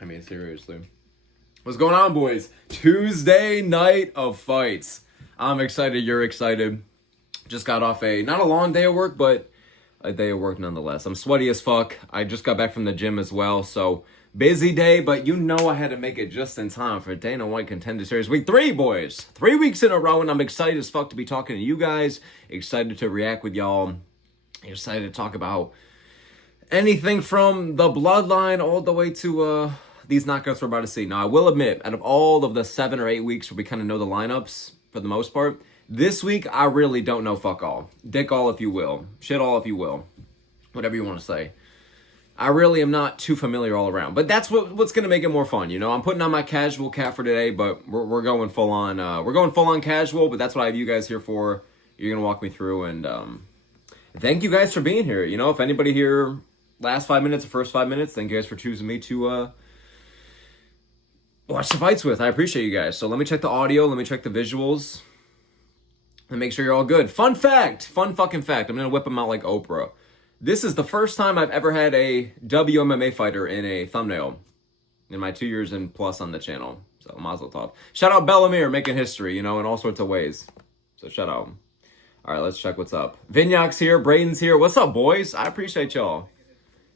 I mean, seriously. What's going on, boys? Tuesday night of fights. I'm excited. You're excited. Just got off not a long day of work, but a day of work nonetheless. I'm sweaty as fuck. I just got back from the gym as well, so busy day, but you know I had to make it just in time for Dana White Contender Series Week 3, boys. 3 weeks in a row, and I'm excited as fuck to be talking to you guys. Excited to react with y'all. Excited to talk about anything from the bloodline all the way to these knockouts we're about to see. Now, I will admit, out of all of the 7 or 8 weeks where we kind of know the lineups for the most part, this week I really don't know fuck all. Dick all if you will. Shit all if you will. Whatever you want to say. I really am not too familiar all around. But that's what's going to make it more fun, you know? I'm putting on my casual cap for today, but we're going full on. We're going full on casual, but that's what I have you guys here for. You're going to walk me through, and thank you guys for being here. You know, if anybody here last 5 minutes or first 5 minutes, thank you guys for choosing me to watch the fights with. I appreciate you guys. So let me check the audio. Let me check the visuals. And make sure you're all good. Fun fact. Fun fucking fact. I'm going to whip them out like Oprah. This is the first time I've ever had a WMMA fighter in a thumbnail in my 2 years and plus on the channel. So mazel tov. Shout out Bellamere making history, you know, in all sorts of ways. So shout out. All right, let's check what's up. Vinyak's here. Braden's here. What's up, boys? I appreciate y'all.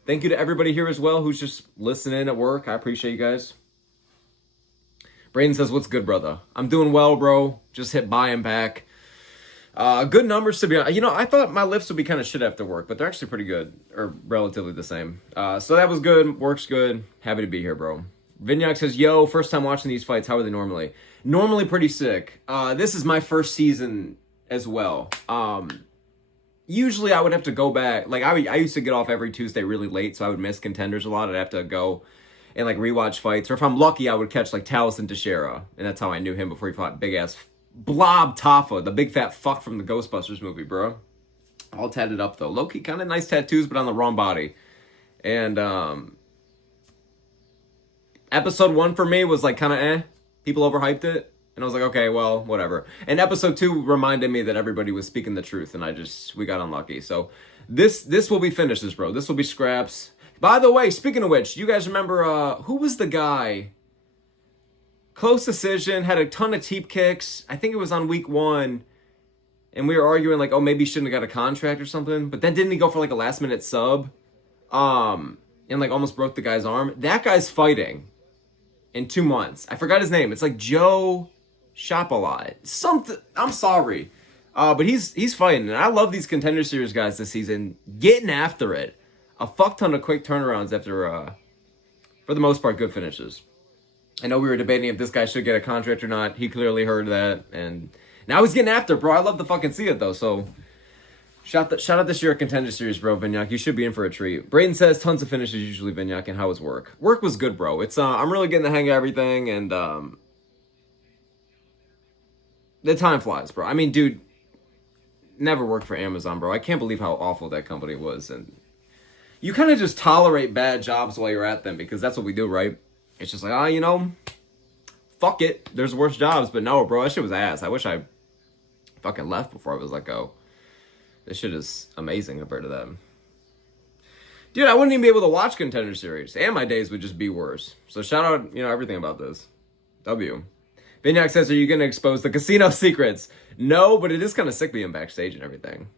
Thank you to everybody here as well who's just listening at work. I appreciate you guys. Braden says, what's good, brother? I'm doing well, bro. Just hit by and back. Good numbers to be honest. You know, I thought my lifts would be kind of shit after work, but they're actually pretty good, or relatively the same. So that was good. Works good. Happy to be here, bro. Vinyak says, yo, first time watching these fights. How are they normally? Normally pretty sick. This is my first season as well. Usually I would have to go back. Like, I used to get off every Tuesday really late, so I would miss Contenders a lot. I'd have to go and, like, rewatch fights. Or if I'm lucky, I would catch, like, Taliesin Teixeira. And that's how I knew him before he fought big-ass Blob Taffa, the big fat fuck from the Ghostbusters movie, bro. All tatted up, though. Low-key, kind of nice tattoos, but on the wrong body. And, episode 1 for me was, like, kind of eh. People overhyped it. And I was like, okay, well, whatever. And episode 2 reminded me that everybody was speaking the truth, and we got unlucky. So, this will be finishes, bro. This will be scraps. By the way, speaking of which, you guys remember, who was the guy? Close decision, had a ton of teep kicks. I think it was on week 1. And we were arguing, like, oh, maybe he shouldn't have got a contract or something. But then didn't he go for, like, a last-minute sub? And, like, almost broke the guy's arm. That guy's fighting in 2 months. I forgot his name. It's, like, Joe Shop-a-lot. Something. I'm sorry. But he's fighting. And I love these Contender Series guys this season. Getting after it. A fuck ton of quick turnarounds after, for the most part, good finishes. I know we were debating if this guy should get a contract or not. He clearly heard that. And now he's getting after it, bro. I love to fucking see it, though. So, shout out this year at Contender Series, bro, Vinyak. You should be in for a treat. Braden says tons of finishes usually, Vinyak. And how was work? Work was good, bro. It's I'm really getting the hang of everything. And, the time flies, bro. I mean, dude, never worked for Amazon, bro. I can't believe how awful that company was. And you kind of just tolerate bad jobs while you're at them because that's what we do, right? It's just like, you know, fuck it. There's worse jobs. But no, bro, that shit was ass. I wish I fucking left before I was let go. This shit is amazing compared to that. Dude, I wouldn't even be able to watch Contender Series. And my days would just be worse. So shout out, you know, everything about this. W. Vinyak says, are you going to expose the casino secrets? No, but it is kind of sick being backstage and everything.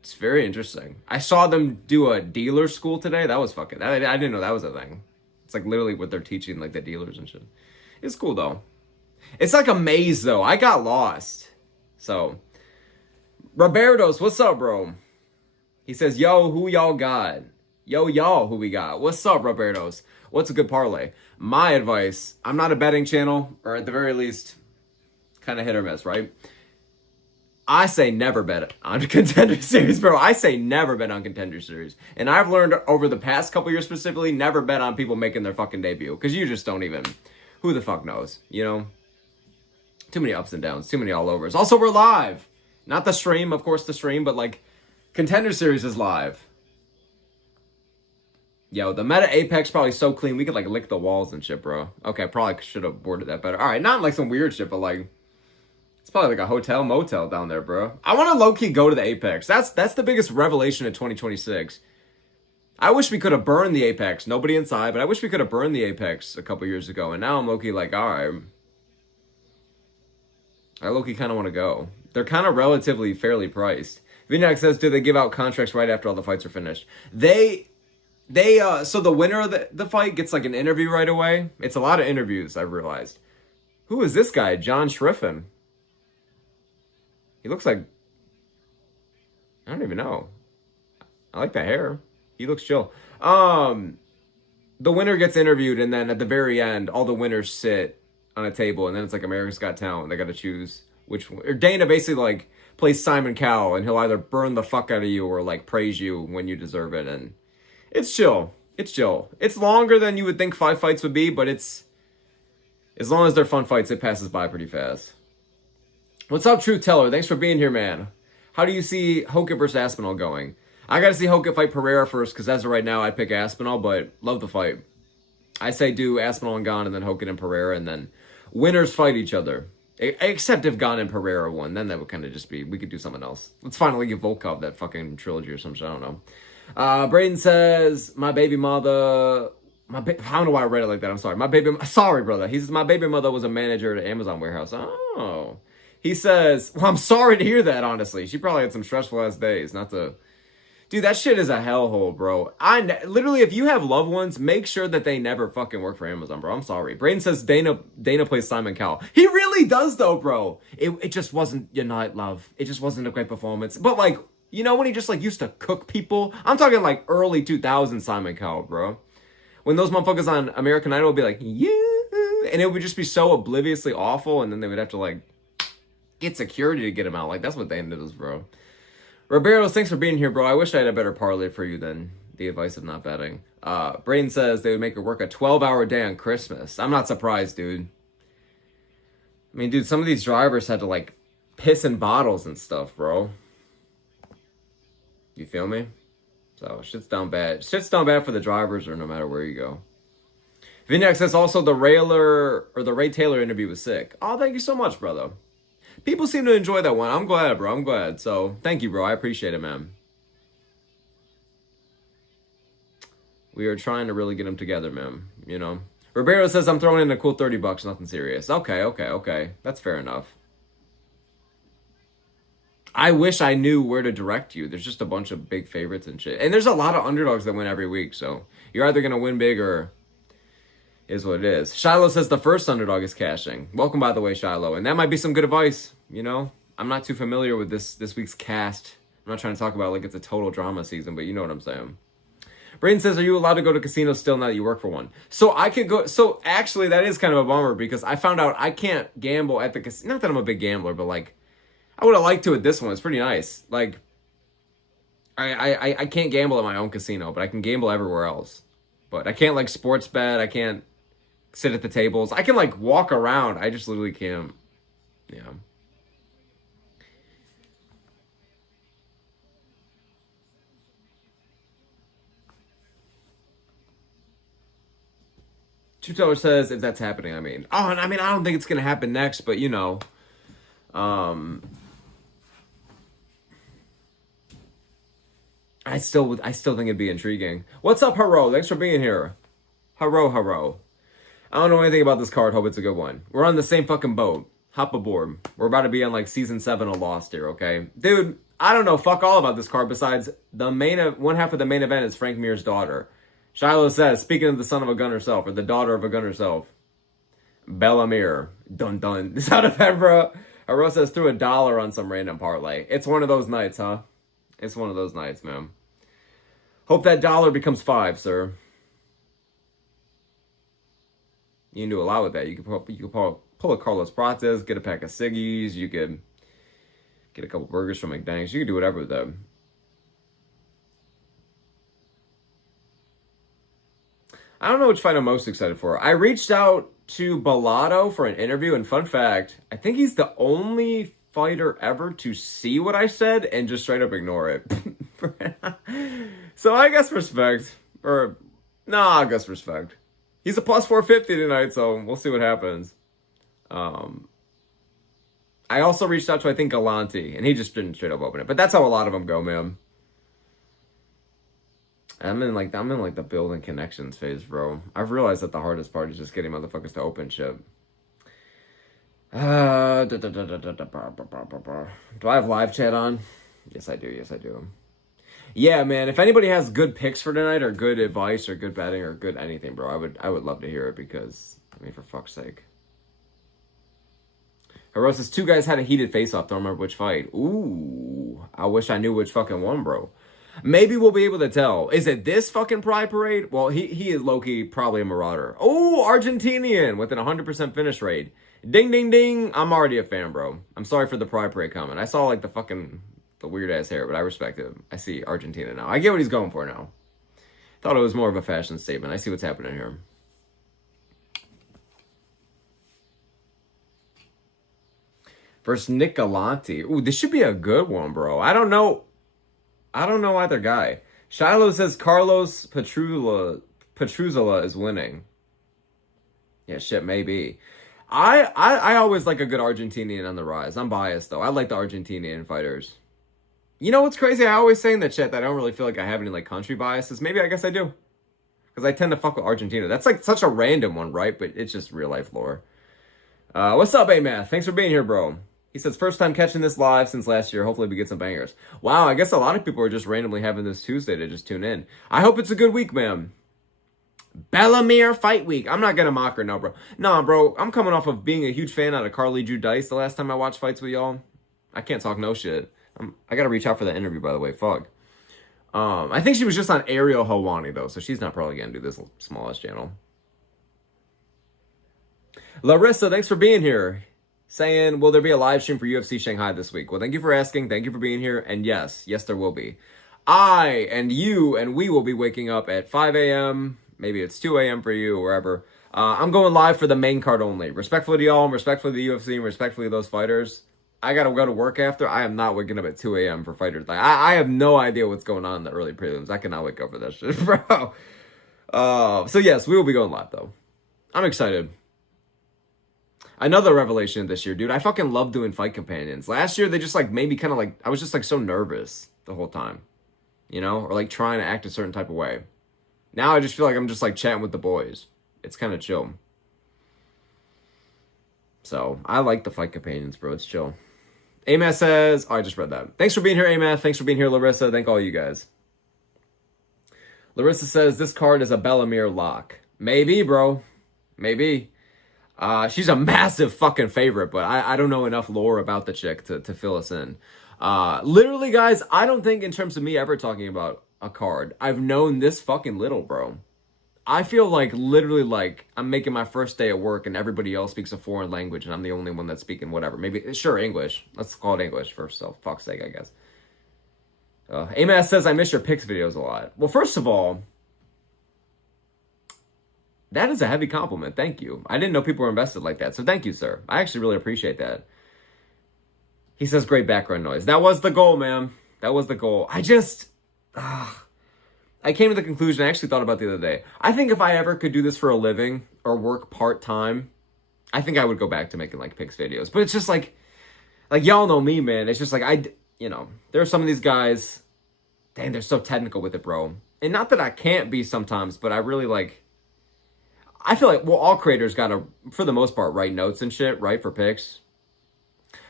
It's very interesting. I saw them do a dealer school today. That was fucking... I didn't know that was a thing. It's like literally what they're teaching, like the dealers and shit. It's cool, though. It's like a maze, though. I got lost. So, Roberto's, what's up, bro? He says, yo, who y'all got? Yo, y'all, who we got? What's up, Roberto's? What's a good parlay? My advice, I'm not a betting channel, or at the very least, kind of hit or miss, right? I say never bet on Contender Series, bro. I say never bet on Contender Series. And I've learned over the past couple years specifically, never bet on people making their fucking debut. Because you just don't even... Who the fuck knows, you know? Too many ups and downs. Too many all overs. Also, we're live. Not the stream, of course, the stream. But, like, Contender Series is live. Yo, the meta Apex probably so clean. We could, like, lick the walls and shit, bro. Okay, probably should have boarded that better. All right, not like some weird shit, but, like... It's probably like a hotel motel down there, bro. I want to low-key go to the Apex. That's the biggest revelation of 2026. I wish we could have burned the Apex. Nobody inside, but I wish we could have burned the Apex a couple years ago. And now I'm low-key like, all right. I low-key kind of want to go. They're kind of relatively fairly priced. Vinyak says, do they give out contracts right after all the fights are finished? So the winner of the fight gets like an interview right away. It's a lot of interviews, I've realized. Who is this guy? John Schriffen. He looks like, I don't even know. I like the hair. He looks chill. The winner gets interviewed, and then at the very end, all the winners sit on a table, and then it's like America's Got Talent. They got to choose which one. Or Dana basically like plays Simon Cowell, and he'll either burn the fuck out of you or like praise you when you deserve it. And it's chill. It's chill. It's longer than you would think 5 fights would be, but it's, as long as they're fun fights, it passes by pretty fast. What's up, True Teller? Thanks for being here, man. How do you see Hoka versus Aspinall going? I got to see Hoka fight Pereira first, because as of right now, I'd pick Aspinall, but love the fight. I say do Aspinall and Gane, and then Hoka and Pereira, and then winners fight each other. Except if Gane and Pereira won, then that would kind of just be, we could do something else. Let's finally give Volkov that fucking trilogy or some shit, I don't know. Braden says, my baby mother... I don't know why I read it like that, I'm sorry. Sorry, brother. My baby mother was a manager at an Amazon warehouse. Oh. He says, well, I'm sorry to hear that, honestly. She probably had some stressful-ass days, not to... Dude, that shit is a hellhole, bro. Literally, if you have loved ones, make sure that they never fucking work for Amazon, bro. I'm sorry. Braden says Dana plays Simon Cowell. He really does, though, bro. It just wasn't Unite Love. It just wasn't a great performance. But, like, you know when he just, like, used to cook people? I'm talking, like, early 2000s Simon Cowell, bro. When those motherfuckers on American Idol would be like, yeah, and it would just be so obliviously awful, and then they would have to, like, get security to get him out. Like, that's what Dana does, bro. Ribeiro, thanks for being here, bro. I wish I had a better parlay for you than the advice of not betting. Braden says they would make her work a 12-hour day on Christmas. I'm not surprised, dude. I mean, dude, some of these drivers had to, like, piss in bottles and stuff, bro. You feel me? So, shit's down bad. Shit's down bad for the drivers or no matter where you go. Vinyak says also the Ray Taylor interview was sick. Oh, thank you so much, brother. People seem to enjoy that one. I'm glad, bro. I'm glad. So, thank you, bro. I appreciate it, man. We are trying to really get them together, man. You know? Ribeiro says, I'm throwing in a cool $30. Nothing serious. Okay. That's fair enough. I wish I knew where to direct you. There's just a bunch of big favorites and shit. And there's a lot of underdogs that win every week. So, you're either going to win big or... is what it is. Shiloh says the first underdog is cashing. Welcome, by the way, Shiloh. And that might be some good advice, you know? I'm not too familiar with this week's cast. I'm not trying to talk about like it's a total drama season, but you know what I'm saying. Braden says, are you allowed to go to casinos still now that you work for one? So I could go... So actually, that is kind of a bummer because I found out I can't gamble at the casino. Not that I'm a big gambler, but like... I would have liked to at this one. It's pretty nice. Like... I can't gamble at my own casino, but I can gamble everywhere else. But I can't like sports bet. I can't sit at the tables. I can like walk around. I just literally can't. Yeah. True Teller says if that's happening, I mean, I don't think it's gonna happen next, but you know, I still think it'd be intriguing. What's up, Haro? Thanks for being here. Haro. I don't know anything about this card. Hope it's a good one. We're on the same fucking boat. Hop aboard. We're about to be on like season 7 of Lost here, okay? Dude, I don't know fuck all about this card besides one half of the main event is Frank Mir's daughter. Shiloh says, speaking of the son of a gun herself, or the daughter of a gun herself, Bella Mir. Dun dun. This out of Evra. Haro says threw $1 on some random parlay. It's one of those nights, huh? It's one of those nights, man. Hope that dollar becomes 5, sir. You can do a lot with that. You could pull a Carlos Prates, get a pack of ciggies. You could get a couple burgers from McDonald's. You could do whatever with them. I don't know which fight I'm most excited for. I reached out to Bellotto for an interview, and fun fact, I think he's the only fighter ever to see what I said and just straight up ignore it. So I guess respect. I guess respect. He's a plus 450 tonight, so we'll see what happens. I also reached out to, I think, Galante, and he just didn't straight up open it. But that's how a lot of them go, man. I'm in like the building connections phase, bro. I've realized that the hardest part is just getting motherfuckers to open shit. Do I have live chat on? Yes, I do. Yes, I do. Yeah, man. If anybody has good picks for tonight, or good advice, or good betting, or good anything, bro, I would love to hear it because, I mean, for fuck's sake. Herosis, 2 guys had a heated face-off. Don't remember which fight. Ooh, I wish I knew which fucking one, bro. Maybe we'll be able to tell. Is it this fucking Pride Parade? Well, he is low-key probably a marauder. Oh, Argentinian with an 100% finish rate. Ding, ding, ding. I'm already a fan, bro. I'm sorry for the Pride Parade comment. I saw, like, the weird-ass hair, but I respect it. I see Argentina now. I get what he's going for now. Thought it was more of a fashion statement. I see what's happening here. Versus Nick Galante. Ooh, this should be a good one, bro. I don't know either guy. Shiloh says Carlos Petruzzola is winning. Yeah, shit, maybe. I always like a good Argentinian on the rise. I'm biased, though. I like the Argentinian fighters. You know what's crazy? I always say in the chat that I don't really feel like I have any, like, country biases. Maybe I guess I do. Because I tend to fuck with Argentina. That's, like, such a random one, right? But it's just real-life lore. What's up, A-Math? Thanks for being here, bro. He says, first time catching this live since last year. Hopefully we get some bangers. Wow, I guess a lot of people are just randomly having this Tuesday to just tune in. I hope it's a good week, man. Bellamere Fight Week. I'm not going to mock her, no, bro. Nah, bro, I'm coming off of being a huge fan out of Carly Drew Dice the last time I watched fights with y'all. I can't talk no shit. I got to reach out for that interview, by the way. Fuck. I think she was just on Ariel Helwani, though, so she's not probably going to do this smallest channel. Larissa, thanks for being here. Saying, will there be a live stream for UFC Shanghai this week? Well, thank you for asking. Thank you for being here. And yes, there will be. I and you and we will be waking up at 5 a.m. Maybe it's 2 a.m. for you or wherever. I'm going live for the main card only. Respectfully to y'all, and respectfully to the UFC, and respectfully to those fighters. I got to go to work after. I am not waking up at 2 a.m. for fighters. Like, I have no idea what's going on in the early prelims. I cannot wake up for that shit, bro. So yes, we will be going live, though. I'm excited. Another revelation this year, dude. I fucking love doing fight companions. Last year, they just, like, made me kind of, like, I was just, like, so nervous the whole time. You know? Or, like, trying to act a certain type of way. Now I just feel like I'm just, like, chatting with the boys. It's kind of chill. So, I like the fight companions, bro. It's chill. Amath says... Oh, I just read that. Thanks for being here, Amath. Thanks for being here, Larissa. Thank all you guys. Larissa says, this card is a Bellamere lock. Maybe, bro. Maybe. She's a massive fucking favorite, but I don't know enough lore about the chick to fill us in. Literally, guys, I don't think in terms of me ever talking about a card, I've known this fucking little, bro. I feel like literally like I'm making my first day at work and everybody else speaks a foreign language and I'm the only one that's speaking whatever. Maybe, sure, English. Let's call it English for fuck's sake, I guess. Amath says, I miss your picks videos a lot. Well, first of all, that is a heavy compliment. Thank you. I didn't know people were invested like that. So thank you, sir. I actually really appreciate that. He says, great background noise. That was the goal, man. That was the goal. I came to the conclusion, I actually thought about the other day. I think if I ever could do this for a living or work part-time, I think I would go back to making, like, picks videos. But it's just like y'all know me, man. It's just like, there are some of these guys, dang, they're so technical with it, bro. And not that I can't be sometimes, but I really, like, I feel like, well, all creators gotta, for the most part, write notes and shit, right, for picks.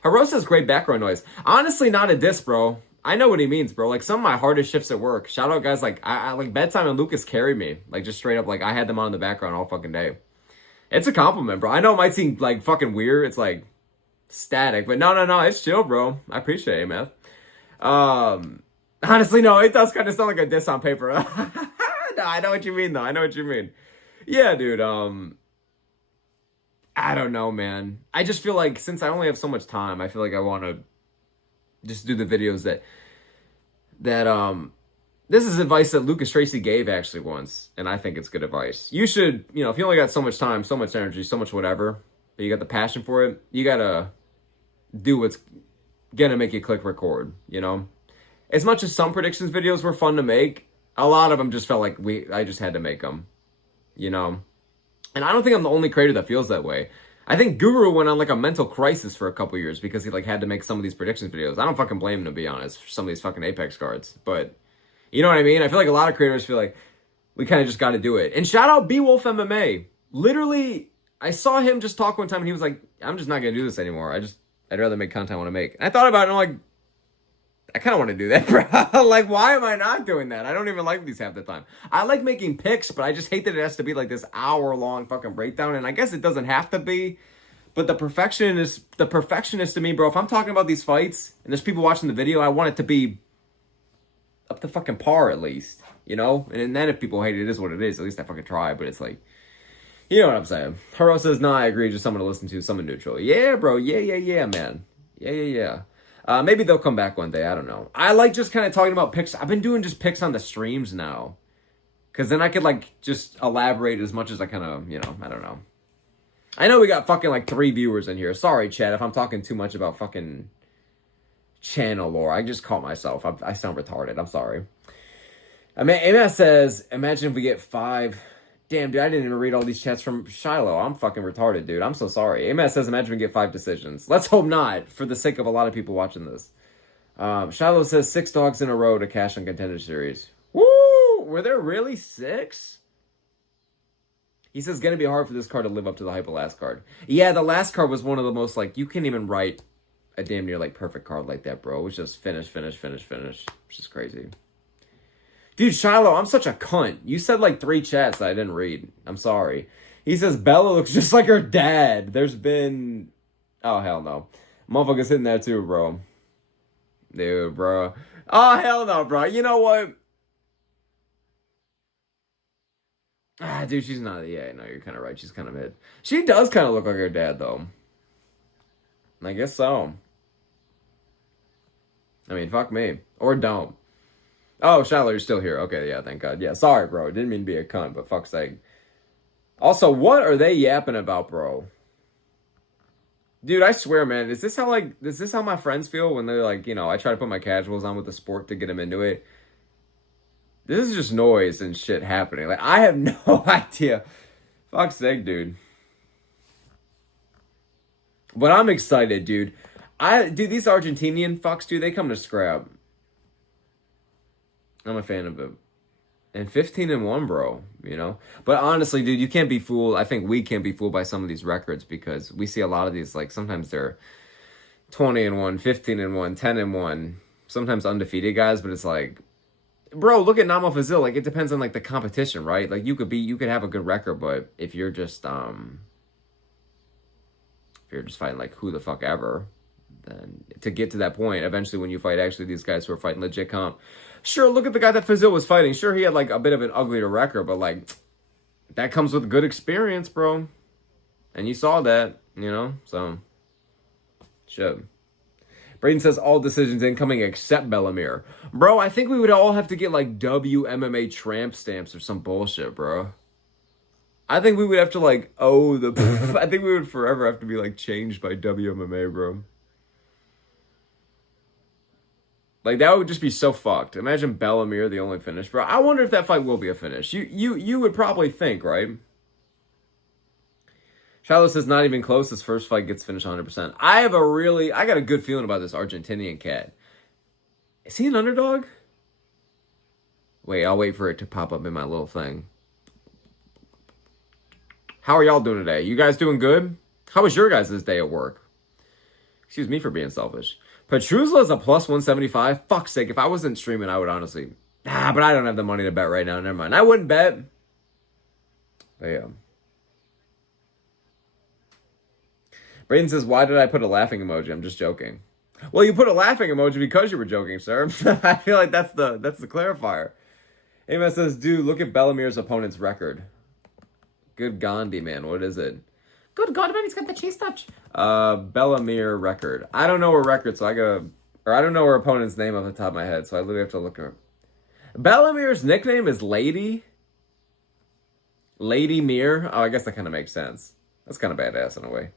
Haro says great background noise. Honestly, not a diss, bro. I know what he means, bro. Like, some of my hardest shifts at work. Shout out guys like, I like, Bedtime and Lucas carried me. Like, just straight up, like, I had them on in the background all fucking day. It's a compliment, bro. I know it might seem, like, fucking weird. It's, like, static. But no, it's chill, bro. I appreciate it, man. Honestly, no, it does kind of sound like a diss on paper. No, I know what you mean, though. I know what you mean. Yeah, dude, I don't know, man. I just feel like since I only have so much time, I feel like I want to just do the videos that this is advice that Lucas Tracy gave actually once, and I think it's good advice. You should, if you only got so much time, so much energy, so much whatever, but you got the passion for it, you got to do what's going to make you click record, As much as some predictions videos were fun to make, a lot of them just felt like I just had to make them. And I don't think I'm the only creator that feels that way. I think Guru went on like a mental crisis for a couple years because he like had to make some of these predictions videos. I don't fucking blame him, to be honest, for some of these fucking Apex cards. But, You know what I mean? I feel like a lot of creators feel like we kind of just got to do it. And shout out B-Wolf MMA. Literally, I saw him just talk one time and he was like, I'm just not going to do this anymore. I'd rather make content I want to make. And I thought about it and I'm like, I kind of want to do that, bro. Like, why am I not doing that? I don't even like these half the time. I like making picks, but I just hate that it has to be like this hour-long fucking breakdown. And I guess it doesn't have to be. But the perfectionist to me, bro, if I'm talking about these fights and there's people watching the video, I want it to be up to fucking par at least, you know? And then if people hate it, it is what it is. At least I fucking try, but it's like, you know what I'm saying. Haro says, nah, I agree, just someone to listen to, someone neutral. Yeah, bro, yeah, man. Yeah. Maybe they'll come back one day, I don't know. I like just kind of talking about picks. I've been doing just picks on the streams now. Because then I could like just elaborate as much as I kind of, you know, I don't know. I know we got fucking like 3 viewers in here. Sorry, chat, if I'm talking too much about fucking channel lore. I just caught myself. I sound retarded. I'm sorry. MS says, imagine if we get 5. Damn, dude, I didn't even read all these chats from Shiloh. I'm fucking retarded, dude. I'm so sorry. MS says, imagine we get 5 decisions. Let's hope not, for the sake of a lot of people watching this. Shiloh says, 6 dogs in a row to cash on Contender Series. Woo! Were there really 6? He says, gonna be hard for this card to live up to the hype of last card. Yeah, the last card was one of the most, like, you can't even write a damn near, like, perfect card like that, bro. It was just finish. Which is crazy. Dude, Shiloh, I'm such a cunt. You said, like, 3 chats that I didn't read. I'm sorry. He says, Bella looks just like her dad. There's been... Oh, hell no. Motherfucker's hitting that too, bro. Dude, bro. Oh, hell no, bro. You know what? Ah, dude, she's not... Yeah, no, you're kind of right. She's kind of mid. She does kind of look like her dad, though. I guess so. I mean, fuck me. Or don't. Oh, Shiloh, you're still here. Okay, yeah, thank God. Yeah, sorry, bro. Didn't mean to be a cunt, but fuck's sake. Also, what are they yapping about, bro? Dude, I swear, man, is this how my friends feel when they're like, you know, I try to put my casuals on with the sport to get them into it? This is just noise and shit happening. Like, I have no idea. Fuck's sake, dude. But I'm excited, dude. Dude, these Argentinian fucks, dude, they come to scrap. I'm a fan of it. And 15-1, bro, you know? But honestly, dude, you can't be fooled. I think we can't be fooled by some of these records because we see a lot of these, like, sometimes they're 20-1, 15-1, 10-1, sometimes undefeated guys, but it's like, bro, look at Namo Fazil. Like, it depends on, like, the competition, right? Like, you could have a good record, but if you're just fighting, like, who the fuck ever, then to get to that point, eventually when you fight actually these guys who are fighting legit comp, sure, look at the guy that Fazil was fighting. Sure, he had, like, a bit of an uglier record, but, like, that comes with good experience, bro. And you saw that, you know? So, shit. Braden says, all decisions incoming except Bellamere. Bro, I think we would all have to get, like, WMMA tramp stamps or some bullshit, bro. I think we would have to, like, I think we would forever have to be, like, changed by WMMA, bro. Like, that would just be so fucked. Imagine Bellamere the only finish, bro. I wonder if that fight will be a finish. You would probably think, right? Shiloh says, not even close. This first fight gets finished 100%. I got a good feeling about this Argentinian cat. Is he an underdog? Wait, I'll wait for it to pop up in my little thing. How are y'all doing today? You guys doing good? How was your guys' day at work? Excuse me for being selfish. Petruzla is a plus 175. Fuck's sake, if I wasn't streaming, I would honestly... but I don't have the money to bet right now. Never mind. I wouldn't bet. But yeah. Brayden says, why did I put a laughing emoji? I'm just joking. Well, you put a laughing emoji because you were joking, sir. I feel like that's the clarifier. Amos says, dude, look at Bellamere's opponent's record. Good Gandhi, man. What is it? Good God, man, he's got the cheese touch. Bellamere record. I don't know her record, so I don't know her opponent's name off the top of my head, so I literally have to look her. Bellamere's nickname is Lady? Lady Mere? Oh, I guess that kind of makes sense. That's kind of badass in a way.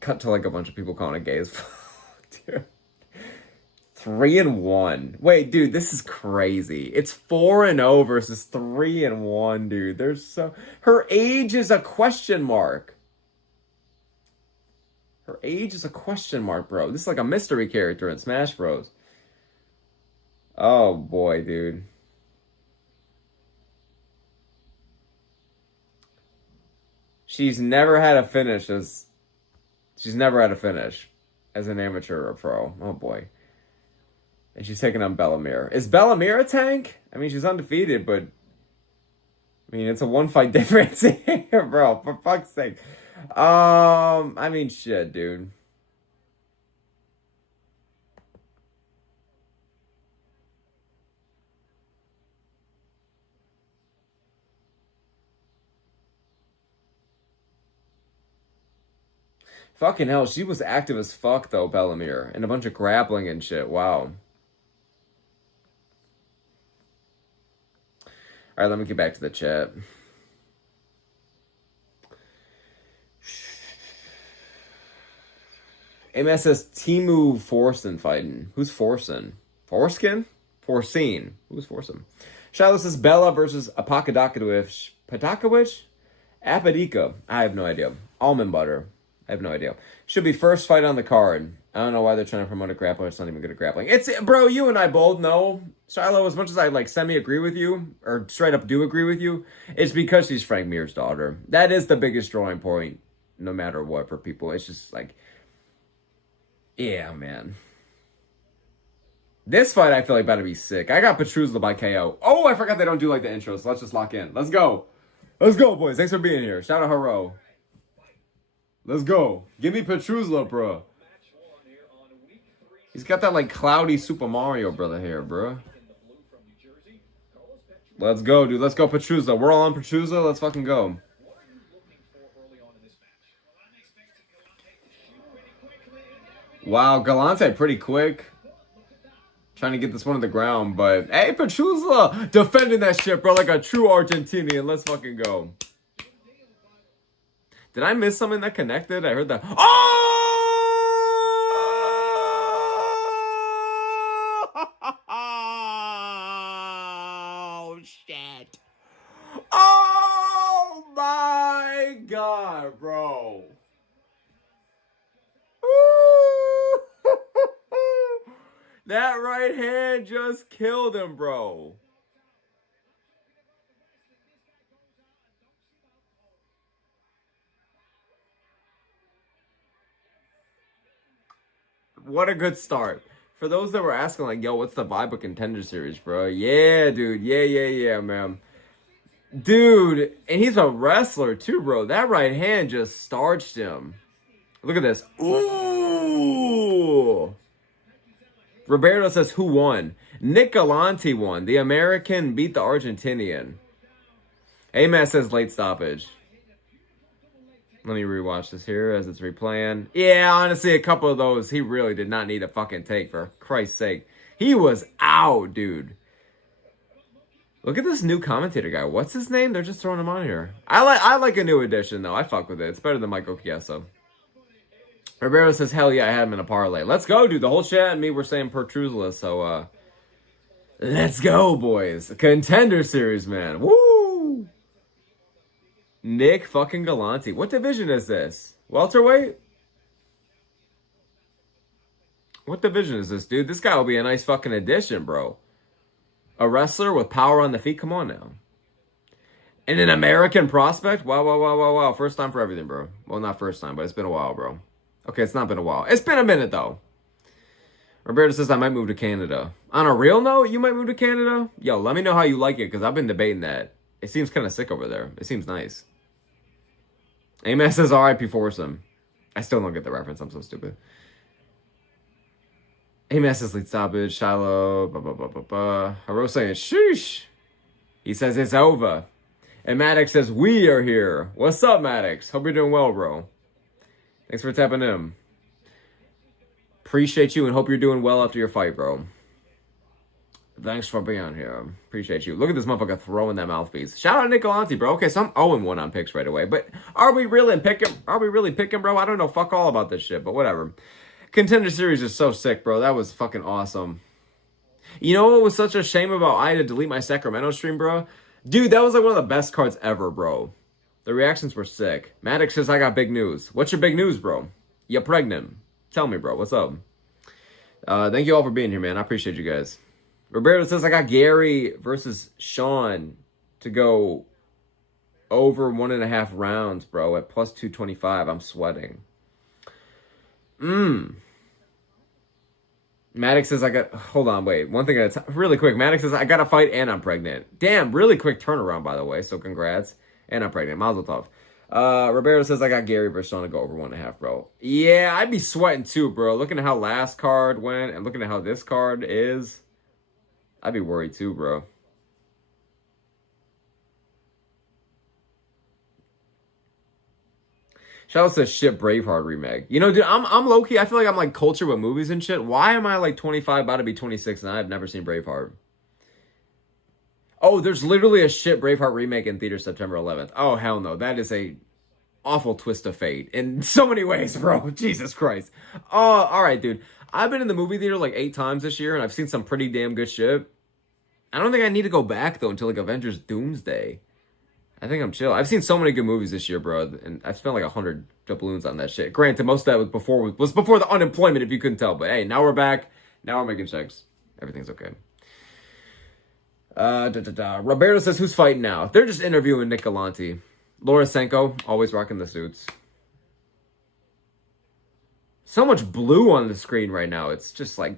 Cut to like a bunch of people calling it gay as fuck. Dude. 3-1. Wait, dude, this is crazy. It's 4-0 versus 3-1, dude. There's so... Her age is a question mark. Her age is a question mark, bro. This is like a mystery character in Smash Bros. Oh, boy, dude. She's never had a finish as... She's never had a finish as an amateur or pro. Oh, boy. And she's taking on Bellamere. Is Bellamere a tank? I mean, she's undefeated, but... I mean, it's a one-fight difference here, bro. For fuck's sake. I mean, shit, dude. Fucking hell, she was active as fuck, though, Bellamere. And a bunch of grappling and shit. Wow. Alright, let me get back to the chat. MS says Timu Forsen fighting. Who's Forsen? Foreskin? Forseen. Who's Forsen? Shiloh says Bella versus Apokadakowicz. Patakowicz? APODACA. I have no idea. Almond butter. I have no idea. Should be first fight on the card. I don't know why they're trying to promote a grappler. It's not even good at grappling. It's, bro, you and I both know, Shiloh, as much as I, like, semi-agree with you, or straight up do agree with you, it's because she's Frank Mir's daughter. That is the biggest drawing point, no matter what, for people. It's just, like, yeah, man. This fight, I feel like, about to be sick. I got Petruzla by KO. Oh, I forgot they don't do, like, the intros, so let's just lock in. Let's go. Let's go, boys. Thanks for being here. Shout out Haro. Let's go. Give me Petruzla, bro. He's got that, like, cloudy Super Mario brother hair, bro. Let's go, dude. Let's go, Petruzla. We're all on Petruzla. Let's fucking go. Wow, Galante pretty quick. Trying to get this one on the ground, but... Hey, Petruzla! Defending that shit, bro, like a true Argentinian. Let's fucking go. Did I miss something that connected? I heard that. Oh, shit. Oh, my God, bro. That right hand just killed him, bro. What a good start. For those that were asking, like, yo, what's the vibe of Contender Series, bro? Yeah, dude. Yeah, man. Dude, and he's a wrestler, too, bro. That right hand just starched him. Look at this. Ooh. Roberto says, who won? Nick Galante won. The American beat the Argentinian. Amen says late stoppage. Let me rewatch this here as it's replaying. Yeah, honestly, a couple of those, he really did not need a fucking take, for Christ's sake. He was out, dude. Look at this new commentator guy. What's his name? They're just throwing him on here. I like a new addition, though. I fuck with it. It's better than Michael Chiesa. Roberto says, hell yeah, I had him in a parlay. Let's go, dude. The whole chat and me were saying Petruzla, so, let's go, boys. Contender Series, man. Woo! Nick fucking Galante. What division is this? Welterweight? What division is this, dude? This guy will be a nice fucking addition, bro. A wrestler with power on the feet? Come on now. And an American prospect? Wow. First time for everything, bro. Well, not first time, but it's been a while, bro. Okay, it's not been a while. It's been a minute, though. Roberto says I might move to Canada. On a real note, you might move to Canada? Yo, let me know how you like it, because I've been debating that. It seems kind of sick over there. It seems nice. Amen says R.I.P. Foursome. I still don't get the reference. I'm so stupid. Amen says lead stoppage. Shiloh. Haro saying sheesh. He says it's over. And Maddox says we are here. What's up, Maddox? Hope you're doing well, bro. Thanks for tapping in. Appreciate you and hope you're doing well after your fight, bro. Thanks for being here. Appreciate you. Look at this motherfucker throwing that mouthpiece. Shout out Nick Galante, bro. Okay, so I'm 0-1 on picks right away. But are we really picking? Are we really picking, bro? I don't know fuck all about this shit, but whatever. Contender Series is so sick, bro. That was fucking awesome. You know what was such a shame about I had to delete my Sacramento stream, bro? Dude, that was like one of the best cards ever, bro. The reactions were sick. Maddox says, I got big news. What's your big news, bro? You pregnant? Tell me, bro. What's up? Thank you all for being here, man. I appreciate you guys. Roberto says, I got Gary versus Sean to go over 1.5 rounds, bro, at plus 225. I'm sweating. Maddox says, hold on, wait. One thing at a time. Really quick. Maddox says, I got to fight and I'm pregnant. Damn, really quick turnaround, by the way. So congrats. And I'm pregnant. Mazel tov. Roberto says, I got Gary versus Sean to go over 1.5, bro. Yeah, I'd be sweating too, bro. Looking at how last card went and looking at how this card is, I'd be worried too, bro. Shout out to shit Braveheart remake. You know, dude, I'm low-key. I feel like I'm like cultured with movies and shit. Why am I like 25, about to be 26, and I've never seen Braveheart? Oh, there's literally a shit Braveheart remake in theaters September 11th. Oh, hell no. That is a awful twist of fate in so many ways, bro. Jesus Christ. All right, dude. I've been in the movie theater like 8 times this year, and I've seen some pretty damn good shit. I don't think I need to go back, though, until like Avengers Doomsday. I think I'm chill. I've seen so many good movies this year, bro, and I've spent like 100 doubloons on that shit. Granted, most of that was before the unemployment, if you couldn't tell. But hey, now we're back. Now we're making checks. Everything's okay. Roberto says, who's fighting now? They're just interviewing Nick Galante. Laura Senko, always rocking the suits. So much blue on the screen right now. It's just like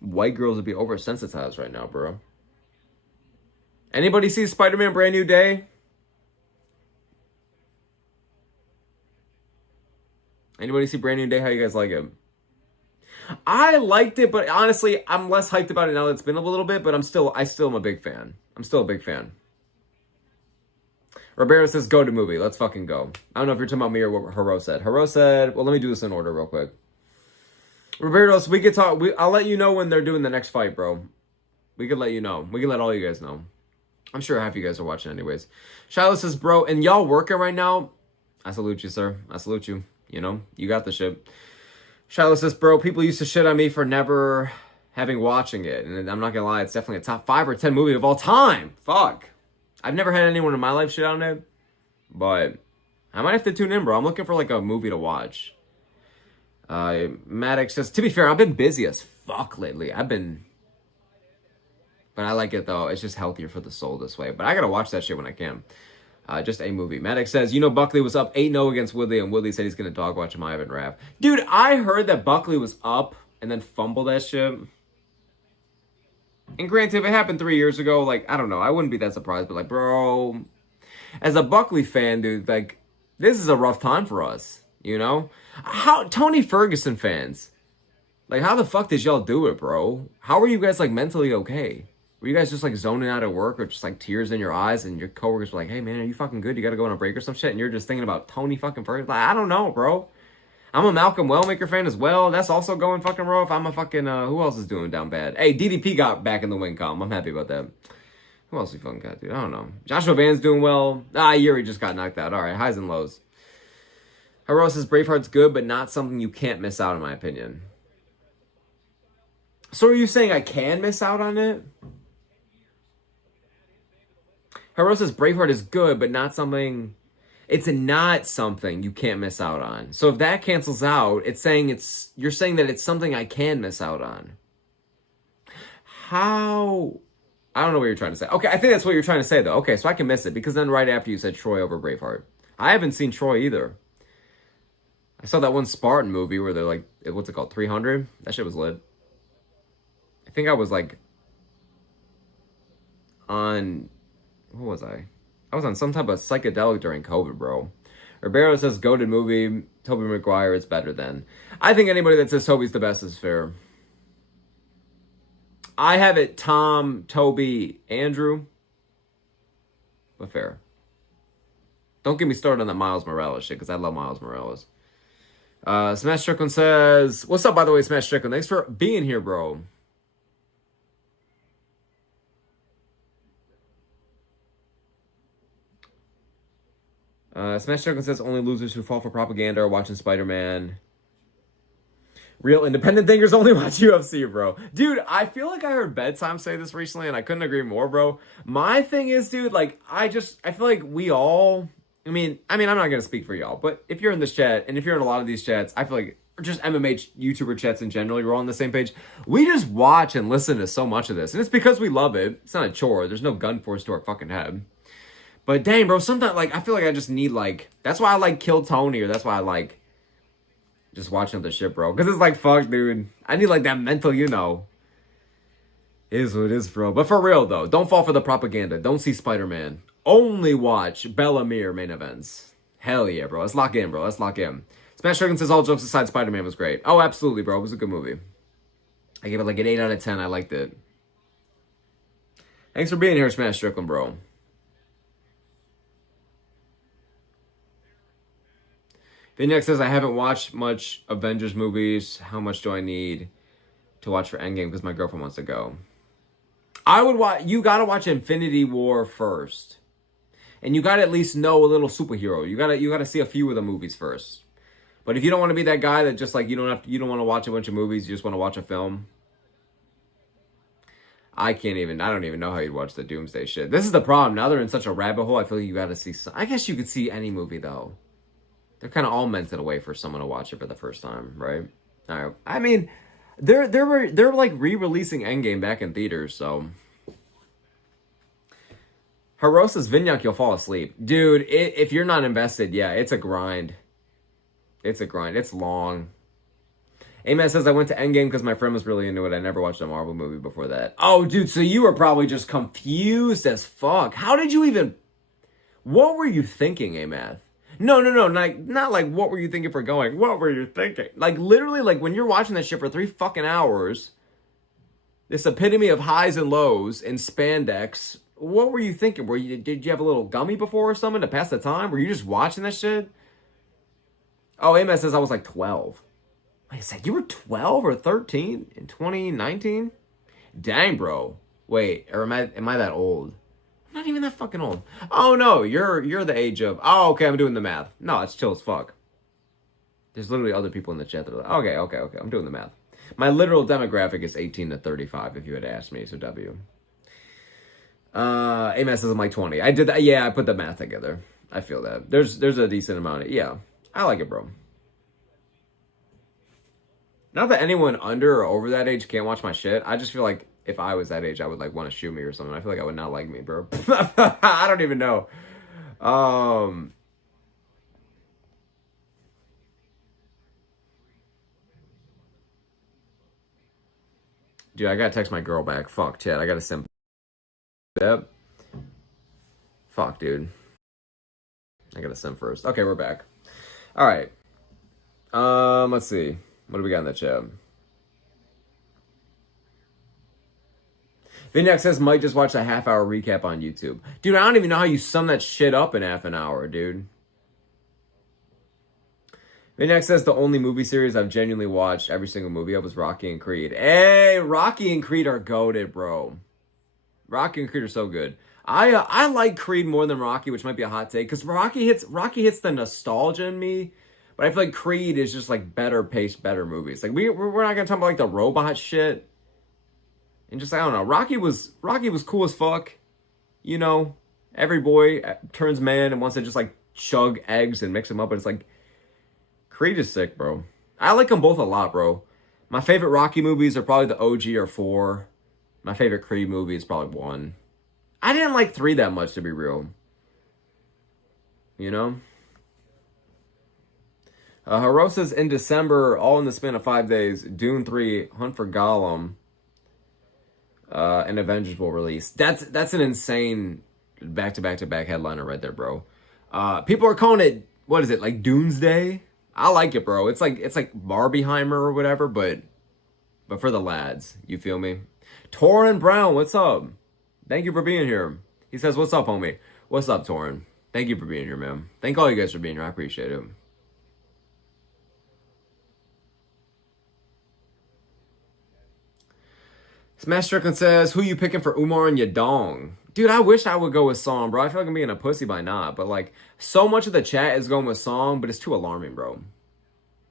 white girls would be oversensitized right now, bro. Anybody see Spider-Man Brand New Day? Anybody see Brand New Day? How you guys like it? I liked it, but honestly, I'm less hyped about it now that it's been a little bit, but I still am a big fan. I'm still a big fan. Roberto says, go to movie. Let's fucking go. I don't know if you're talking about me or what Haro said. Haro said, well, let me do this in order real quick. Roberto, so we could talk. I'll let you know when they're doing the next fight, bro. We could let you know. We can let all you guys know. I'm sure half you guys are watching anyways. Shiloh says, bro, and y'all working right now? I salute you, sir. I salute you. You know, you got the shit. Shiloh says, bro, people used to shit on me for never having watching it. And I'm not going to lie, it's definitely a top 5 or 10 movie of all time. Fuck. I've never had anyone in my life shit on it. But I might have to tune in, bro. I'm looking for like a movie to watch. Maddox says, to be fair, I've been busy as fuck lately. But I like it, though. It's just healthier for the soul this way. But I got to watch that shit when I can. Just a movie. Maddox says, you know, Buckley was up 8-0 against Woodley, and Woodley said he's going to dog watch him. I haven't Rav. Dude, I heard that Buckley was up and then fumbled that shit. And granted, if it happened 3 years ago, like, I don't know. I wouldn't be that surprised. But, like, bro, as a Buckley fan, dude, like, this is a rough time for us, you know? Tony Ferguson fans, like, how the fuck did y'all do it, bro? How are you guys, like, mentally okay? Were you guys just, like, zoning out at work or just, like, tears in your eyes and your coworkers were like, hey, man, are you fucking good? You got to go on a break or some shit? And you're just thinking about Tony fucking Ferguson? Like, I don't know, bro. I'm a Malcolm Wellmaker fan as well. That's also going fucking rough. I'm a fucking, who else is doing down bad? Hey, DDP got back in the win column. I'm happy about that. Who else we fucking got, dude? I don't know. Joshua Van's doing well. Yuri just got knocked out. All right, highs and lows. Haro says Braveheart's good, but not something you can't miss out, in my opinion. So are you saying I can miss out on it? Haro says Braveheart is good, but not something... It's not something you can't miss out on. So if that cancels out, you're saying that it's something I can miss out on. How? I don't know what you're trying to say. Okay, I think that's what you're trying to say, though. Okay, so I can miss it, because then right after you said Troy over Braveheart. I haven't seen Troy either. I saw that one Spartan movie where they're like, what's it called, 300? That shit was lit. I think I was like on, what was I? I was on some type of psychedelic during COVID, bro. Ribeiro says, goated movie. Tobey Maguire is better than. I think anybody that says Tobey's the best is fair. I have it Tom, Toby, Andrew. But fair. Don't get me started on that Miles Morales shit, because I love Miles Morales. Smash Strickland says, what's up, by the way, Smash Strickland? Thanks for being here, bro. Smash Strickland says, only losers who fall for propaganda are watching Spider-Man. Real independent thinkers only watch UFC, bro. Dude, I feel like I heard Bedtime say this recently, and I couldn't agree more, bro. My thing is, dude, like, I feel like we all I'm not gonna speak for y'all, but if you're in this chat and if you're in a lot of these chats, I feel like or just MMA YouTuber chats in general, you're all on the same page. We just watch and listen to so much of this, and it's because we love it. It's not a chore. There's no gun force to our fucking head. But dang, bro, sometimes like I feel like I just need like that's why I like Kill Tony, or that's why I like just watching the shit, bro. Because it's like fuck, dude. I need like that mental, Is what it is, bro. But for real though, don't fall for the propaganda. Don't see Spider-Man. Only watch Bellamere main events. Hell yeah, bro. Let's lock in, bro. Let's lock in. Smash Dragon says all jokes aside, Spider-Man was great. Oh, absolutely, bro. It was a good movie. I gave it like an 8 out of 10. I liked it. Thanks for being here, Smash Strickland, bro. Vinyak says, I haven't watched much Avengers movies. How much do I need to watch for Endgame? Because my girlfriend wants to go. I would watch. You gotta watch Infinity War first, and you gotta at least know a little superhero. You gotta see a few of the movies first. But if you don't want to be that guy that just like you don't want to watch a bunch of movies, you just want to watch a film. I don't even know how you'd watch the Doomsday shit. This is the problem. Now they're in such a rabbit hole. I feel like you gotta see. I guess you could see any movie though. They're kind of all meant in a way for someone to watch it for the first time, right? All right. I mean, they're like re-releasing Endgame back in theaters, so. Harosa's Vinyak, you'll fall asleep. Dude, if you're not invested, yeah, it's a grind. It's a grind. It's long. Amen says, I went to Endgame because my friend was really into it. I never watched a Marvel movie before that. Oh, dude, so you were probably just confused as fuck. How did you even... What were you thinking, Amath? No, not like what were you thinking for going? What were you thinking? Like literally, like when you're watching that shit for 3 fucking hours, this epitome of highs and lows in spandex. What were you thinking? Did you have a little gummy before or something to pass the time? Were you just watching that shit? Oh, Amos says I was like 12. Wait a sec, you were 12 or 13 in 2019? Dang, bro. Wait, or am I that old? I'm not even that fucking old. Oh no, you're the age of. Oh, okay, I'm doing the math. No, it's chill as fuck. There's literally other people in the chat that are like, okay, I'm doing the math. My literal demographic is 18 to 35, if you had asked me, so W. Amos says I'm like 20. I did that. Yeah, I put the math together. I feel that. There's a decent amount of, yeah. I like it, bro. Not that anyone under or over that age can't watch my shit. I just feel like if I was that age, I would like want to shoot me or something. I feel like I would not like me, bro. I don't even know. Dude, I gotta text my girl back. Fuck, Chad. I gotta send. Yep. Fuck, dude. I gotta send first. Okay, we're back. All right. Let's see. What do we got in the chat? Vinyak says Mike just watched a half-hour recap on YouTube. Dude, I don't even know how you sum that shit up in half an hour, dude. Vinyak says the only movie series I've genuinely watched every single movie of was Rocky and Creed. Hey, Rocky and Creed are goated, bro. Rocky and Creed are so good. I like Creed more than Rocky, which might be a hot take, because Rocky hits the nostalgia in me. But I feel like Creed is just like better paced, better movies. Like we're not gonna talk about like the robot shit. And just I don't know. Rocky was cool as fuck. You know, every boy turns man and wants to just like chug eggs and mix them up. But it's like Creed is sick, bro. I like them both a lot, bro. My favorite Rocky movies are probably the OG or 4. My favorite Creed movie is probably 1. I didn't like 3 that much, to be real. You know? Harosa's in December, all in the span of 5 days. Dune 3, Hunt for Gollum, and Avengers will release. That's an insane back-to-back-to-back headliner right there, bro. People are calling it, what is it, like Doomsday? I like it, bro. It's like Barbieheimer or whatever, but for the lads. You feel me? Torin Brown, what's up? Thank you for being here. He says, what's up, homie? What's up, Torin? Thank you for being here, man. Thank all you guys for being here. I appreciate it. Smash Strickland says, who you picking for Umar and Yadong? Dude, I wish I would go with Song, bro. I feel like I'm being a pussy by not. But, like, so much of the chat is going with Song, but it's too alarming, bro.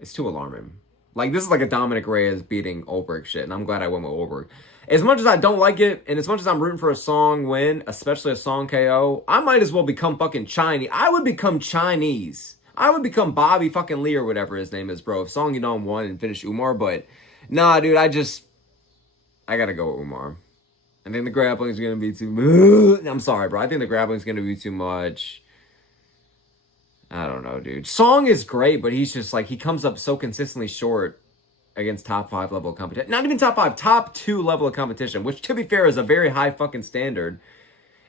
It's too alarming. Like, this is like a Dominic Reyes beating Ulbrich shit, and I'm glad I went with Ulbrich. As much as I don't like it, and as much as I'm rooting for a Song win, especially a Song KO, I might as well become fucking Chinese. I would become Chinese. I would become Bobby fucking Lee or whatever his name is, bro. If Song Yadong won and finished Umar, but nah, dude, I gotta go with Umar. I think the grappling is gonna be too much. I'm sorry, bro. I think the grappling is gonna be too much. I don't know, dude. Song is great, but he's just like, he comes up so consistently short against top 5 level of competition. Not even top 5, top 2 level of competition, which to be fair is a very high fucking standard.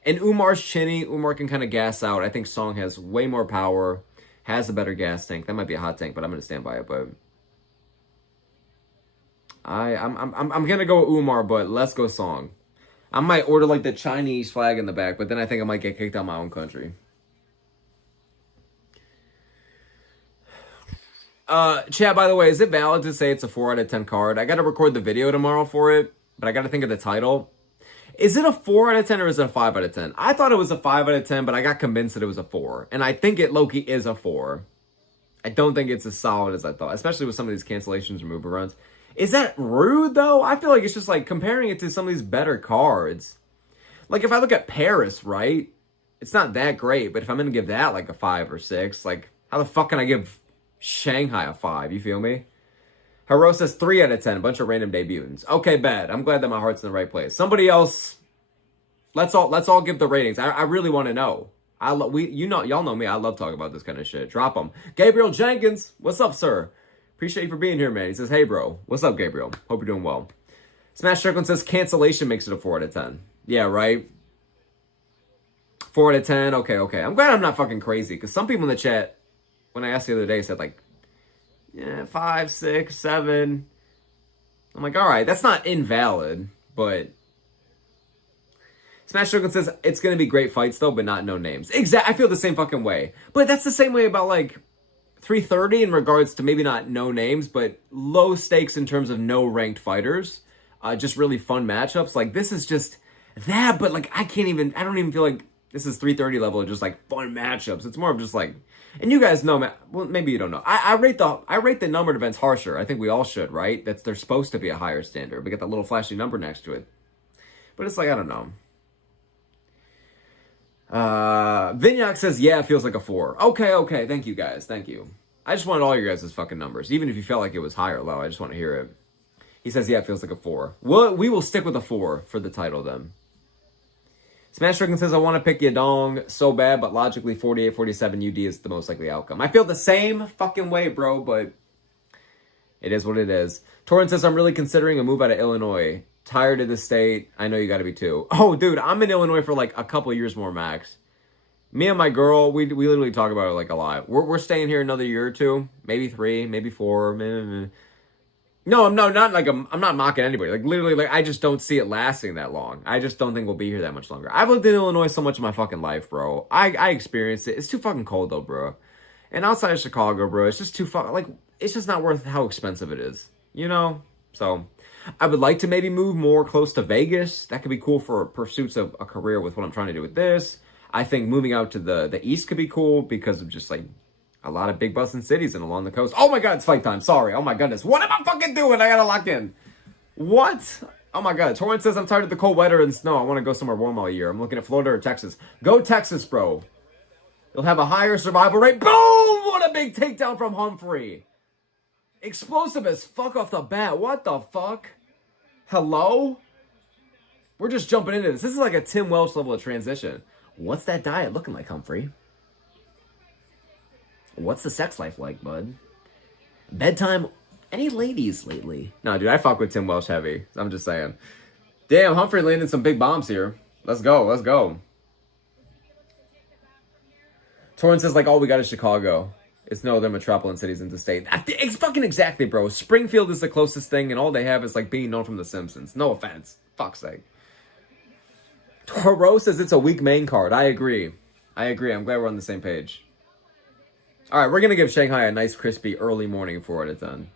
And Umar's chinny. Umar can kind of gas out. I think Song has way more power, has a better gas tank. That might be a hot tank, but I'm gonna stand by it. But I'm gonna go with Umar, but let's go Song. I might order like the Chinese flag in the back, but then I think I might get kicked out of my own country. Chat, by the way, is it valid to say it's a 4 out of 10 card? I gotta record the video tomorrow for it, but I gotta think of the title. Is it a 4 out of 10 or is it a 5 out of 10? I thought it was a 5 out of 10, but I got convinced that it was a 4. And I think it low-key is a 4. I don't think it's as solid as I thought, especially with some of these cancellations or mover runs. Is that rude, though? I feel like it's just like comparing it to some of these better cards. Like, if I look at Paris, right? It's not that great, but if I'm gonna give that like a 5 or 6, like, how the fuck can I give Shanghai a 5? You feel me? Hero says 3 out of 10. A bunch of random debutants. Okay, bad. I'm glad that my heart's in the right place. Somebody else. Let's all give the ratings. I really want to know. Y'all know me. I love talking about this kind of shit. Drop them. Gabriel Jenkins. What's up, sir? Appreciate you for being here, man. He says, hey, bro. What's up, Gabriel? Hope you're doing well. Smash Strickland says cancellation makes it a 4 out of 10. Yeah, right? 4 out of 10. Okay. I'm glad I'm not fucking crazy. Because some people in the chat, when I asked the other day, said like, yeah, 5, 6, 7. I'm like, all right, that's not invalid, but Smash Strickland says it's going to be great fights, though, but not no names. Exactly. I feel the same fucking way. But that's the same way about, like, 330 in regards to maybe not no names, but low stakes in terms of no ranked fighters. Just really fun matchups. Like, this is just that, but, like, I don't even feel like this is 330 level of just, like, fun matchups. It's more of just, like, and you guys know, well, maybe you don't know. I rate the numbered events harsher. I think we all should, right? They're supposed to be a higher standard. We get that little flashy number next to it. But it's like, I don't know. Vinyak says, yeah, it feels like a 4. Okay. Thank you, guys. Thank you. I just wanted all your guys' fucking numbers. Even if you felt like it was high or low, I just want to hear it. He says, yeah, it feels like a 4. We will stick with a 4 for the title then. Smash Strickland says, I want to pick Yadong so bad, but logically 48-47 UD is the most likely outcome. I feel the same fucking way, bro, but it is what it is. Torrance says, I'm really considering a move out of Illinois. Tired of the state. I know you got to be too. Oh, dude, I'm in Illinois for like a couple years more max. Me and my girl, we literally talk about it like a lot. We're staying here another year or 2, maybe 3, maybe 4. No, I'm not mocking anybody. Like, literally, like, I just don't see it lasting that long. I just don't think we'll be here that much longer. I've lived in Illinois so much of my fucking life, bro. I experienced it. It's too fucking cold, though, bro. And outside of Chicago, bro, it's just too fucking, like, it's just not worth how expensive it is. You know? So, I would like to maybe move more close to Vegas. That could be cool for pursuits of a career with what I'm trying to do with this. I think moving out to the East could be cool because of just, like, a lot of big busting cities and along the coast. Oh my god, it's fight time. Sorry. Oh my goodness. What am I fucking doing? I gotta lock in. What? Oh my god. Torrance says, I'm tired of the cold weather and snow. I want to go somewhere warm all year. I'm looking at Florida or Texas. Go Texas, bro. You'll have a higher survival rate. Boom! What a big takedown from Humphrey. Explosive as fuck off the bat. What the fuck? Hello? We're just jumping into this. This is like a Tim Welch level of transition. What's that diet looking like, Humphrey? What's the sex life like, bud? Bedtime? Any ladies lately? No, dude, I fuck with Tim Welch heavy. I'm just saying. Damn, Humphrey landing some big bombs here. Let's go. Torrance says, like, all we got is Chicago. It's no other metropolitan cities in the state. It's fucking exactly, bro. Springfield is the closest thing, and all they have is, like, being known from The Simpsons. No offense. Fuck's sake. Toro says it's a weak main card. I agree. I'm glad we're on the same page. All right, we're going to give Shanghai a nice, crispy, early morning 4 out of 10.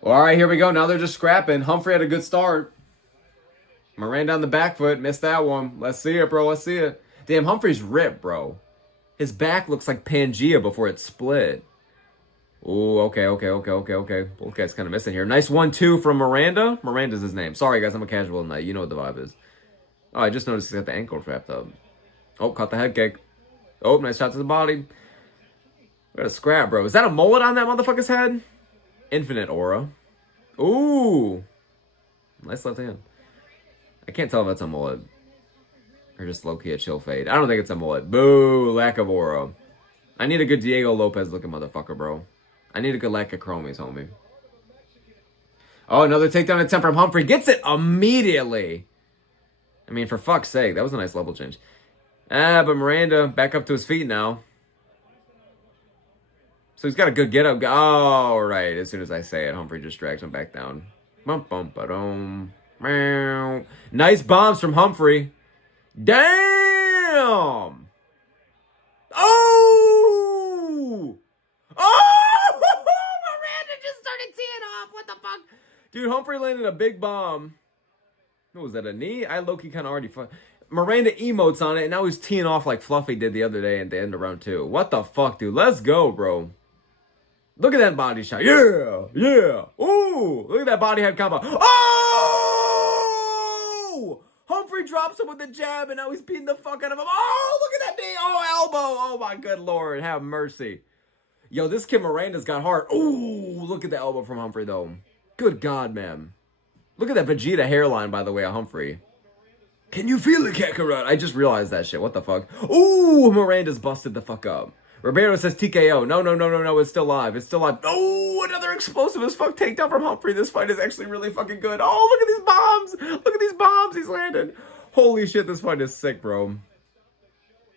Well, all right, here we go. Now they're just scrapping. Humphrey had a good start. Miranda on the back foot. Missed that one. Let's see it, bro. Let's see it. Damn, Humphrey's ripped, bro. His back looks like Pangea before it split. Ooh, okay. Both guys kind of missing here. Nice 1-2 from Miranda. Miranda's his name. Sorry, guys, I'm a casual tonight. You know what the vibe is. Oh, I just noticed he's got the ankle wrapped up. Oh, caught the head kick. Oh, nice shot to the body. What a scrap, bro. Is that a mullet on that motherfucker's head? Infinite aura. Ooh. Nice left hand. I can't tell if that's a mullet. Or just low-key a chill fade. I don't think it's a mullet. Boo. Lack of aura. I need a good Diego Lopez looking motherfucker, bro. I need a good lack of chromies, homie. Oh, another takedown attempt from Humphrey. Gets it immediately. I mean, for fuck's sake. That was a nice level change. But Miranda back up to his feet now. So he's got a good get up. Oh, right. As soon as I say it, Humphrey just drags him back down. Bum, bum, ba-dum. Meow. Nice bombs from Humphrey. Damn. Oh! Oh! Miranda just started teeing off. What the fuck? Dude, Humphrey landed a big bomb. What was that, a knee? I low-key kind of already... Miranda emotes on it, and now he's teeing off like Fluffy did the other day at the end of round 2. What the fuck, dude? Let's go, bro. Look at that body shot. Yeah! Ooh! Look at that body head combo. Oh! Humphrey drops him with the jab, and now he's beating the fuck out of him. Oh, look at that knee. Oh, elbow. Oh, my good Lord. Have mercy. Yo, this kid Miranda's got heart. Ooh, look at the elbow from Humphrey, though. Good God, man. Look at that Vegeta hairline, by the way, of Humphrey. Can you feel it, Kakarot? I just realized that shit. What the fuck? Ooh, Miranda's busted the fuck up. Roberto says TKO. No. It's still live. It's still live. Oh, another explosive as fuck takedown from Humphrey. This fight is actually really fucking good. Oh, look at these bombs. Look at these bombs he's landed. Holy shit, this fight is sick, bro.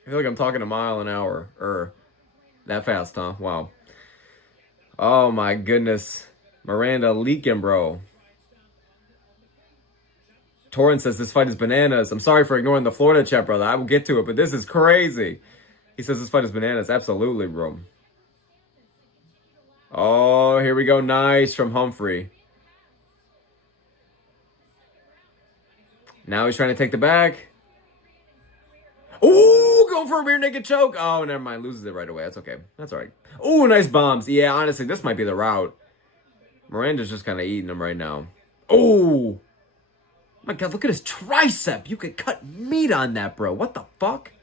I feel like I'm talking a mile an hour. That fast, huh? Wow. Oh, my goodness. Miranda leaking, bro. Torrance says this fight is bananas. I'm sorry for ignoring the Florida chat, brother. I will get to it, but this is crazy. He says this fight is bananas. Absolutely, bro. Oh, here we go. Nice from Humphrey. Now he's trying to take the back. Ooh, going for a rear naked choke. Oh, never mind. Loses it right away. That's okay. That's all right. Ooh, nice bombs. Yeah, honestly, this might be the route. Miranda's just kind of eating him right now. Ooh. My God, look at his tricep. You could cut meat on that, bro. What the fuck?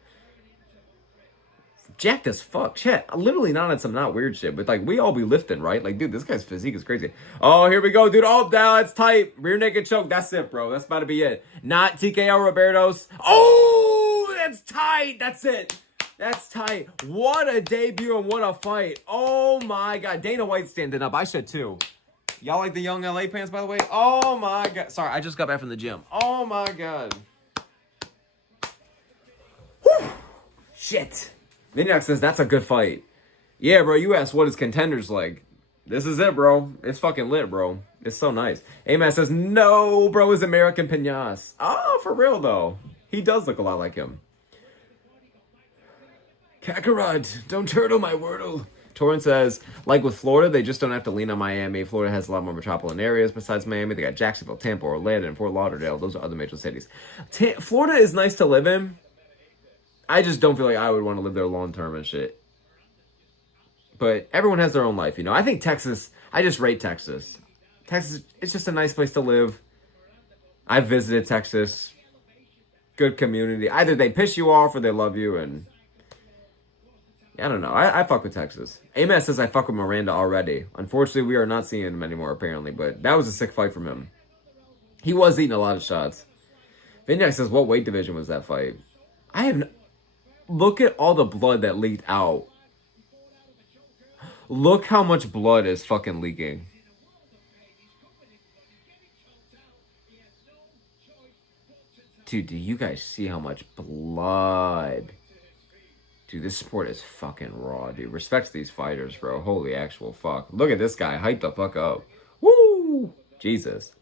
Jacked as fuck. Shit, literally not on some not weird shit, but like we all be lifting, right? Like, dude, this guy's physique is crazy. Oh, here we go, dude. Oh, now it's tight. Rear naked choke. That's it, bro. That's about to be it. Not TKO Roberto's. Oh, that's tight. That's it. That's tight. What a debut and what a fight. Oh my God. Dana White standing up. I should too. Y'all like the young LA pants, by the way? Oh my God. Sorry, I just got back from the gym. Oh my God. Whew. Shit. Vinyak says, that's a good fight. Yeah, bro, you asked what is Contenders like. This is it, bro. It's fucking lit, bro. It's so nice. A-Man says, no, bro, is American Pinas. Oh, for real, though. He does look a lot like him. Kakarot, don't turtle my wordle. Torrance says, like with Florida, they just don't have to lean on Miami. Florida has a lot more metropolitan areas besides Miami. They got Jacksonville, Tampa, Orlando, and Fort Lauderdale. Those are other major cities. Florida is nice to live in. I just don't feel like I would want to live there long term and shit. But everyone has their own life, you know. I think Texas, I just rate Texas. Texas, it's just a nice place to live. I visited Texas. Good community. Either they piss you off or they love you, and I don't know. I fuck with Texas. Amen says I fuck with Miranda already. Unfortunately, we are not seeing him anymore, apparently, but that was a sick fight from him. He was eating a lot of shots. Vinyak says, what weight division was that fight? I have no... Look at all the blood that leaked out. Look how much blood is fucking leaking. Dude, do you guys see how much blood? Dude, this sport is fucking raw, dude. Respect to these fighters, bro. Holy actual fuck. Look at this guy. Hype the fuck up. Woo! Jesus.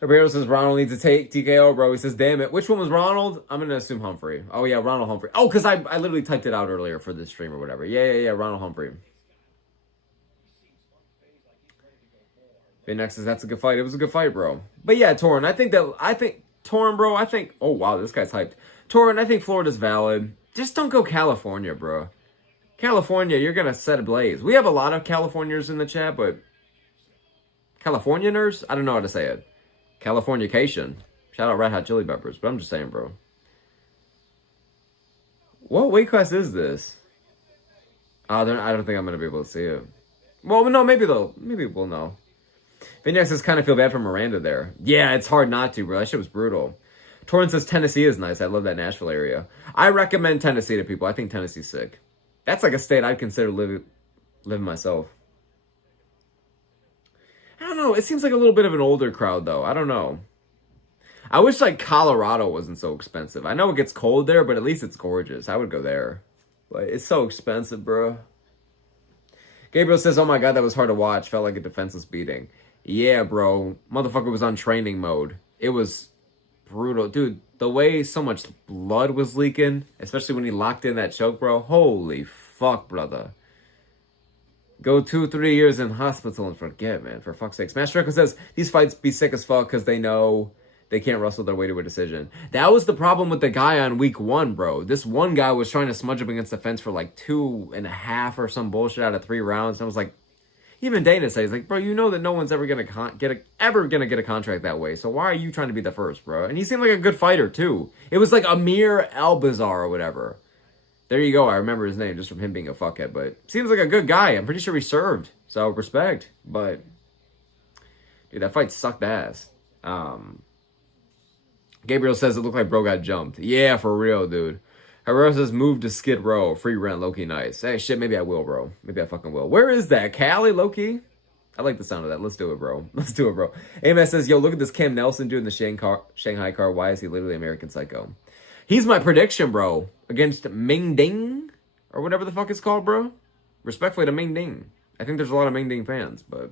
Roberto says Ronald needs to take TKO, bro. He says, damn it. Which one was Ronald? I'm going to assume Humphrey. Oh, yeah, Ronald Humphrey. Oh, because I literally typed it out earlier for this stream or whatever. Yeah, Ronald Humphrey. Next says, that's a good fight. It was a good fight, bro. But yeah, Torrin, Torrin, bro, oh, wow, this guy's hyped. Torrin, I think Florida's valid. Just don't go California, bro. California, you're going to set ablaze. We have a lot of Californians in the chat, but Californianers? I don't know how to say it. Californication. Shout out Red Hot Chili Peppers, but I'm just saying, bro. What weight class is this? I don't think I'm going to be able to see it. Well, no, maybe we'll know. Vignac says, kind of feel bad for Miranda there. Yeah, it's hard not to, bro. That shit was brutal. Torrance says, Tennessee is nice. I love that Nashville area. I recommend Tennessee to people. I think Tennessee's sick. That's like a state I'd consider living myself. I don't know. It seems like a little bit of an older crowd, though. I don't know. I wish, like, Colorado wasn't so expensive. I know it gets cold there, but at least it's gorgeous. I would go there. But it's so expensive, bro. Gabriel says, oh my god, that was hard to watch. Felt like a defenseless beating. Yeah, bro. Motherfucker was on training mode. It was brutal. Dude, the way so much blood was leaking, especially when he locked in that choke, bro. Holy fuck, brother. Go 2-3 years in hospital and forget, man. For fuck's sake. Smash Record says, these fights be sick as fuck because they know they can't wrestle their way to a decision. That was the problem with the guy on week 1, bro. This one guy was trying to smudge up against the fence for like 2.5 or some bullshit out of 3 rounds. And I was like, even Dana says, like, bro, you know that no one's ever gonna get a contract that way. So why are you trying to be the first, bro? And he seemed like a good fighter too. It was like Amir Albazar or whatever. There you go. I remember his name just from him being a fuckhead. But seems like a good guy. I'm pretty sure he served. So respect. But dude, that fight sucked ass. Gabriel says it looked like bro got jumped. Yeah, for real, dude. Herrera says move to Skid Row. Free rent, low-key nice. Hey, shit, maybe I will, bro. Maybe I fucking will. Where is that? Cali, low-key? I like the sound of that. Let's do it, bro. Let's do it, bro. AMS says, yo, look at this Cam Nelson dude in the Shanghai car. Why is he literally American Psycho? He's my prediction, bro. Against Ming Ding? Or whatever the fuck it's called, bro. Respectfully to Ming Ding. I think there's a lot of Ming Ding fans, but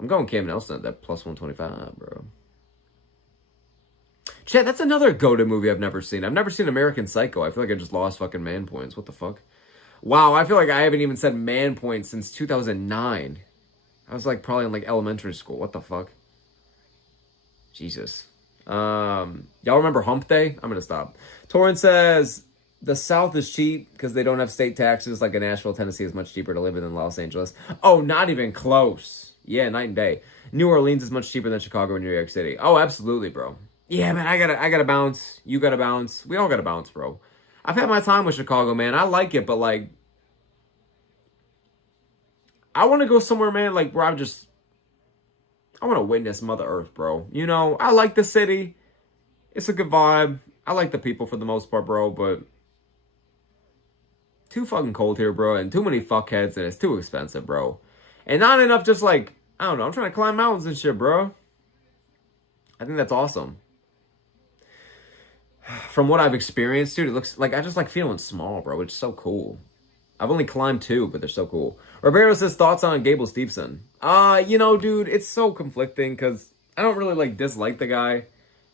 I'm going Cam Nelson at that plus 125, bro. Chat, that's another go-to movie I've never seen. I've never seen American Psycho. I feel like I just lost fucking man points. What the fuck? Wow, I feel like I haven't even said man points since 2009. I was like probably in like elementary school. What the fuck? Jesus. Y'all remember Hump Day? I'm gonna stop. Torrance says the South is cheap because they don't have state taxes. Like in Nashville, Tennessee is much cheaper to live in than Los Angeles. Oh, not even close. Yeah, night and day. New Orleans is much cheaper than Chicago and New York City. Oh, absolutely, bro. Yeah, man, I gotta bounce. You gotta bounce. We all gotta bounce, bro. I've had my time with Chicago, man. I like it, but like, I want to go somewhere, man, like where I want to witness Mother Earth, bro. You know, I like the city. It's a good vibe. I like the people for the most part, bro, but too fucking cold here, bro, and too many fuckheads, and it's too expensive, bro. And not enough just like, I don't know, I'm trying to climb mountains and shit, bro. I think that's awesome. From what I've experienced, dude, it looks like I just like feeling small, bro. It's so cool. I've only climbed 2, but they're so cool. Roberto says, thoughts on Gable Steveson? You know, dude, it's so conflicting because I don't really like dislike the guy.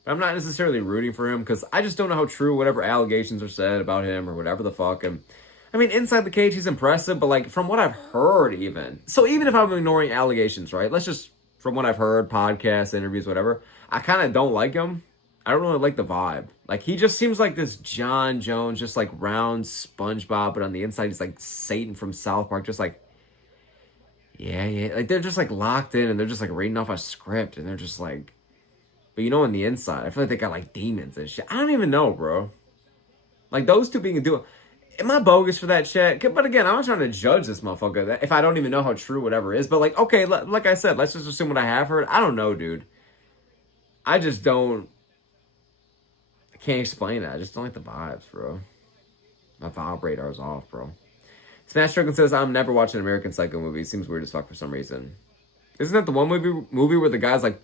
But I'm not necessarily rooting for him because I just don't know how true whatever allegations are said about him or whatever the fuck. And I mean, inside the cage, he's impressive, but like from what I've heard even. So even if I'm ignoring allegations, right? Let's just, from what I've heard, podcasts, interviews, whatever, I kind of don't like him. I don't really like the vibe. Like, he just seems like this John Jones, just like round SpongeBob, but on the inside, he's like Satan from South Park, just like, yeah. Like, they're just like locked in and they're just like reading off a script and they're just like, but you know, on the inside, I feel like they got like demons and shit. I don't even know, bro. Like, those two being a duo. Am I bogus for that shit? But again, I'm not trying to judge this motherfucker if I don't even know how true whatever is. But like, okay, like I said, let's just assume what I have heard. I don't know, dude. I just don't. I can't explain it. I just don't like the vibes, bro. My vibrator is off, bro. Smash Dragon says, I'm never watching an American Psycho movie. It seems weird as fuck for some reason. Isn't that the one movie where the guy's like,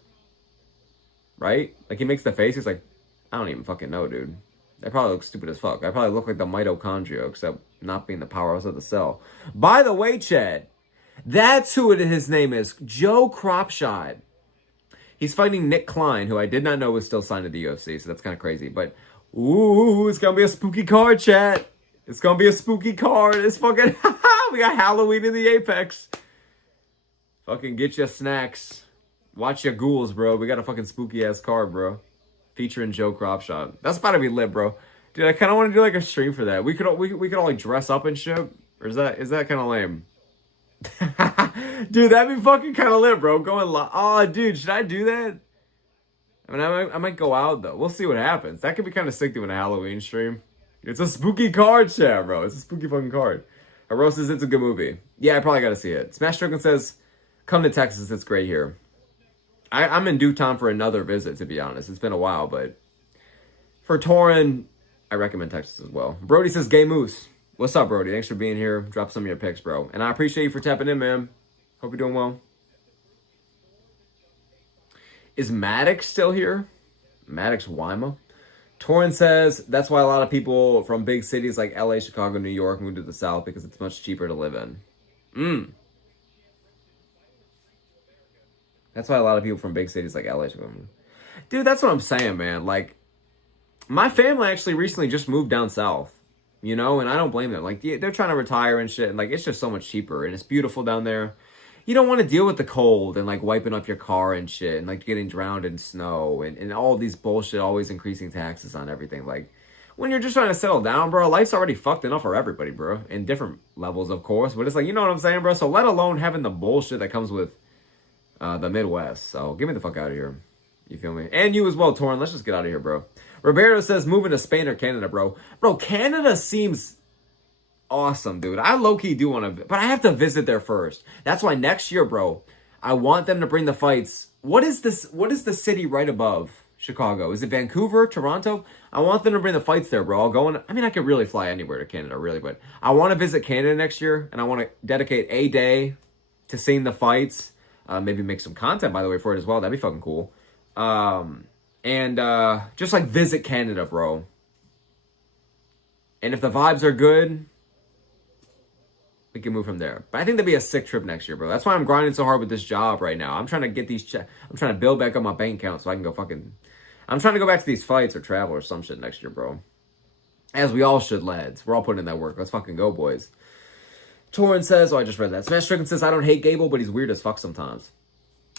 right? Like, he makes the face. He's like, I don't even fucking know, dude. I probably look stupid as fuck. I probably look like the mitochondria, except not being the powerhouse of the cell. By the way, Chad, that's who his name is. Joe Cropshot. He's fighting Nick Klein, who I did not know was still signed to the UFC, so that's kind of crazy. But, ooh, it's going to be a spooky card, chat. It's going to be a spooky card. It's fucking, we got Halloween in the Apex. Fucking get your snacks. Watch your ghouls, bro. We got a fucking spooky-ass card, bro. Featuring Joe Cropshot. That's about to be lit, bro. Dude, I kind of want to do like a stream for that. We could all like dress up and shit. Or is that kind of lame? Dude, that'd be fucking kind of lit, bro. Going live. Oh, dude, should I do that? I mean, I might go out, though. We'll see what happens. That could be kind of sick doing a Halloween stream. It's a spooky card, chat, bro. It's a spooky fucking card. Hero says it's a good movie. Yeah, I probably got to see it. Smash Strickland says, come to Texas. It's great here. I'm in due time for another visit, to be honest. It's been a while, but for Torin, I recommend Texas as well. Brody says, Gay Moose. What's up, Brody? Thanks for being here. Drop some of your picks, bro. And I appreciate you for tapping in, man. Hope you're doing well. Is Maddox still here? Maddox Wyma? Torin says, that's why a lot of people from big cities like LA, Chicago, New York move to the South because it's much cheaper to live in. That's why a lot of people from big cities like LA, Chicago. Dude, that's what I'm saying, man. Like, my family actually recently just moved down south. You know, and I don't blame them. Like, they're trying to retire and shit. And, like, it's just so much cheaper. And it's beautiful down there. You don't want to deal with the cold and, like, wiping up your car and shit. And, like, getting drowned in snow. And all these bullshit, always increasing taxes on everything. Like, when you're just trying to settle down, bro, life's already fucked enough for everybody, bro. In different levels, of course. But it's like, you know what I'm saying, bro? So, let alone having the bullshit that comes with the Midwest. So, get me the fuck out of here. You feel me? And you as well, Torin. Let's just get out of here, bro. Roberto says, moving to Spain or Canada, bro. Bro, Canada seems awesome, dude. I low-key do want to, but I have to visit there first. That's why next year, bro, I want them to bring the fights. What is this? What is the city right above Chicago? Is it Vancouver, Toronto? I want them to bring the fights there, bro. I'll go in. I mean, I could really fly anywhere to Canada, really, but I want to visit Canada next year, and I want to dedicate a day to seeing the fights. Maybe make some content, by the way, for it as well. That'd be fucking cool. And just like visit Canada, bro. And if the vibes are good, we can move from there. But I think that'd be a sick trip next year, bro. That's why I'm grinding so hard with this job right now. I'm trying to get these I'm trying to build back up my bank account so I can go I'm trying to go back to these fights or travel or some shit next year, bro. As we all should, lads. We're all putting in that work. Let's fucking go, boys. Torin says, oh, I just read that. Smash Strickland says, I don't hate Gable, but he's weird as fuck sometimes.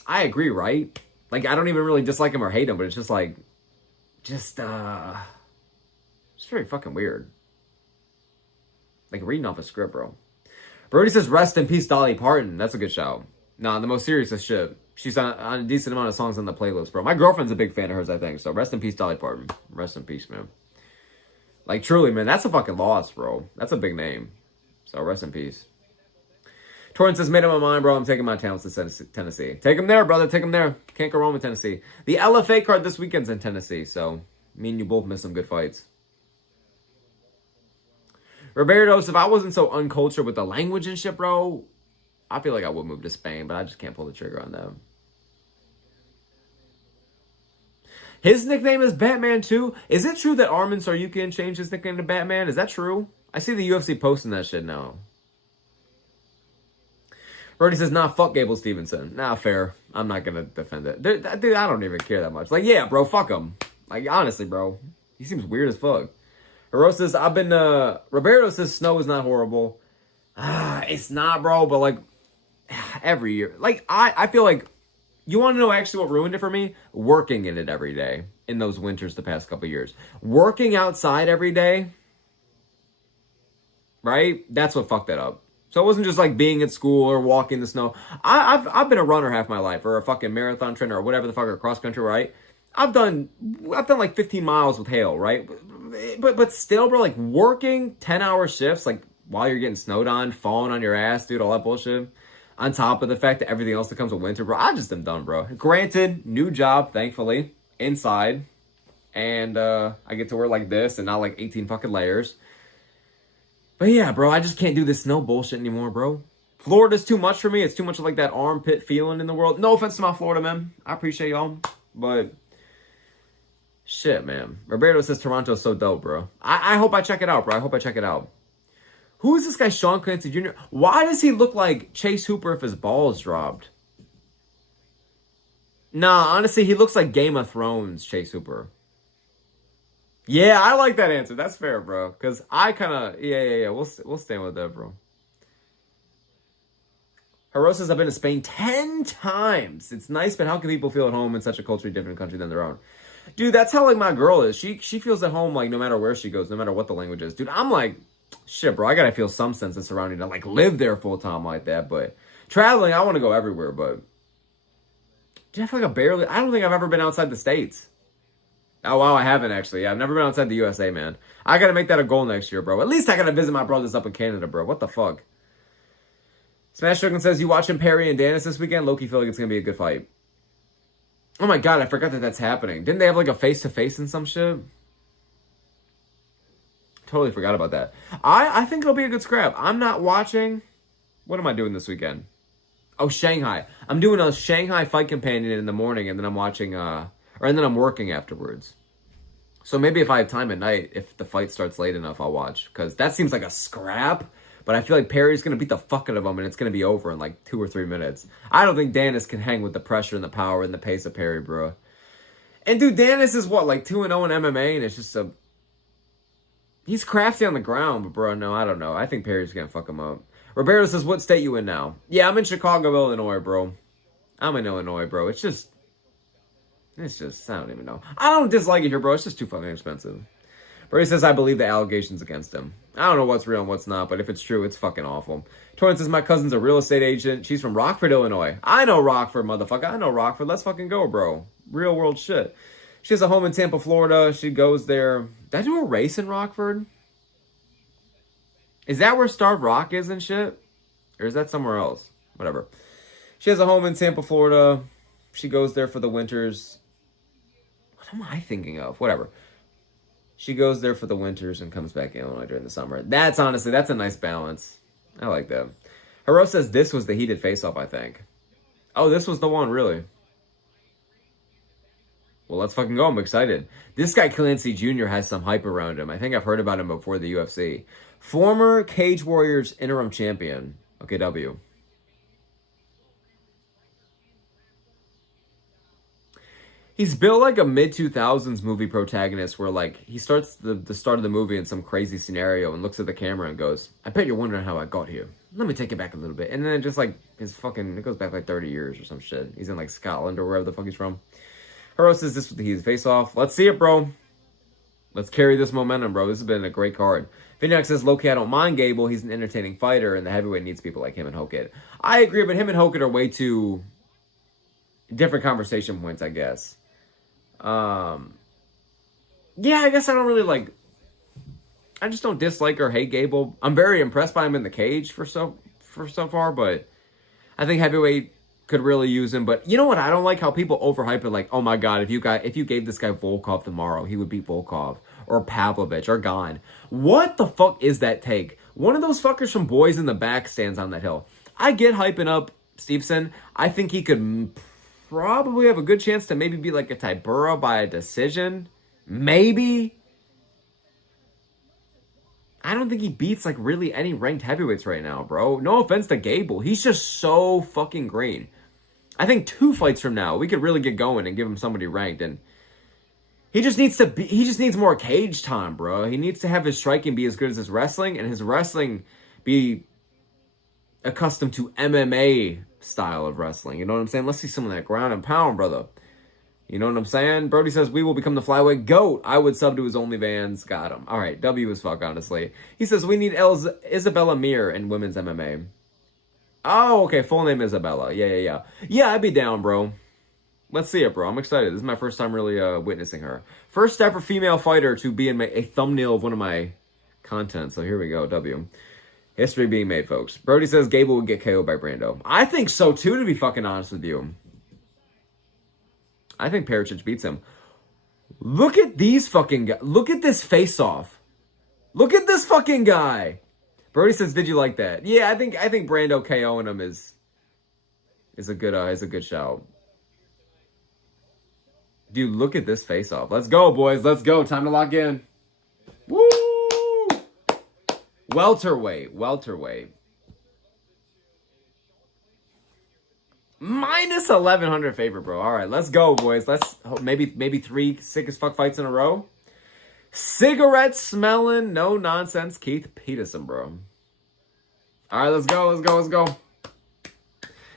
I agree, right? Like, I don't even really dislike him or hate him, but it's just like, just very fucking weird. Like, reading off a script, bro. Brody says, rest in peace, Dolly Parton. That's a good shout. Nah, the most serious as shit. She's on a decent amount of songs on the playlist, bro. My girlfriend's a big fan of hers, I think. So, rest in peace, Dolly Parton. Rest in peace, man. Like, truly, man, that's a fucking loss, bro. That's a big name. So, rest in peace. Torrance says, made up my mind, bro. I'm taking my talents to Tennessee. Take them there, brother. Take them there. Can't go wrong with Tennessee. The LFA card this weekend's in Tennessee, so me and you both missed some good fights. Roberto's, if I wasn't so uncultured with the language and shit, bro, I feel like I would move to Spain, but I just can't pull the trigger on that. His nickname is Batman, too. Is it true that Armin Saryukin changed his nickname to Batman? Is that true? I see the UFC posting that shit now. Brody says, nah, fuck Gable Stevenson. Nah, fair. I'm not going to defend it. Dude, I don't even care that much. Like, yeah, bro, fuck him. Like, honestly, bro. He seems weird as fuck. Hero says, Roberto says, snow is not horrible. It's not, bro, but, like, every year. Like, I feel like, you want to know actually what ruined it for me? Working in it every day in those winters the past couple years. Working outside every day, right? That's what fucked that up. So it wasn't just like being at school or walking in the snow. I've been a runner half my life, or a fucking marathon trainer, or whatever the fuck, or cross country, right? I've done like 15 miles with hail, right? But still, bro, like working 10-hour shifts, like while you're getting snowed on, falling on your ass, dude, all that bullshit. On top of the fact that everything else that comes with winter, bro, I just am done, bro. Granted, new job, thankfully, inside, and I get to wear like this and not like 18 fucking layers. But yeah, bro, I just can't do this snow bullshit anymore, bro. Florida's too much for me. It's too much of like that armpit feeling in the world. No offense to my Florida, man. I appreciate y'all. But shit, man. Roberto says Toronto's so dope, bro. I hope I check it out, bro. I hope I check it out. Who is this guy, Sean Clancy Jr.? Why does he look like Chase Hooper if his balls dropped? Nah, honestly, he looks like Game of Thrones Chase Hooper. Yeah, I like that answer. That's fair, bro. Because I kind of... Yeah. We'll stand with that, bro. Hero says, I've been to Spain 10 times. It's nice, but how can people feel at home in such a culturally different country than their own? Dude, that's how, like, my girl is. She feels at home, like, no matter where she goes, no matter what the language is. Dude, I'm like... Shit, bro, I gotta feel some sense of surrounding to like live there full time like that. But traveling, I want to go everywhere. But dude, I feel like I don't think I've ever been outside the States. Oh, wow, I haven't actually. Yeah, I've never been outside the USA, man. I gotta make that a goal next year, bro. At least I gotta visit my brothers up in Canada, bro. What the fuck? Smash Chicken says, you watching Perry and Dennis this weekend? Low-key feel like it's gonna be a good fight. Oh my god, I forgot that that's happening. Didn't they have like a face-to-face and some shit? Totally forgot about that. I think it'll be a good scrap. I'm not watching. What am I doing this weekend? Oh, Shanghai. I'm doing a Shanghai fight companion in the morning, and then I'm watching, and then I'm working afterwards. So maybe if I have time at night, if the fight starts late enough, I'll watch. Because that seems like a scrap. But I feel like Perry's going to beat the fuck out of him, and it's going to be over in like 2 or 3 minutes. I don't think Dennis can hang with the pressure and the power and the pace of Perry, bro. And dude, Dennis is what, like 2-0 in MMA, and it's just a... He's crafty on the ground, but bro, no, I don't know. I think Perry's going to fuck him up. Roberto says, what state you in now? Yeah, I'm in Chicago, Illinois, bro. I'm in Illinois, bro. It's just, I don't even know. I don't dislike it here, bro. It's just too fucking expensive. Brady says, I believe the allegations against him. I don't know what's real and what's not, but if it's true, it's fucking awful. Torrance says, my cousin's a real estate agent. She's from Rockford, Illinois. I know Rockford, motherfucker. I know Rockford. Let's fucking go, bro. Real world shit. She has a home in Tampa, Florida. She goes there. Did I do a race in Rockford? Is that where Starved Rock is and shit? Or is that somewhere else? Whatever. She has a home in Tampa, Florida. She goes there for the winters. What am I thinking of? Whatever. She goes there for the winters and comes back in Illinois during the summer. That's honestly, that's a nice balance. I like that. Hero says this was the heated face-off, I think. Oh, this was the one, really? Well, let's fucking go. I'm excited. This guy, Clancy Jr., has some hype around him. I think I've heard about him before the UFC. Former Cage Warriors interim champion. Okay, W. He's built like a mid-2000s movie protagonist where, like, he starts the start of the movie in some crazy scenario and looks at the camera and goes, I bet you're wondering how I got here. Let me take it back a little bit. And then it just, like, it goes back like 30 years or some shit. He's in, like, Scotland or wherever the fuck he's from. Hero says this was the heated face-off. Let's see it, bro. Let's carry this momentum, bro. This has been a great card. Vinyak says, low-key, I don't mind Gable. He's an entertaining fighter, and the heavyweight needs people like him and Hokit. I agree, but him and Hokit are way too different conversation points, I guess. Yeah, I guess I don't really like... I just don't dislike or hate Gable. I'm very impressed by him in the cage for so far, but I think heavyweight could really use him. But you know what? I don't like how people overhype it like, oh my god, if you gave this guy Volkov tomorrow, he would beat Volkov. Or Pavlovich, or Gane. What the fuck is that take? One of those fuckers from Boys in the Back stands on that hill. I get hyping up Stevenson. I think he could probably have a good chance to maybe be like a Tybura by a decision. Maybe. I don't think he beats like really any ranked heavyweights right now, bro. No offense to Gable. He's just so fucking green. I think 2 fights from now, we could really get going and give him somebody ranked. And he just needs more cage time, bro. He needs to have his striking be as good as his wrestling, and his wrestling be accustomed to MMA style of wrestling. You know what I'm saying? Let's see some of that ground and pound, brother. You know what I'm saying? Brody says, we will become the flyweight GOAT. I would sub to his OnlyFans. Got him. All right, W as fuck, honestly. He says, we need Isabella Mir in women's MMA. Oh, okay, full name Isabella. Yeah. Yeah, I'd be down, bro. Let's see it, bro. I'm excited. This is my first time really witnessing her. First ever female fighter to be in a thumbnail of one of my content. So here we go, W. History being made, folks. Brody says Gable would get KO'd by Brando. I think so, too, to be fucking honest with you. I think Perisic beats him. Look at these fucking guys. Look at this face-off. Look at this fucking guy. Brody says, did you like that? Yeah, I think Brando KOing him is a good shout. Dude, look at this face-off. Let's go, boys. Let's go. Time to lock in. Woo! Welterweight. Minus 1,100 favorite, bro. All right, let's go, boys. Let's maybe 3 sick as fuck fights in a row. Cigarette smelling, no nonsense Keith Peterson, bro. All right, let's go.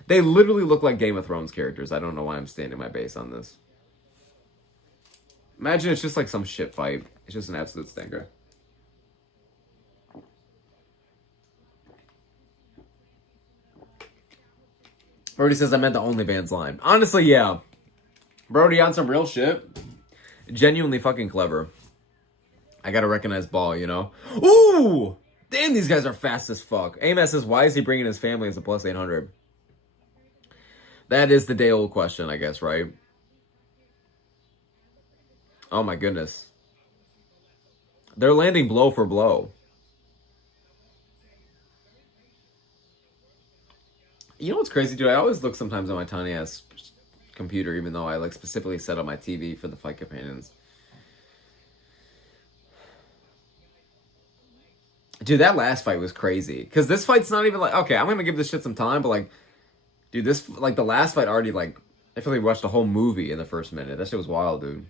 They literally look like Game of Thrones characters. I don't know why I'm standing my base on this. Imagine it's just like some shit fight. It's just an absolute stinker. Brody says I meant the OnlyFans line. Honestly, yeah. Brody on some real shit. Genuinely fucking clever. I gotta recognize ball, you know? Ooh! Damn, these guys are fast as fuck. AMS says, why is he bringing his family as a plus 800? That is the day-old question, I guess, right? Oh my goodness. They're landing blow for blow. You know what's crazy, dude? I always look sometimes on my tiny-ass computer, even though I like specifically set up my TV for the fight companions. Dude, that last fight was crazy. Because this fight's not even like... Okay, I'm going to give this shit some time, but like... Dude, this... Like, the last fight already, like... I feel like we watched a whole movie in the first minute. That shit was wild, dude.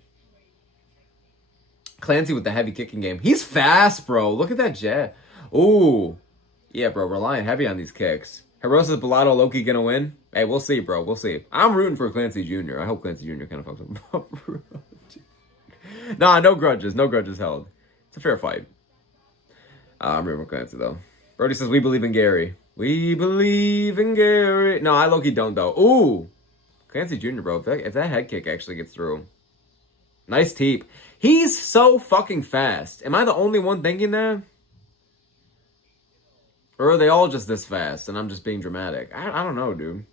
Clancy with the heavy kicking game. He's fast, bro. Look at that jet. Ooh. Yeah, bro. Relying heavy on these kicks. Hirosa's Bellato Loki gonna win? Hey, we'll see, bro. We'll see. I'm rooting for Clancy Jr. I hope Clancy Jr. kind of fucks him up. Nah, no grudges. No grudges held. It's a fair fight. I'm rooting for Clancy, though. Brody says, we believe in Gary. We believe in Gary. No, I low-key don't, though. Ooh. Clancy Jr., bro. If that head kick actually gets through. Nice teep. He's so fucking fast. Am I the only one thinking that? Or are they all just this fast and I'm just being dramatic? I don't know, dude.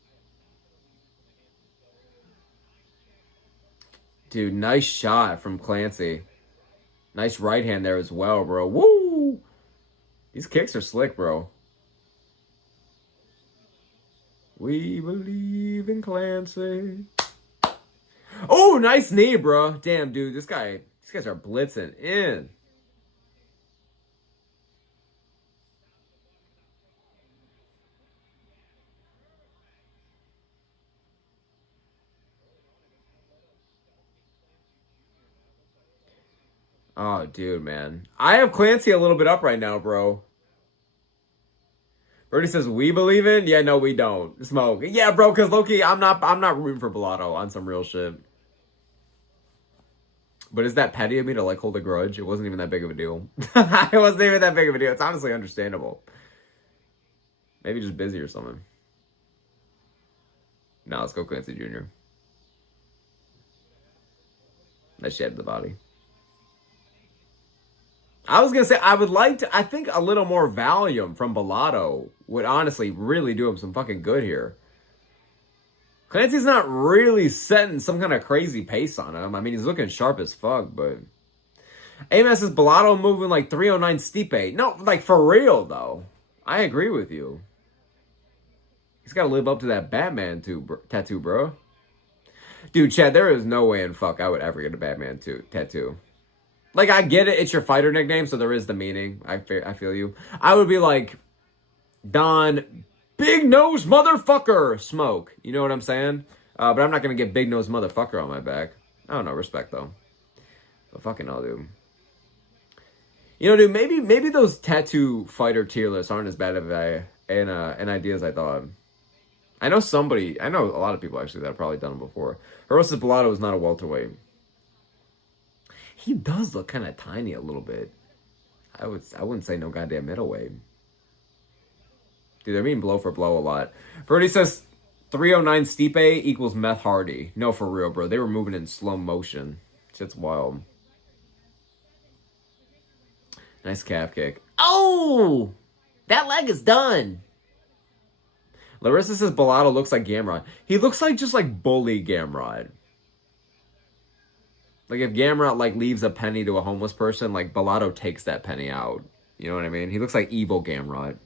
Dude, nice shot from Clancy. Nice right hand there as well, bro. Woo! These kicks are slick, bro. We believe in Clancy. Oh, nice knee, bro. Damn, dude. These guys are blitzing in. Oh, dude, man. I have Clancy a little bit up right now, bro. Brody says, we believe in? Yeah, no, we don't. Smoke. Yeah, bro, because low-key, I'm not rooting for Bellato on some real shit. But is that petty of me to, like, hold a grudge? It wasn't even that big of a deal. It wasn't even that big of a deal. It's honestly understandable. Maybe just busy or something. Now let's go Clancy Jr. Nice shed to the body. I was going to say, I would like to... I think a little more Valium from Bellato would honestly really do him some fucking good here. Clancy's not really setting some kind of crazy pace on him. I mean, he's looking sharp as fuck, but... AMS is Bellato moving like 309 Stipe. No, like for real, though. I agree with you. He's got to live up to that Batman tattoo, bro. Dude, Chad, there is no way in fuck I would ever get a Batman tattoo. Like, I get it. It's your fighter nickname, so there is the meaning. I feel you. I would be like, Don, Big Nose Motherfucker Smoke. You know what I'm saying? But I'm not going to get Big Nose Motherfucker on my back. I don't know. Respect, though. But fucking hell, dude. You know, dude, maybe those tattoo fighter tier lists aren't as bad of an idea as I thought. I know a lot of people, actually, that have probably done them before. Hirosa Bellato is not a welterweight. He does look kind of tiny a little bit. I wouldn't say no goddamn middleweight. Dude, they're being blow for blow a lot. Brody says 309 Stipe equals Meth Hardy. No, for real, bro. They were moving in slow motion. Shit's wild. Nice calf kick. Oh! That leg is done. Larissa says Bellato looks like Gamrod. He looks like just like bully Gamrod. Like, if Gamrot, like, leaves a penny to a homeless person, like, Bellato takes that penny out. You know what I mean? He looks like evil Gamrot.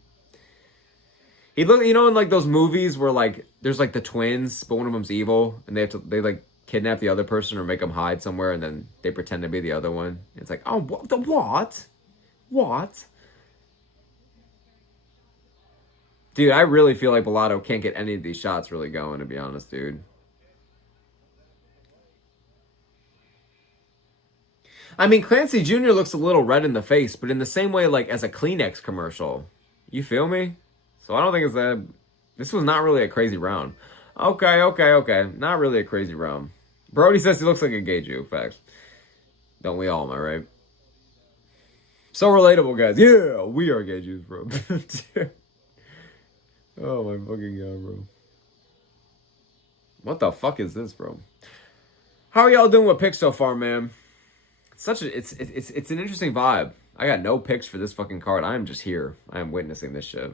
He look, you know, in, like, those movies where, like, there's, like, the twins, but one of them's evil, and they like, kidnap the other person or make them hide somewhere, and then they pretend to be the other one. It's like, oh, what? What? Dude, I really feel like Bellato can't get any of these shots really going, to be honest, dude. I mean, Clancy Jr. looks a little red in the face, but in the same way, like, as a Kleenex commercial. You feel me? So I don't think it's that... This was not really a crazy round. Okay. Not really a crazy round. Brody says he looks like a gay Jew. Facts. Don't we all, am I right? So relatable, guys. Yeah, we are gay Jews, bro. Oh, my fucking God, bro. What the fuck is this, bro? How are y'all doing with picks so far, man? It's an interesting vibe. I got no picks for this fucking card. I am just here. I am witnessing this shit.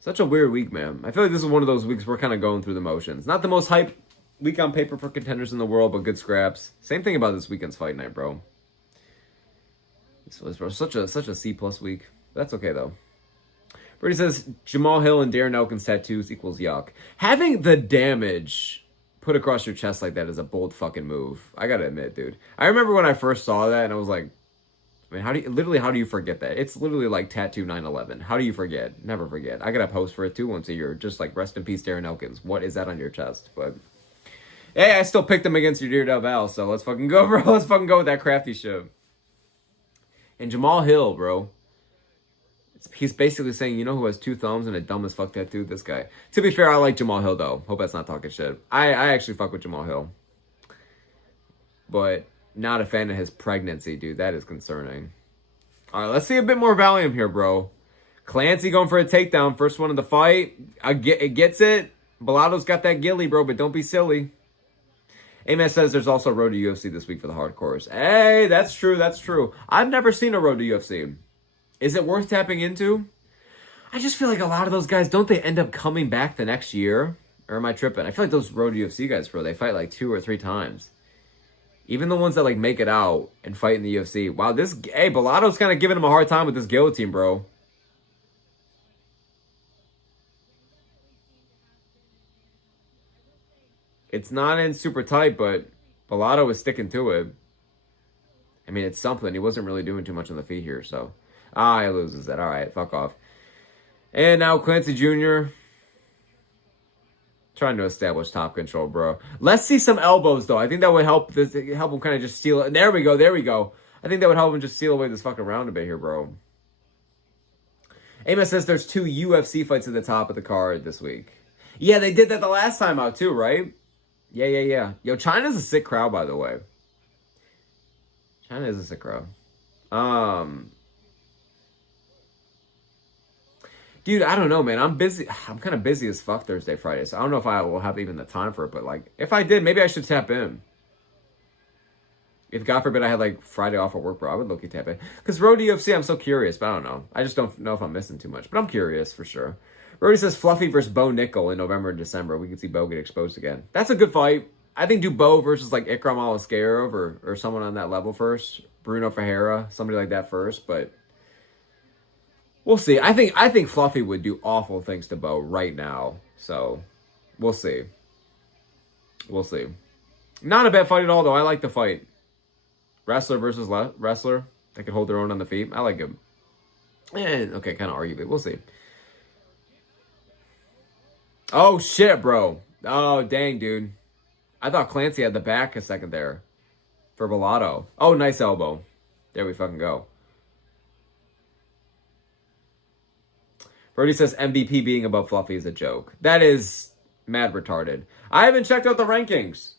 Such a weird week, man. I feel like this is one of those weeks we're kind of going through the motions. Not the most hype week on paper for contenders in the world, but good scraps. Same thing about this weekend's fight night, bro. This was, bro, such a C+ week. That's okay, though. Brady says, Jamal Hill and Darren Elkins tattoos equals yuck. Having the damage put across your chest like that is a bold fucking move. I gotta admit, dude. I remember when I first saw that, and I was like, I mean, how do you forget that? It's literally like Tattoo 9/11. How do you forget? Never forget. I got to post for it too once a year. Just like, rest in peace, Darren Elkins. What is that on your chest? But, hey, I still picked him against your dear Del, so let's fucking go, bro. Let's fucking go with that crafty shit. And Jamal Hill, bro. He's basically saying, you know who has 2 thumbs and a dumb as fuck tattoo? This guy. To be fair, I like Jamal Hill, though. Hope that's not talking shit. I actually fuck with Jamal Hill. But not a fan of his pregnancy, dude. That is concerning. All right, let's see a bit more Valium here, bro. Clancy going for a takedown. First one of the fight. It gets it. Bellato's got that gilly, bro, but don't be silly. Amen says there's also a road to UFC this week for the hardcores. Hey, that's true. That's true. I've never seen a road to UFC. Is it worth tapping into? I just feel like a lot of those guys, don't they end up coming back the next year? Or am I tripping? I feel like those road to UFC guys, bro, they fight like 2 or 3 times. Even the ones that like make it out and fight in the UFC. Wow, hey, Bellato's kind of giving him a hard time with this guillotine, bro. It's not in super tight, but Bellato is sticking to it. I mean, it's something. He wasn't really doing too much on the feet here, so. He loses that. All right, fuck off. And now Clancy Jr. trying to establish top control, bro. Let's see some elbows, though. I think that would help him kind of just steal it. There we go. There we go. I think that would help him just steal away this fucking round a bit here, bro. Amos says there's 2 UFC fights at the top of the card this week. Yeah, they did that the last time out, too, right? Yeah. Yo, China's a sick crowd, by the way. China is a sick crowd. Dude, I don't know, man. I'm busy. I'm kind of busy as fuck Thursday, Friday. So I don't know if I will have even the time for it. But, like, if I did, maybe I should tap in. If, God forbid, I had, like, Friday off at work, bro, I would look at tap in. Because Road to UFC, I'm so curious. But I don't know. I just don't know if I'm missing too much. But I'm curious, for sure. Brody says Fluffy versus Bo Nickel in November and December. We can see Bo get exposed again. That's a good fight. I think do Bo versus, like, Ikram Aliskerov or someone on that level first. Bruno Ferreira, somebody like that first. But we'll see. I think Fluffy would do awful things to Bo right now. So, we'll see. We'll see. Not a bad fight at all, though. I like the fight. Wrestler versus wrestler that can hold their own on the feet. I like him. Okay, kind of arguably. We'll see. Oh, shit, bro. Oh, dang, dude. I thought Clancy had the back a second there for Bellato. Oh, nice elbow. There we fucking go. Brody says MVP being above Fluffy is a joke. That is mad retarded. I haven't checked out the rankings.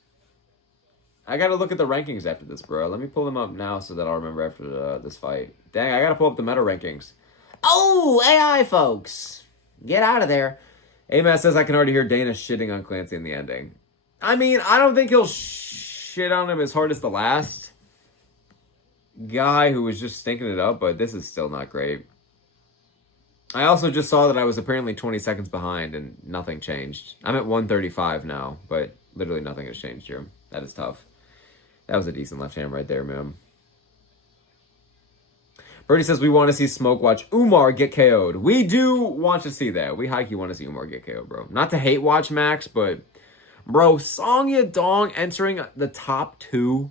I got to look at the rankings after this, bro. Let me pull them up now so that I'll remember after this fight. Dang, I got to pull up the meta rankings. Oh, AI, folks. Get out of there. Amas says I can already hear Dana shitting on Clancy in the ending. I mean, I don't think he'll shit on him as hard as the last guy who was just stinking it up, but this is still not great. I also just saw that I was apparently 20 seconds behind and nothing changed. I'm at 135 now, but literally nothing has changed here. That is tough. That was a decent left hand right there, man. Birdie says we want to see Smoke watch Umar get KO'd. We do want to see that. We high-key want to see Umar get KO'd, bro. Not to hate watch Max, but bro, Song Yadong entering the top 2.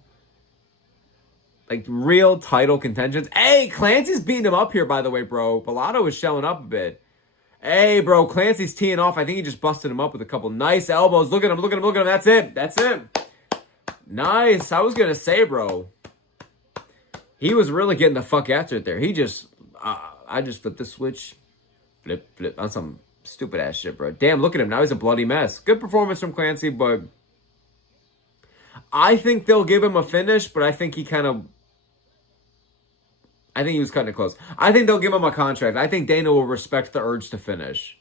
Like, real title contentions. Hey, Clancy's beating him up here, by the way, bro. Bellato is shelling up a bit. Hey, bro, Clancy's teeing off. I think he just busted him up with a couple nice elbows. Look at him, look at him, look at him. That's it. That's it. Nice. I was going to say, bro, he was really getting the fuck after it there. He just, I just flipped the switch. Flip, on some stupid ass shit, bro. Damn, look at him. Now he's a bloody mess. Good performance from Clancy, but I think they'll give him a finish, but I think he kind of, I think he was cutting it close. I think they'll give him a contract. I think Dana will respect the urge to finish.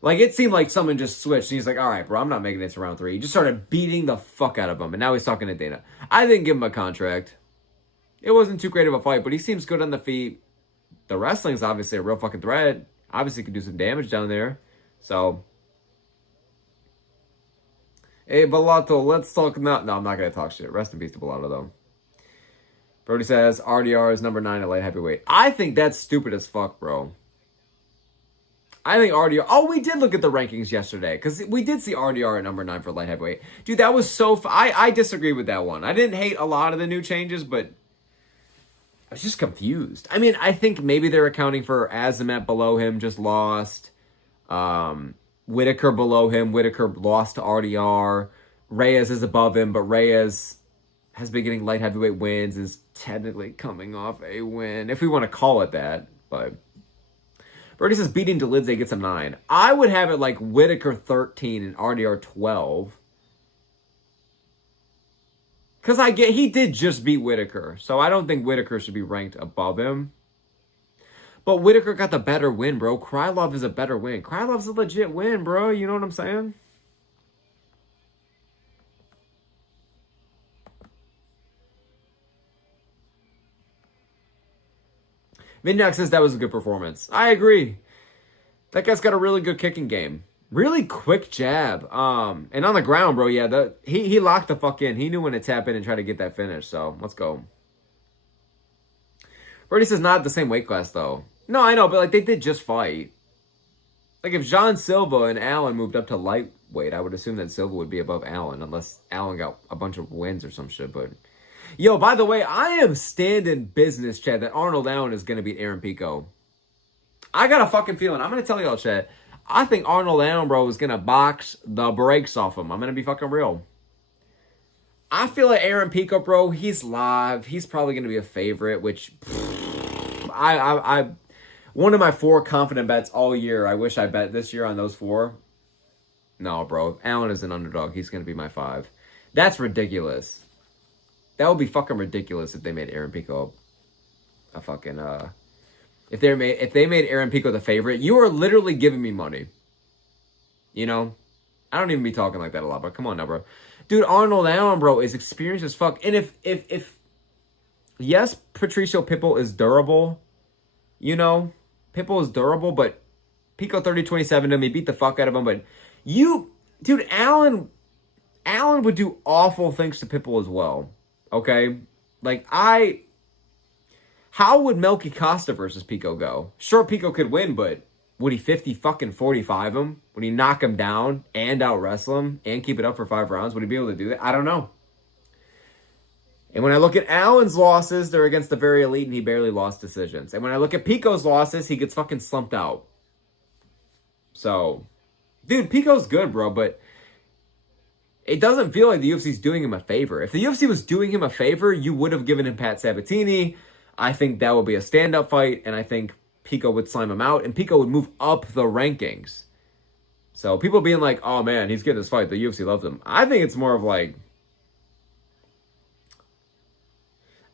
Like, it seemed like someone just switched. And he's like, all right, bro, I'm not making it to round 3. He just started beating the fuck out of him. And now he's talking to Dana. I didn't give him a contract. It wasn't too great of a fight, but he seems good on the feet. The wrestling's obviously a real fucking threat. Obviously could do some damage down there. So, hey, Bellato, let's talk now. No, I'm not going to talk shit. Rest in peace to Bellato, though. Brody says, RDR is number 9 at light heavyweight. I think that's stupid as fuck, bro. I think RDR... Oh, we did look at the rankings yesterday. Because we did see RDR at number 9 for light heavyweight. Dude, that was so... I disagree with that one. I didn't hate a lot of the new changes, but... I was just confused. I mean, I think maybe they're accounting for Azamat below him, just lost. Whitaker below him. Whitaker lost to RDR. Reyes is above him, but Reyes has been getting light heavyweight wins, is technically coming off a win, if we want to call it that. But Brody says beating Delidze gets him 9. I would have it like Whitaker 13 and RDR 12. Because he did just beat Whitaker, so I don't think Whitaker should be ranked above him. But Whitaker got the better win, bro. Krylov is a better win. Krylov's a legit win, bro. You know what I'm saying? Vinyak says that was a good performance. I agree. That guy's got a really good kicking game. Really quick jab. And on the ground, bro, yeah, he locked the fuck in. He knew when to tap in and try to get that finish, so let's go. Brody says not the same weight class, though. No, I know, but, like, they did just fight. Like, if Jean Silva and Allen moved up to lightweight, I would assume that Silva would be above Allen, unless Allen got a bunch of wins or some shit, but... Yo, by the way, I am standing business, Chad, that Arnold Allen is going to beat Aaron Pico. I got a fucking feeling. I'm going to tell y'all, Chad. I think Arnold Allen, bro, is going to box the brakes off him. I'm going to be fucking real. I feel like Aaron Pico, bro, he's live. He's probably going to be a favorite, which... one of my 4 confident bets all year. I wish I bet this year on those 4. No, bro. Allen is an underdog. He's going to be my 5. That's ridiculous. That would be fucking ridiculous if they made Aaron Pico a fucking, if they made Aaron Pico the favorite. You are literally giving me money. You know? I don't even be talking like that a lot, but come on now, bro. Dude, Arnold Allen, bro, is experienced as fuck. And if yes, Patricio Pitbull is durable, you know? Pitbull is durable, but Pico 30-27 to me, beat the fuck out of him, but dude, Allen would do awful things to Pitbull as well. Okay, like how would Melky Costa versus Pico go? Sure, Pico could win, but would he 50-45 him? Would he knock him down and out wrestle him and keep it up for 5 rounds? Would he be able to do that? I don't know. And when I look at Allen's losses, they're against the very elite, and he barely lost decisions. And when I look at Pico's losses, he gets fucking slumped out. So, dude, Pico's good, bro, but it doesn't feel like the UFC's doing him a favor. If the UFC was doing him a favor, you would have given him Pat Sabatini. I think that would be a stand-up fight, and I think Pico would slam him out, and Pico would move up the rankings. So people being like, oh man, he's getting this fight, the UFC loves him. I think it's more of like,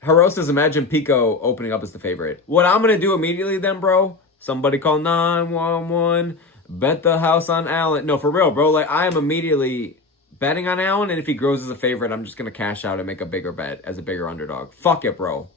Haros says, imagine Pico opening up as the favorite. What I'm going to do immediately then, bro, somebody call 911, bet the house on Allen. No, for real, bro, like I am immediately betting on Allen, and if he grows as a favorite, I'm just going to cash out and make a bigger bet as a bigger underdog. Fuck it, bro.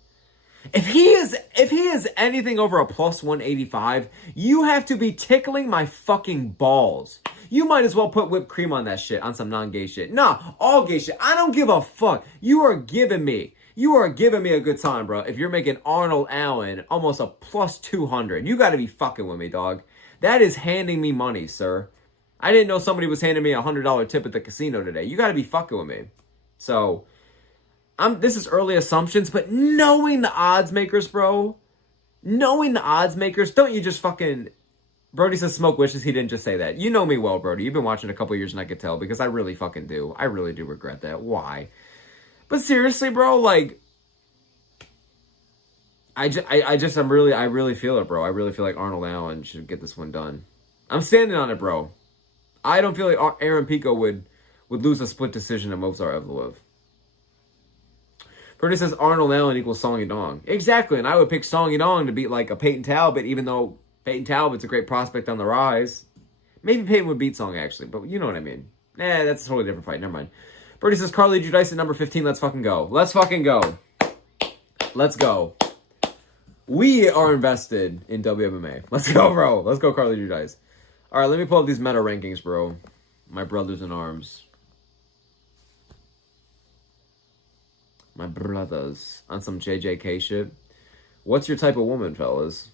If he is anything over a plus 185, you have to be tickling my fucking balls. You might as well put whipped cream on that shit, on some non-gay shit. Nah, all gay shit. I don't give a fuck. You are giving me a good time, bro. If you're making Arnold Allen almost a plus 200, you got to be fucking with me, dog. That is handing me money, sir. I didn't know somebody was handing me a $100 tip at the casino today. You got to be fucking with me. So, this is early assumptions, but knowing the odds makers, bro, don't you just fucking... Brody says smoke wishes he didn't just say that. You know me well, Brody. You've been watching a couple years and I could tell because I really fucking do. I really do regret that. Why? But seriously, bro, like... I really feel it, bro. I really feel like Arnold Allen should get this one done. I'm standing on it, bro. I don't feel like Aaron Pico would lose a split decision to Movsar Evloev. Brody says Arnold Allen equals Song Yadong. Exactly, and I would pick Song Yadong to beat like a Peyton Talbot, even though Peyton Talbot's a great prospect on the rise. Maybe Peyton would beat Song, actually, but you know what I mean. Nah, that's a totally different fight. Never mind. Brody says Carly Judice at number 15. Let's fucking go. Let's fucking go. Let's go. We are invested in WMMA. Let's go, bro. Let's go, Carly Judice. All right, let me pull up these meta rankings, bro. My brothers in arms. My brothers. On some JJK shit. What's your type of woman, fellas?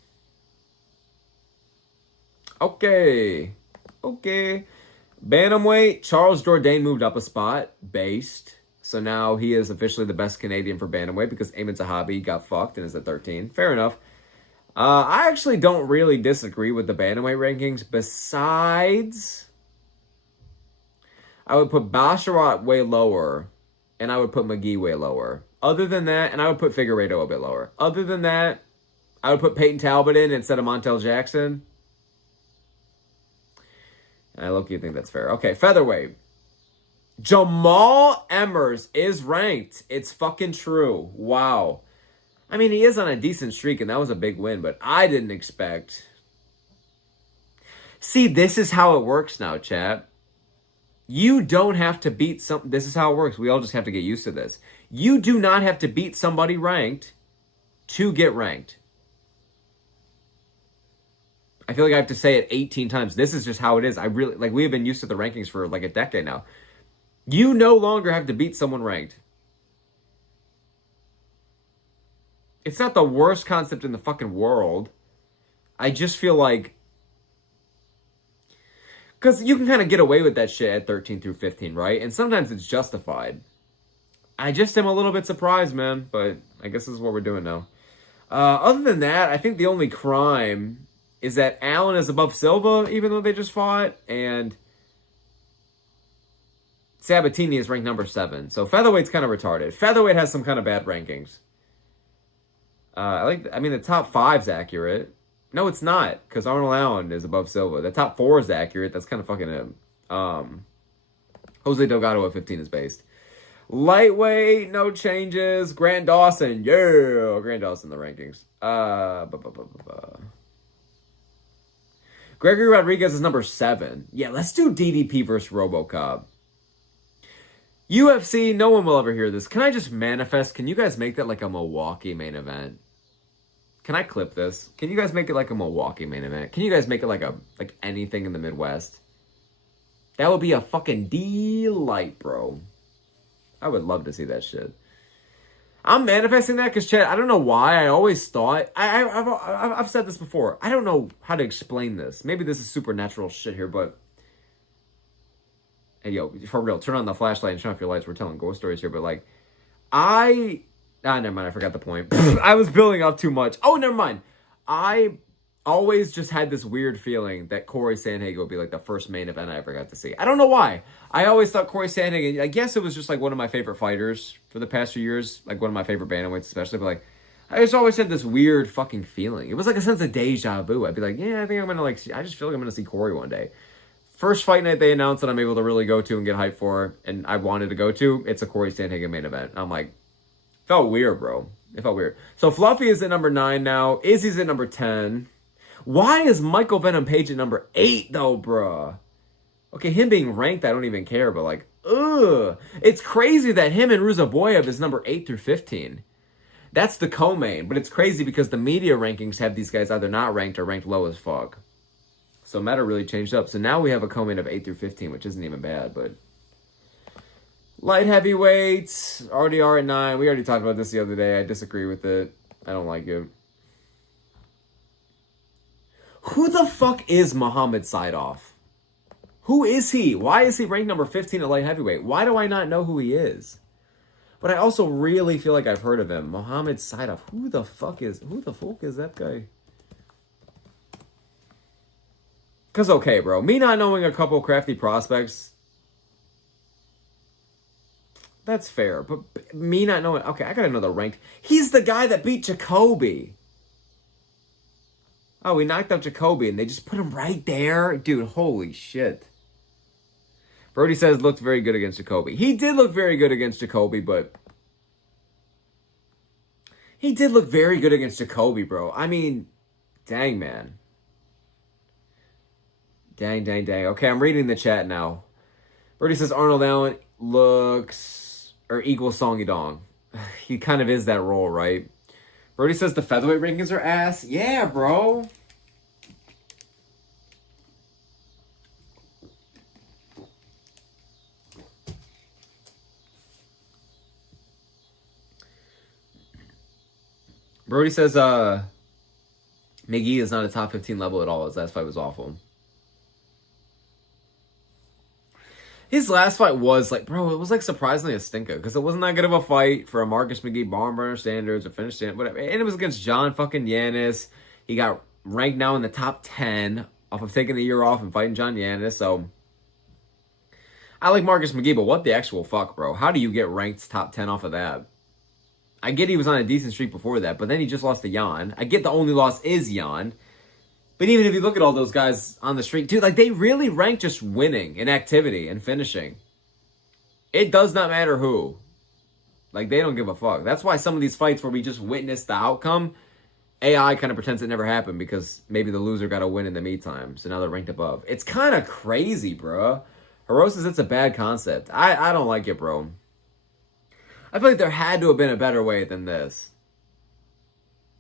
Okay. Bantamweight, Charles Jourdain moved up a spot. Based. So now he is officially the best Canadian for bantamweight because Eamon Zahabi got fucked and is at 13. Fair enough. I actually don't really disagree with the bantamweight rankings. Besides, I would put Basharat way lower, and I would put McGee way lower. Other than that, and I would put Figueiredo a bit lower. Other than that, I would put Peyton Talbot in instead of Montel Jackson. I low-key think that's fair. Okay, featherweight. Jamal Emmers is ranked. It's fucking true. Wow. I mean, he is on a decent streak, and that was a big win, but I didn't expect. See, this is how it works now, chat. You don't have to beat some. This is how it works. We all just have to get used to this. You do not have to beat somebody ranked to get ranked. I feel like I have to say it 18 times. This is just how it is. We have been used to the rankings for like a decade now. You no longer have to beat someone ranked. It's not the worst concept in the fucking world. I just feel like... Because you can kind of get away with that shit at 13 through 15, right? And sometimes it's justified. I just am a little bit surprised, man. But I guess this is what we're doing now. Other than that, I think the only crime is that Allen is above Silva, even though they just fought. And Sabatini is ranked number 7. So featherweight's kind of retarded. Featherweight has some kind of bad rankings. The top 5's accurate. No, it's not, because Arnold Allen is above Silva. The top 4 is accurate. That's kind of fucking him. Jose Delgado at 15 is based. Lightweight, no changes. Grant Dawson, yeah, Grant Dawson in the rankings. Gregory Rodriguez is number 7. Yeah, let's do DDP versus RoboCop. UFC, no one will ever hear this. Can I just manifest? Can you guys make that like a Milwaukee main event? Can I clip this? Can you guys make it like a Milwaukee main event? Can you guys make it like anything in the Midwest? That would be a fucking delight, bro. I would love to see that shit. I'm manifesting that because, Chad, I don't know why. I always thought... I've said this before. I don't know how to explain this. Maybe this is supernatural shit here, but... Hey, yo, for real, turn on the flashlight and turn off your lights. We're telling ghost stories here, but, never mind. I forgot the point. I was building up too much. Oh, never mind. I always just had this weird feeling that Corey Sandhagen would be, the first main event I ever got to see. I don't know why. I always thought Corey Sandhagen... I guess it was just, one of my favorite fighters for the past few years. One of my favorite bantamweights, especially. But, I just always had this weird fucking feeling. It was like a sense of deja vu. I'd be like, yeah, I think I'm going to, see... I just feel like I'm going to see Corey one day. First fight night they announced that I'm able to really go to and get hyped for, and I wanted to go to, it's a Corey Sandhagen main event. I'm like, felt weird, bro. It felt weird. So Fluffy is at number 9 now. Izzy's at number 10. Why is Michael Venom Page at number 8, though, bruh? Okay, him being ranked, I don't even care, but ugh. It's crazy that him and Ruzaboyev is number 8 through 15. That's the co-main, but it's crazy because the media rankings have these guys either not ranked or ranked low as fuck. So meta really changed up. So now we have a co-main of 8 through 15, which isn't even bad, but... Light heavyweights, RDR at 9. We already talked about this the other day. I disagree with it. I don't like it. Who the fuck is Mohammed Saidov? Who is he? Why is he ranked number 15 at light heavyweight? Why do I not know who he is? But I also really feel like I've heard of him. Mohammed Saidov. Who the fuck is that guy? Because, okay, bro, me not knowing a couple crafty prospects, that's fair. But me not knowing, okay, I got another ranked. He's the guy that beat Jacoby. Oh, he knocked out Jacoby, and they just put him right there? Dude, holy shit. Brody says looked very good against Jacoby. He did look very good against Jacoby, but He did look very good against Jacoby, bro. I mean, dang, man. Dang, dang, dang. Okay, I'm reading the chat now. Brody says Arnold Allen looks or equals Song Yadong. He kind of is that role, right? Brody says the featherweight rankings are ass. Yeah, bro. Brody says McGee is not a top 15 level at all. His last fight was awful. His last fight was like, bro, it was like surprisingly a stinker because it wasn't that good of a fight for a Marcus McGee barn burner standards or finish stand, whatever. And it was against John fucking Yanis. He got ranked now in the top 10 off of taking the year off and fighting John Yanis. So I like Marcus McGee, but what the actual fuck, bro? How do you get ranked top 10 off of that? I get he was on a decent streak before that, but then he just lost to Jan. I get the only loss is Jan. But even if you look at all those guys on the streak, dude, like they really rank just winning and activity and finishing. It does not matter who. Like they don't give a fuck. That's why some of these fights where we just witness the outcome, AI kind of pretends it never happened because maybe the loser got a win in the meantime. So now they're ranked above. It's kind of crazy, bro. Haro says it's a bad concept. I don't like it, bro. I feel like there had to have been a better way than this.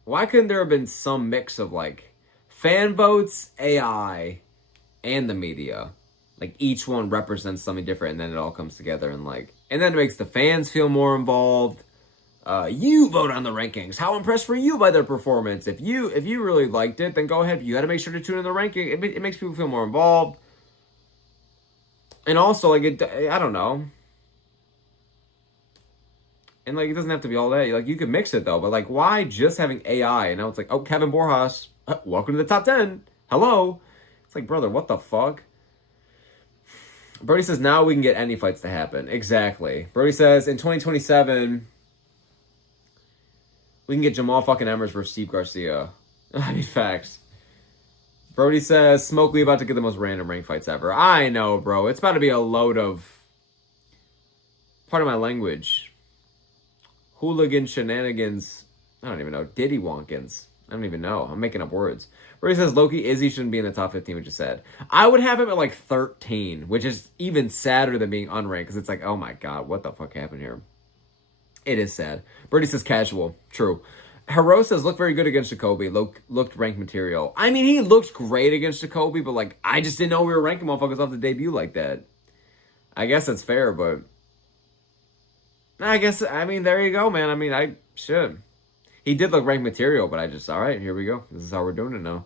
Why couldn't there have been some mix of like fan votes, AI, and the media? Like each one represents something different and then it all comes together and then it makes the fans feel more involved. You vote on the rankings. How impressed were you by their performance? If you really liked it, then go ahead. You got to make sure to tune in the ranking. It makes people feel more involved. And also, like, I don't know. And, like, it doesn't have to be all that. Like, you could mix it, though. But, like, why just having AI? And now it's like, oh, Kevin Borjas, welcome to the top 10. Hello. It's like, brother, what the fuck? Brody says, now we can get any fights to happen. Exactly. Brody says, in 2027, we can get Jamal fucking Emmers versus Steve Garcia. I mean, facts. Brody says, Smoke, we about to get the most random ring fights ever. I know, bro. It's about to be a load of, pardon my language, hooligan shenanigans. I don't even know. Diddy wonkins. I don't even know. I'm making up words. Brody says, Loki, Izzy shouldn't be in the top 15, which is sad. I would have him at like 13, which is even sadder than being unranked, because it's like, oh my god, what the fuck happened here? It is sad. Brody says, casual. True. Haro says, looked very good against Jacoby. Looked ranked material. I mean, he looked great against Jacoby, but like, I just didn't know we were ranking motherfuckers off the debut like that. I guess that's fair, but I guess, I mean, there you go, man. I mean, I should. He did look ranked material, but I just, all right, here we go. This is how we're doing it now.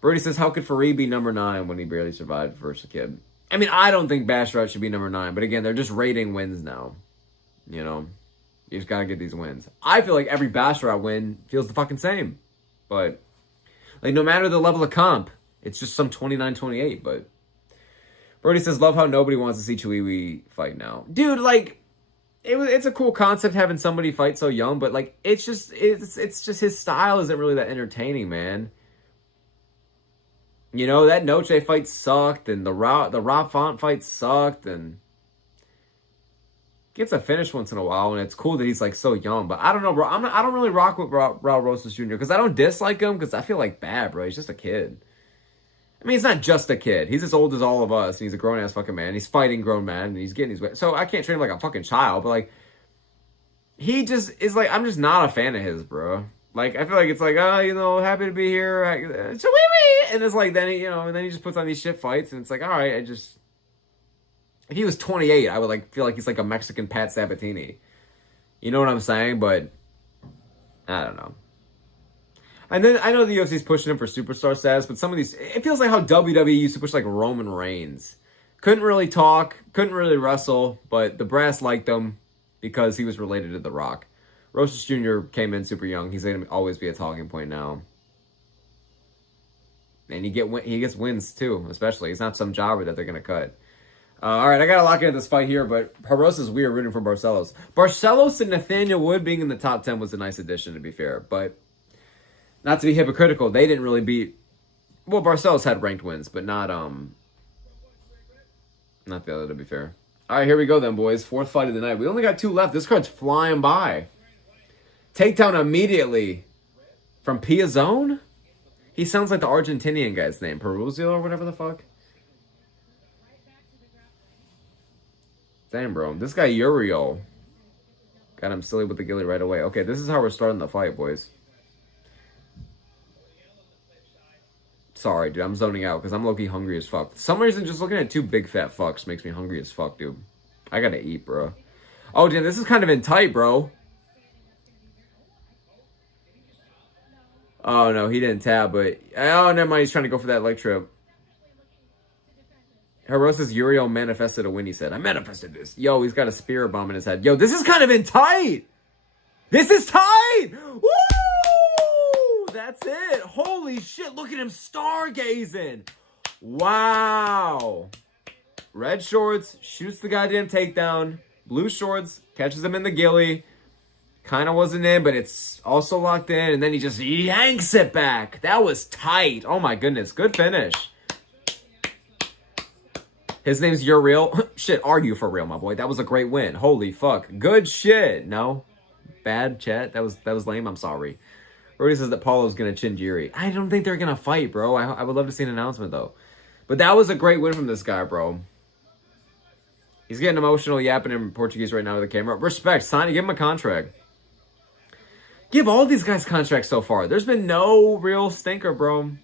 Brody says, how could Fareed be number 9 when he barely survived versus a kid? I mean, I don't think Basharat should be number 9, but again, they're just rating wins now. You know, you just got to get these wins. I feel like every Basharat win feels the fucking same. But, like, no matter the level of comp, it's just some 29-28, but Brody says, love how nobody wants to see Chiwewe fight now. Dude, like, it's a cool concept having somebody fight so young, but like it's just his style isn't really that entertaining, man. You know, that Noche fight sucked, and the Rob Font fight sucked, and gets a finish once in a while, and it's cool that he's like so young. But I don't know, bro. I don't really rock with Raul Rosas Jr. because I don't dislike him because I feel like bad, bro. He's just a kid. I mean, he's not just a kid. He's as old as all of us. And he's a grown-ass fucking man. He's fighting grown men. And he's getting his way. So I can't treat him like a fucking child. But, like, he just is like, I'm just not a fan of his, bro. Like, I feel like it's like, oh, you know, happy to be here. And it's like, then he, you know, and then he just puts on these shit fights. And it's like, all right, if he was 28, I would, like, feel like he's like a Mexican Pat Sabatini. You know what I'm saying? But I don't know. And then I know the UFC's pushing him for superstar status, but some of these, it feels like how WWE used to push like Roman Reigns. Couldn't really talk, couldn't really wrestle, but the brass liked him because he was related to The Rock. Rosas Jr. came in super young. He's going to always be a talking point now. And he gets wins too, especially. He's not some jobber that they're going to cut. All right, I got to lock into this fight here, but Harosa's weird rooting for Barcelos. Barcelos and Nathaniel Wood being in the top 10 was a nice addition, to be fair, but not to be hypocritical, they didn't really beat... Well, Barcelos had ranked wins, but not the other, to be fair. All right, here we go then, boys. 4th fight of the night. We only got 2 left. This card's flying by. Takedown immediately from Piazzone? He sounds like the Argentinian guy's name. Peruzio or whatever the fuck. Damn, bro. This guy, Uriel. Got him silly with the gilly right away. Okay, this is how we're starting the fight, boys. Sorry, dude. I'm zoning out because I'm low-key hungry as fuck. For some reason, just looking at two big fat fucks makes me hungry as fuck, dude. I gotta eat, bro. Oh, damn. This is kind of in tight, bro. Oh, no. He didn't tab, but... Oh, never mind. He's trying to go for that leg trip. Hiros's Uriel manifested a win, he said. I manifested this. Yo, he's got a spirit bomb in his head. Yo, this is kind of in tight. This is tight. Woo! That's it. Holy shit. Look at him stargazing. Wow. Red shorts. Shoots the goddamn takedown. Blue shorts. Catches him in the gilly. Kind of wasn't in, but it's also locked in. And then he just yanks it back. That was tight. Oh, my goodness. Good finish. His name's Uriel. Shit, are you for real, my boy? That was a great win. Holy fuck. Good shit. No? Bad chat? That was lame. I'm sorry. Brody says that Paulo's going to chin Jiri. I don't think they're going to fight, bro. I would love to see an announcement, though. But that was a great win from this guy, bro. He's getting emotional, yapping in Portuguese right now with the camera. Respect. Sign it. Give him a contract. Give all these guys contracts so far. There's been no real stinker, bro.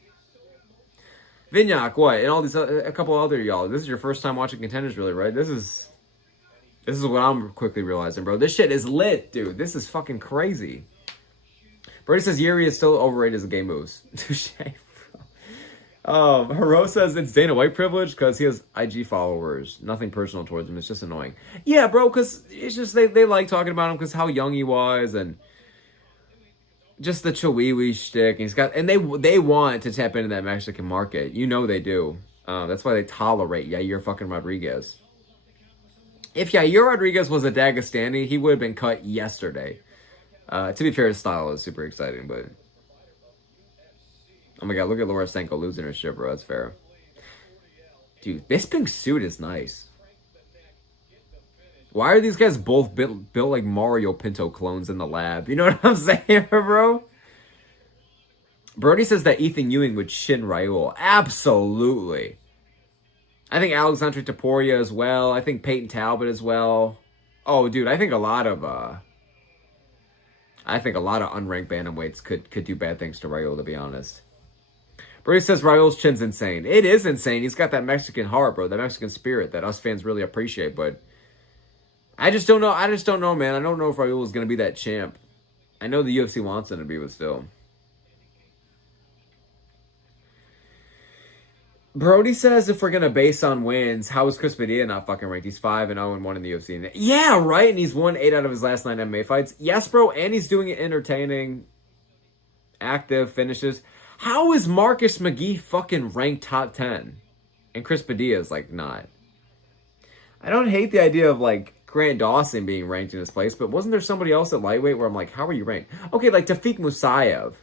Vignac, what? And all these, a couple other y'all. This is your first time watching Contenders, really, right? This is what I'm quickly realizing, bro. This shit is lit, dude. This is fucking crazy. Brody says Yuri is still overrated as a game moves. Touche, bro. Hero says it's Dana White privilege because he has IG followers. Nothing personal towards him. It's just annoying. Yeah, bro, because it's just they like talking about him because how young he was and just the Chihuahua shtick. And they want to tap into that Mexican market. You know they do. That's why they tolerate Yair fucking Rodriguez. If Yair Rodriguez was a Dagestani, he would have been cut yesterday. To be fair, his style is super exciting, but... Oh my god, look at Laura Senko losing her shit, bro. That's fair. Dude, this pink suit is nice. Why are these guys both built like Mario Pinto clones in the lab? You know what I'm saying, bro? Brody says that Ethan Ewing would shin Raul. Absolutely. I think Alexandre Taporia as well. I think Peyton Talbot as well. Oh, dude, I think a lot of unranked bantamweights could do bad things to Raul, to be honest. Brody says Raul's chin's insane. It is insane. He's got that Mexican heart, bro. That Mexican spirit that us fans really appreciate, but I just don't know. I just don't know, man. I don't know if Raul is going to be that champ. I know the UFC wants him to be, but still. Brody says if we're going to base on wins, how is Chris Padilla not fucking ranked? He's 5-0-1 in the UFC. Yeah, right? And he's won 8 out of his last 9 MMA fights. Yes, bro. And he's doing it entertaining. Active finishes. How is Marcus McGee fucking ranked top 10? And Chris Padilla is, like, not. I don't hate the idea of, like, Grant Dawson being ranked in this place, but wasn't there somebody else at lightweight where I'm like, how are you ranked? Okay, like Tafik Musayev.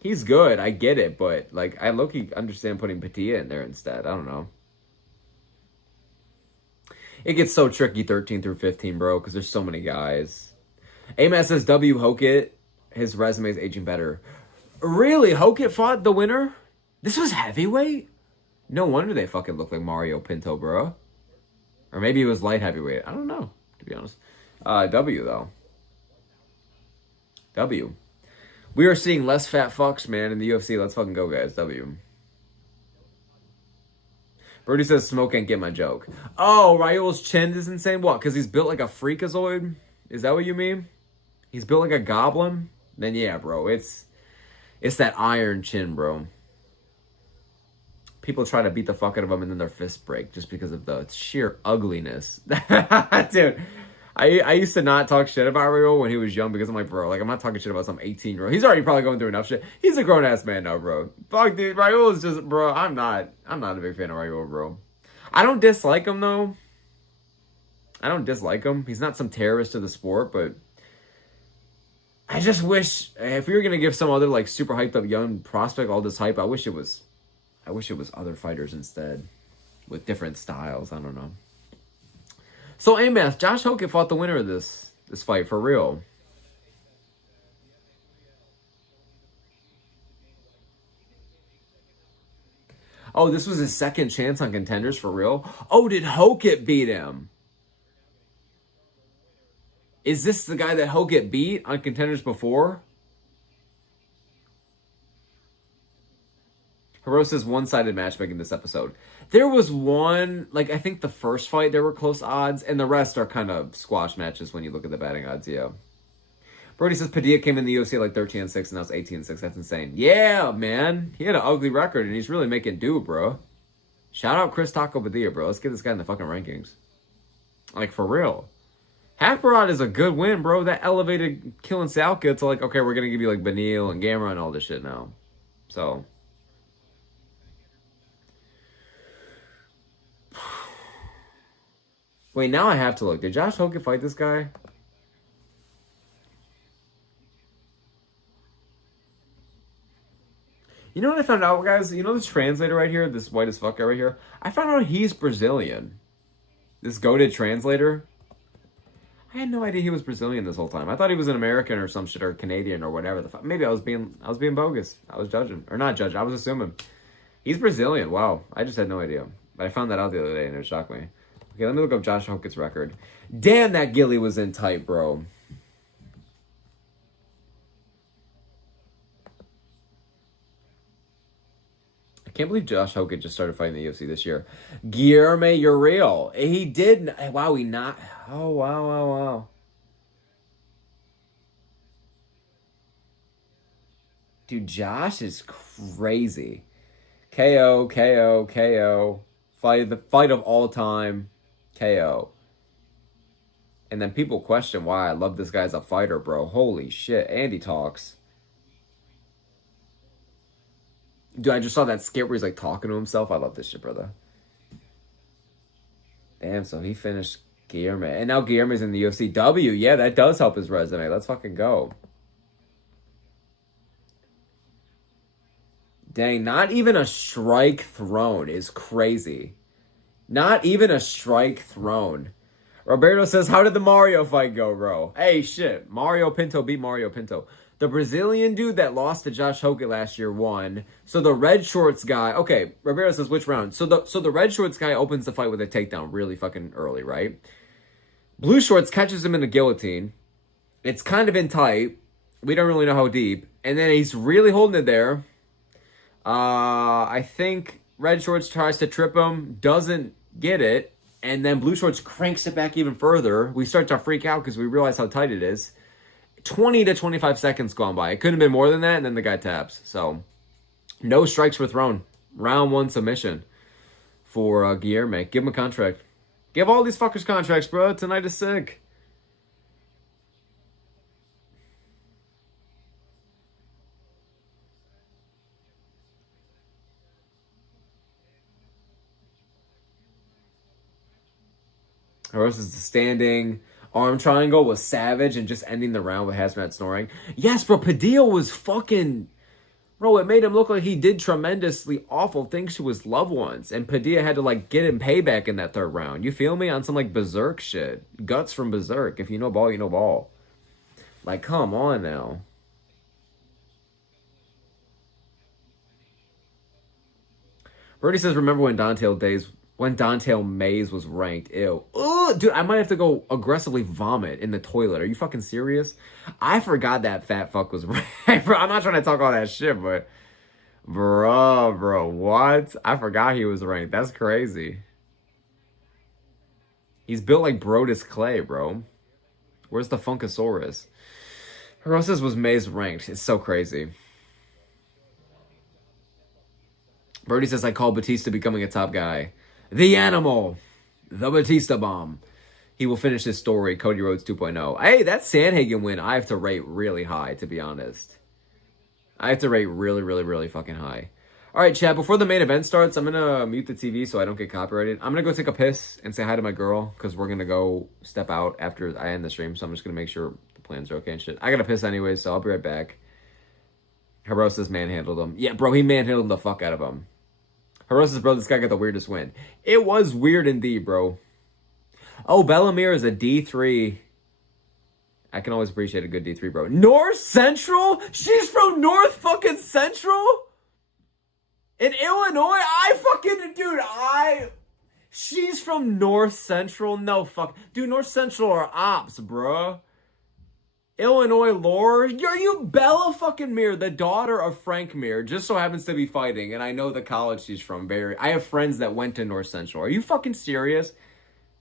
He's good, I get it, but like I low-key understand putting Padilla in there instead. I don't know. It gets so tricky 13 through 15, bro, because there's so many guys. Amas says W. Hokit, his resume is aging better. Really? Hokit fought the winner? This was heavyweight? No wonder they fucking look like Mario Pinto, bro. Or maybe it was light heavyweight. I don't know, to be honest. W, though. W. We are seeing less fat fucks, man, in the UFC. Let's fucking go, guys. W. Brody says smoke ain't get my joke. Oh, Raul's chin is insane? What, because he's built like a freakazoid? Is that what you mean? He's built like a goblin? Then yeah, bro. It's that iron chin, bro. People try to beat the fuck out of him and then their fists break just because of the sheer ugliness. Dude, I used to not talk shit about Raul when he was young because I'm like, bro, like, I'm not talking shit about some 18-year-old. He's already probably going through enough shit. He's a grown-ass man now, bro. Fuck, dude, Raul is just, bro, I'm not a big fan of Raul, bro. I don't dislike him, though. I don't dislike him. He's not some terrorist of the sport, but I just wish, if we were going to give some other, like, super hyped up young prospect all this hype, I wish it was other fighters instead with different styles. I don't know. So, Amas, Josh Hokit fought the winner of this fight for real. Oh, this was his second chance on Contenders for real? Oh, did Hokett beat him? Is this the guy that Hokett beat on Contenders before? Hirosa's one-sided matchmaking this episode. There was one, like, I think the first fight, there were close odds, and the rest are kind of squash matches when you look at the batting odds, yeah. Brody says Padilla came in the UFC at like 13-6, and now it's 18-6. That's insane. Yeah, man. He had an ugly record, and he's really making do, bro. Shout out Chris Taco Padilla, bro. Let's get this guy in the fucking rankings. Like, for real. Hackbarad is a good win, bro. That elevated Killing Salka to like, okay, we're going to give you like Benil and Gamera and all this shit now. So. Wait, now I have to look. Did Josh Hokett fight this guy? You know what I found out, guys? You know this translator right here? This white as fuck guy right here? I found out he's Brazilian. This goated translator. I had no idea he was Brazilian this whole time. I thought he was an American or some shit, or Canadian or whatever the fuck. Maybe I was being bogus. I was judging. Or not judging. I was assuming. He's Brazilian. Wow. I just had no idea. But I found that out the other day and it shocked me. Okay, let me look up Josh Hokett's record. Damn, that Gilly was in tight, bro. I can't believe Josh Hokett just started fighting the UFC this year. Guilherme, you're real. He did. Wow, he not. Oh, wow. Dude, Josh is crazy. KO. The fight of all time. KO. And then people question why I love this guy as a fighter, bro. Holy shit. Andy talks. Dude, I just saw that skit where he's like talking to himself. I love this shit, brother. Damn, so he finished Guilherme. And now Guilherme's in the UFC. W, yeah, that does help his resume. Let's fucking go. Dang, not even a strike thrown is crazy. Not even a strike thrown. Roberto says, how did the Mario fight go, bro? Hey, shit. Mario Pinto beat Mario Pinto. The Brazilian dude that lost to Josh Hokett last year won. So the red shorts guy... Okay, Roberto says, which round? So the red shorts guy opens the fight with a takedown really fucking early, right? Blue shorts catches him in a guillotine. It's kind of in tight. We don't really know how deep. And then he's really holding it there. I think red shorts tries to trip him. Doesn't get it. And then blue shorts cranks it back even further. We start to freak out because we realize how tight it is. 20 to 25 seconds gone by. It couldn't have been more than that, and then the guy taps. So, no strikes were thrown. Round 1 submission for Guilherme. Give him a contract. Give all these fuckers contracts, bro. Tonight is sick. Versus the standing arm triangle was savage and just ending the round with Hazmat snoring. Yes, bro, Padilla was fucking... Bro, it made him look like he did tremendously awful things to his loved ones. And Padilla had to, like, get him payback in that third round. You feel me? On some, like, Berserk shit. Guts from Berserk. If you know ball, you know ball. Like, come on now. Birdie says, remember when Dante Mays was ranked. Ew. Ugh, dude, I might have to go aggressively vomit in the toilet. Are you fucking serious? I forgot that fat fuck was ranked. Bro, I'm not trying to talk all that shit, but... Bro, what? I forgot he was ranked. That's crazy. He's built like Brodus Clay, bro. Where's the Funkasaurus? Hirosas was Mays ranked. It's so crazy. Birdie says, I call Batista becoming a top guy. The Animal. The Batista Bomb. He will finish his story. Cody Rhodes 2.0. Hey, that Sandhagen win, I have to rate really high, to be honest. I have to rate really, really, really fucking high. All right, chat, before the main event starts, I'm going to mute the TV so I don't get copyrighted. I'm going to go take a piss and say hi to my girl because we're going to go step out after I end the stream. So I'm just going to make sure the plans are okay and shit. I got to piss anyway, so I'll be right back. Hirosas manhandled him. Yeah, bro, he manhandled the fuck out of him. Hirosas, bro, this guy got the weirdest win. It was weird indeed, bro. Oh, Bellamir is a D3. I can always appreciate a good D3, bro. North Central? She's from North fucking Central? In Illinois, she's from North Central. No, fuck. Dude, North Central are ops, bruh. Illinois lore. Are you Bella fucking Muir, the daughter of Frank Muir, just so happens to be fighting, and I know the college she's from. I have friends that went to North Central. Are you fucking serious?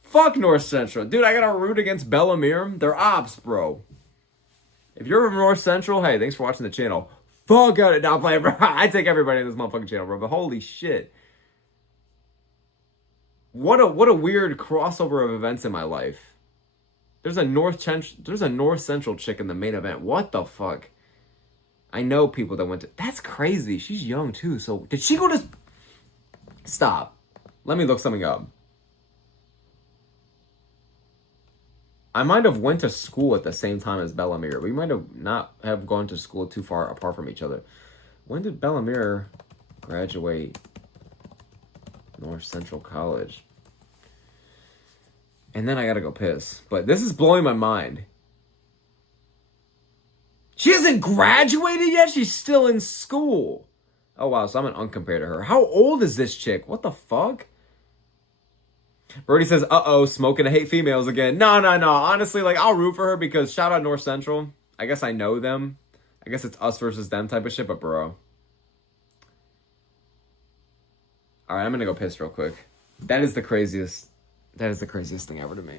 Fuck North Central. Dude, I gotta root against Bella Muir. They're ops, bro. If you're from North Central, hey, thanks for watching the channel. Fuck out it. Now play, bro. I take everybody in this motherfucking channel, bro. But holy shit. What a weird crossover of events in my life. There's a North Central chick in the main event. What the fuck? I know people that went to... That's crazy. She's young, too. So, did she go to... Stop. Let me look something up. I might have went to school at the same time as Bella Muir. We might have not have gone to school too far apart from each other. When did Bella Muir graduate North Central College? And then I gotta go piss. But this is blowing my mind. She hasn't graduated yet? She's still in school. Oh, wow. So I'm an uncompared to her. How old is this chick? What the fuck? Brody says, uh-oh, smoking to hate females again. No. Honestly, like, I'll root for her because shout out North Central. I guess I know them. I guess it's us versus them type of shit, but bro. All right, I'm gonna go piss real quick. That is the craziest thing ever to me.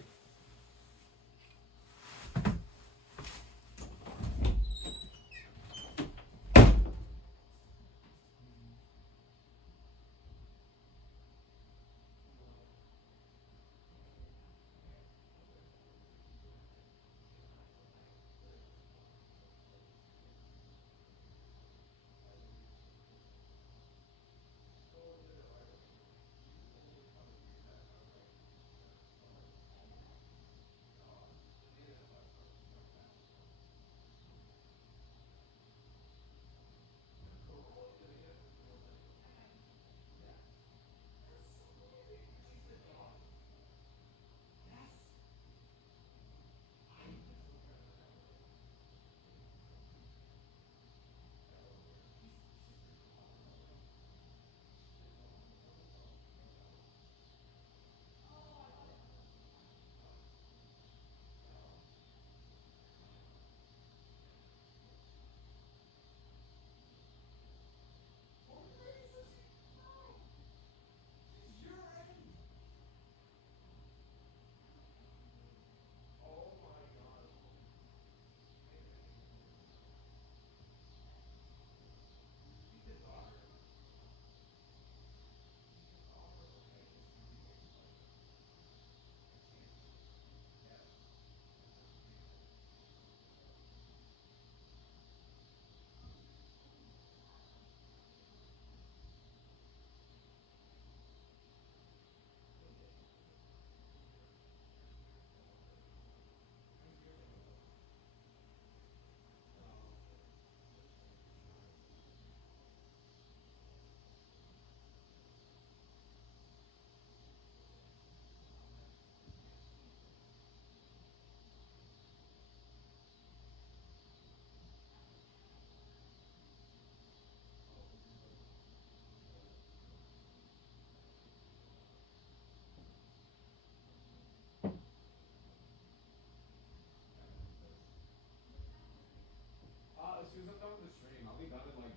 As soon as I'm done with the stream, I'll be done in like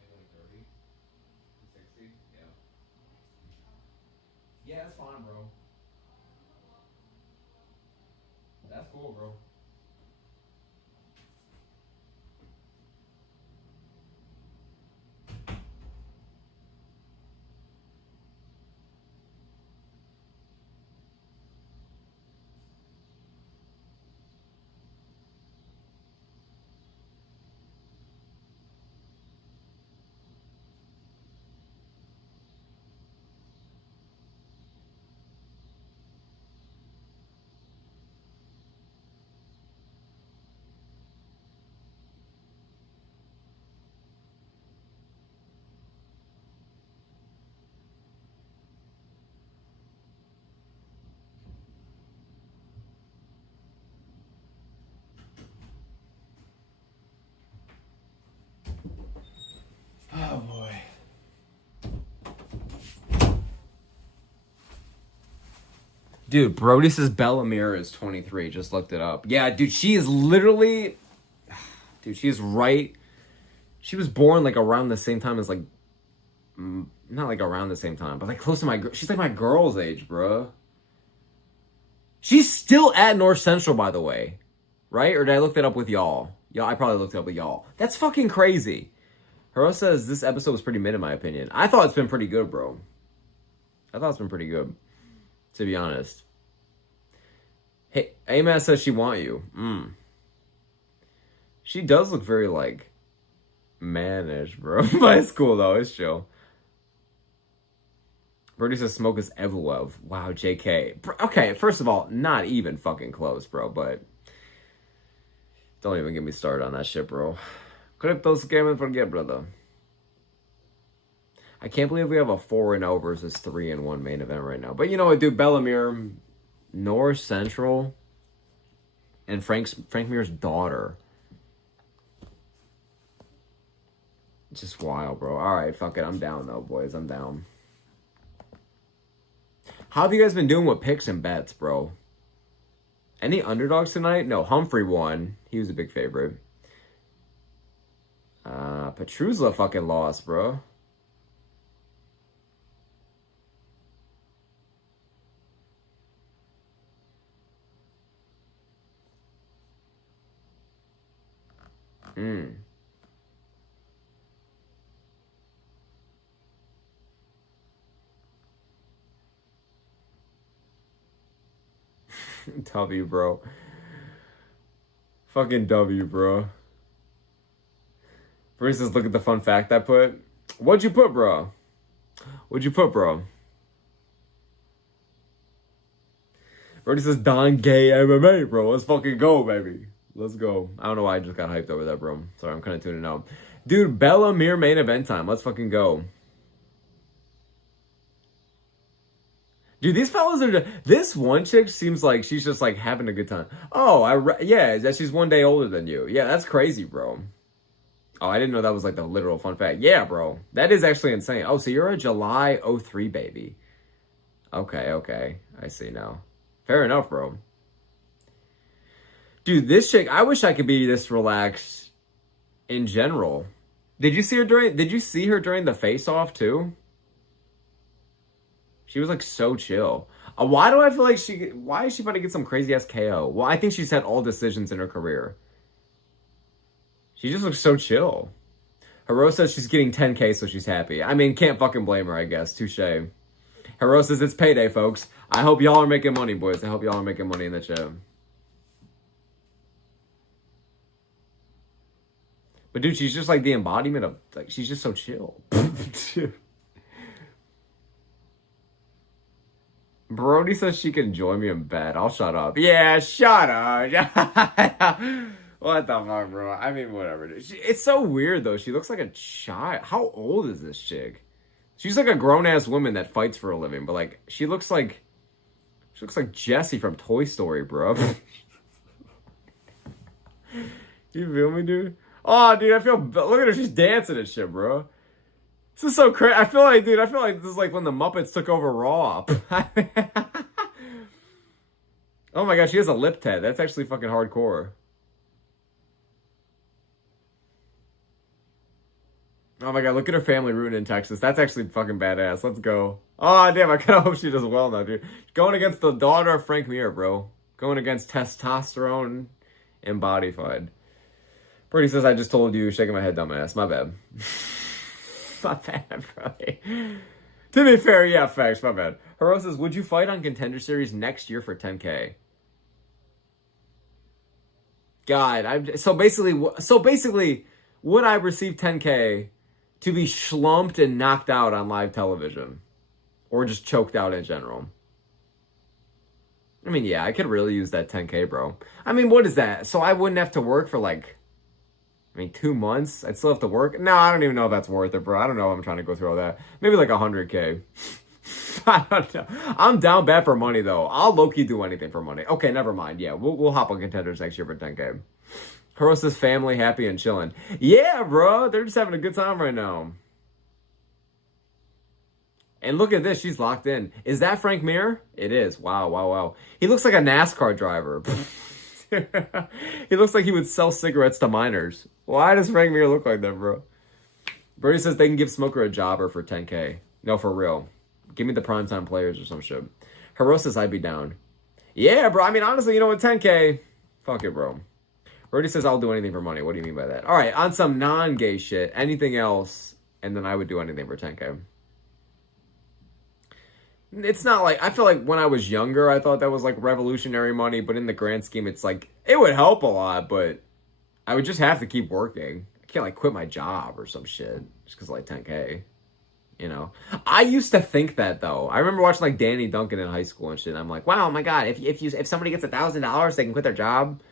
maybe like 30, 60. Yeah. Yeah, that's fine, bro. That's cool, bro. Dude, Brody says Bellamere is 23. Just looked it up. Yeah, dude, she is literally... Dude, she is right... She was born, like, around the same time as, like... Not, like, around the same time, but, like, close to my... She's, like, my girl's age, bro. She's still at North Central, by the way. Right? Or did I look that up with y'all? Y'all, I probably looked it up with y'all. That's fucking crazy. Hero says this episode was pretty mid, in my opinion. I thought it's been pretty good, bro. I thought it's been pretty good. To be honest. Hey, Amas says she want you. She does look very, like, mannish, bro. But it's cool, though. It's chill. Birdie says smoke is Evloev. Wow, JK. Okay, first of all, not even fucking close, bro. But don't even get me started on that shit, bro. Crypto's game and forget, brother. I can't believe we have a 4-0 versus 3-1 main event right now. But you know what, dude? Bellamere, North Central, and Frank Mir's daughter. Just wild, bro. All right, fuck it. I'm down, though, boys. I'm down. How have you guys been doing with picks and bets, bro? Any underdogs tonight? No, Humphrey won. He was a big favorite. Petruzla fucking lost, bro. W, bro. Fucking W, bro. For instance, look at the fun fact I put. What'd you put, bro? What'd you put, bro? Brody says Don Gay MMA, bro. Let's fucking go, baby. Let's go. I don't know why I just got hyped over that, bro. Sorry, I'm kind of tuning out. Dude, Bellamere main event time. Let's fucking go. Dude, these fellas are... This one chick seems like she's just, like, having a good time. Oh, yeah, that she's 1 day older than you. Yeah, that's crazy, bro. Oh, I didn't know that was, like, the literal fun fact. Yeah, bro. That is actually insane. Oh, so you're a July 03 baby. Okay. I see now. Fair enough, bro. Dude, this chick... I wish I could be this relaxed in general. Did you see her during the face-off, too? She was, like, so chill. Why do I feel like why is she about to get some crazy-ass KO? Well, I think she's had all decisions in her career. She just looks so chill. Hero says she's getting 10K, so she's happy. I mean, can't fucking blame her, I guess. Touche. Hero says it's payday, folks. I hope y'all are making money, boys. I hope y'all are making money in the chat. But, dude, she's just, like, the embodiment of... Like, she's just so chill. Dude. Brody says she can join me in bed. I'll shut up. Yeah, shut up. What the fuck, bro? I mean, whatever. It's so weird, though. She looks like a child. How old is this chick? She's like a grown-ass woman that fights for a living. But, like, she looks like Jessie from Toy Story, bro. You feel me, dude? Oh, dude, look at her. She's dancing and shit, bro. This is so crazy. I feel like this is like when the Muppets took over Raw. Oh my gosh, she has a lip tat. That's actually fucking hardcore. Oh my god, look at her family rooting in Texas. That's actually fucking badass. Let's go. Oh damn, I kind of hope she does well now, dude. Going against the daughter of Frank Mir, bro. Going against testosterone embodified. Brady says, I just told you, shaking my head, dumbass. My bad. My bad, bro. To be fair, yeah, facts. My bad. Hero says, would you fight on Contender Series next year for 10K? God, so basically, would I receive 10K to be schlumped and knocked out on live television, or just choked out in general? I mean, yeah, I could really use that 10K, bro. I mean, what is that? So I wouldn't have to work for like. 2 months? I'd still have to work? No, I don't even know if that's worth it, bro. I don't know if I'm trying to go through all that. Maybe like 100K. I don't know. I'm down bad for money, though. I'll low-key do anything for money. Okay, never mind. Yeah, we'll hop on Contenders next year for 10K. Carosa's family happy and chilling. Yeah, bro. They're just having a good time right now. And look at this. She's locked in. Is that Frank Mir? It is. Wow, wow, wow. He looks like a NASCAR driver. He looks like he would sell cigarettes to minors. Why does Frank Mir look like that, bro? Brody says they can give Smoker a jobber for 10K. No, for real. Give me the primetime players or some shit. Hero says I'd be down. Yeah, bro. I mean, honestly, you know what? 10K. Fuck it, bro. Brody says I'll do anything for money. What do you mean by that? All right, on some non-gay shit. Anything else, and then I would do anything for 10K. It's not like, I feel like when I was younger, I thought that was like revolutionary money, but in the grand scheme, it's like, it would help a lot, but I would just have to keep working. I can't like quit my job or some shit just because like 10K, you know? I used to think that though. I remember watching like Danny Duncan in high school and shit. And I'm like, wow, oh my God, if somebody gets $1,000, they can quit their job.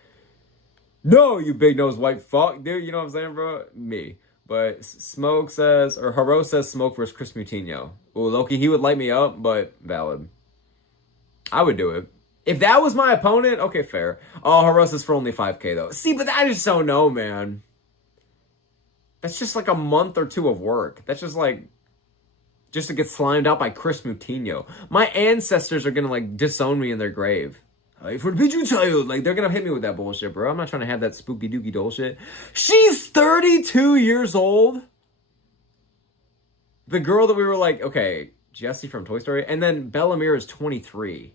No, you big nose white fuck, dude. You know what I'm saying, bro? Me. But Smoke says, or Haro says Smoke versus Chris Moutinho. Ooh, Loki, he would light me up, but valid. I would do it. If that was my opponent, okay, fair. Oh, Haro says for only 5K, though. See, but I just don't know, man. That's just like a month or two of work. That's just like, just to get slimed out by Chris Moutinho. My ancestors are going to, like, disown me in their grave. For the Pichu child, like, they're gonna hit me with that bullshit, bro. I'm not trying to have that spooky dookie bullshit. She's 32 years old. The girl that we were like, okay, Jessie from Toy Story, and then Bellamere is 23.